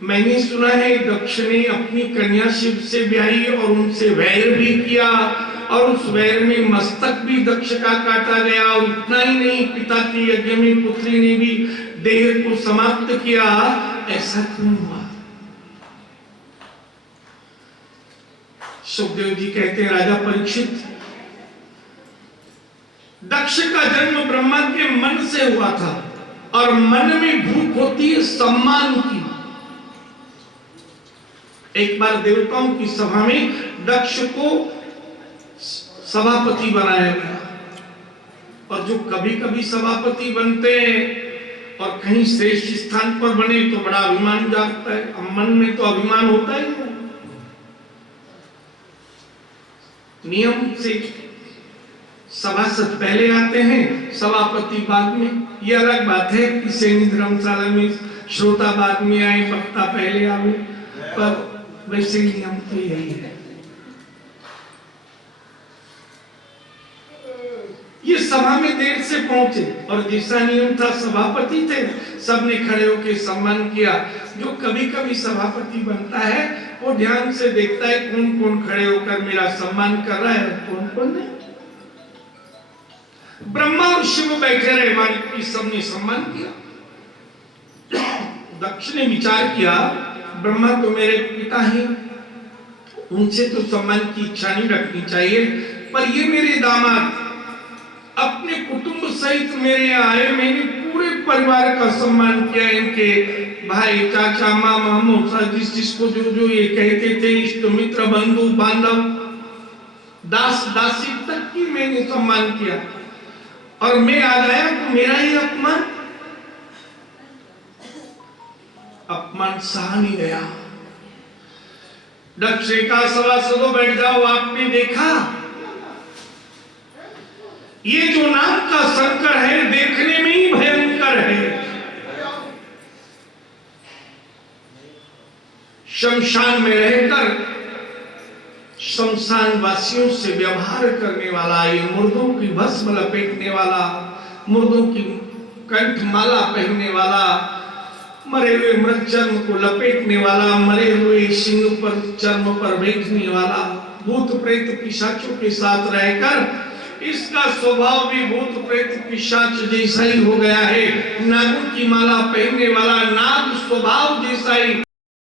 मैंने सुना है दक्ष ने अपनी कन्या शिव से ब्याही और उनसे वैर भी किया, और उस वैर में मस्तक भी दक्ष का काटा गया। और इतना ही नहीं, पिता के यज्ञ में पुत्री ने भी देह को समाप्त किया। ऐसा क्यों हुआ? सुखदेव जी कहते हैं राजा परीक्षित, दक्ष का जन्म ब्रह्मा के मन से हुआ था, और मन में भूख होती है सम्मान की। एक बार देवताओं की सभा में दक्ष को सभापति बनाया गया, और जो कभी कभी सभापति बनते हैं और कहीं श्रेष्ठ स्थान पर बने तो बड़ा अभिमान जागता है। मन में तो अभिमान होता ही है। नियम से सभासद पहले आते हैं, सभापति बाद में। ये अलग बात है कि सैन्य धर्मशाला में श्रोता बाद में आए, वक्ता पहले आवे, पर वैसे नियम तो यही है। ये सभा में देर से पहुंचे और जैसा नियम था सभापति थे, सबने खड़े होकर सम्मान किया। जो कभी कभी सभापति बनता है वो ध्यान से देखता है कौन कौन खड़े होकर मेरा सम्मान कर रहा है, कौन कौन नहीं। ब्रह्मा और शिव बैठे रहे, मालिक की सबने सम्मान किया। दक्ष ने विचार किया, ब्रह्मा तो मेरे पिता हैं, उनसे तो सम्मान की इच्छा नहीं रखनी चाहिए, पर ये मेरे दामाद अपने कुटुंब सहित मेरे यहाँ आए, मैंने पूरे परिवार का सम्मान किया। इनके भाई, चाचा, मामा, मौसा, जिसको जो जो ये कहते थे, इष्ट मित्र, बंधु बांधव, दास दासी तक की मैंने सम्मान किया, और मैं आ गया तो मेरा ही अपमान सहा नहीं गया। दक्ष ने कहा, सभासदों बैठ जाओ। आपने देखा ये जो नाम का शंकर है देखने में ही भयंकर है। शमशान में रहकर शमशान वासियों से व्यवहार करने वाला, ये मुर्दों की भस्म लपेटने वाला, मुर्दों की कंठमाला पहनने वाला, मरे हुए मृत चर्म को लपेटने वाला, मरे हुए सिंह पर चर्म पर बैठने वाला, भूत प्रेत पिशाचों के साथ रहकर इसका स्वभाव भी भूत प्रेत पिशाच जैसा ही हो गया है। नागों की माला पहनने वाला नाग स्वभाव जैसा ही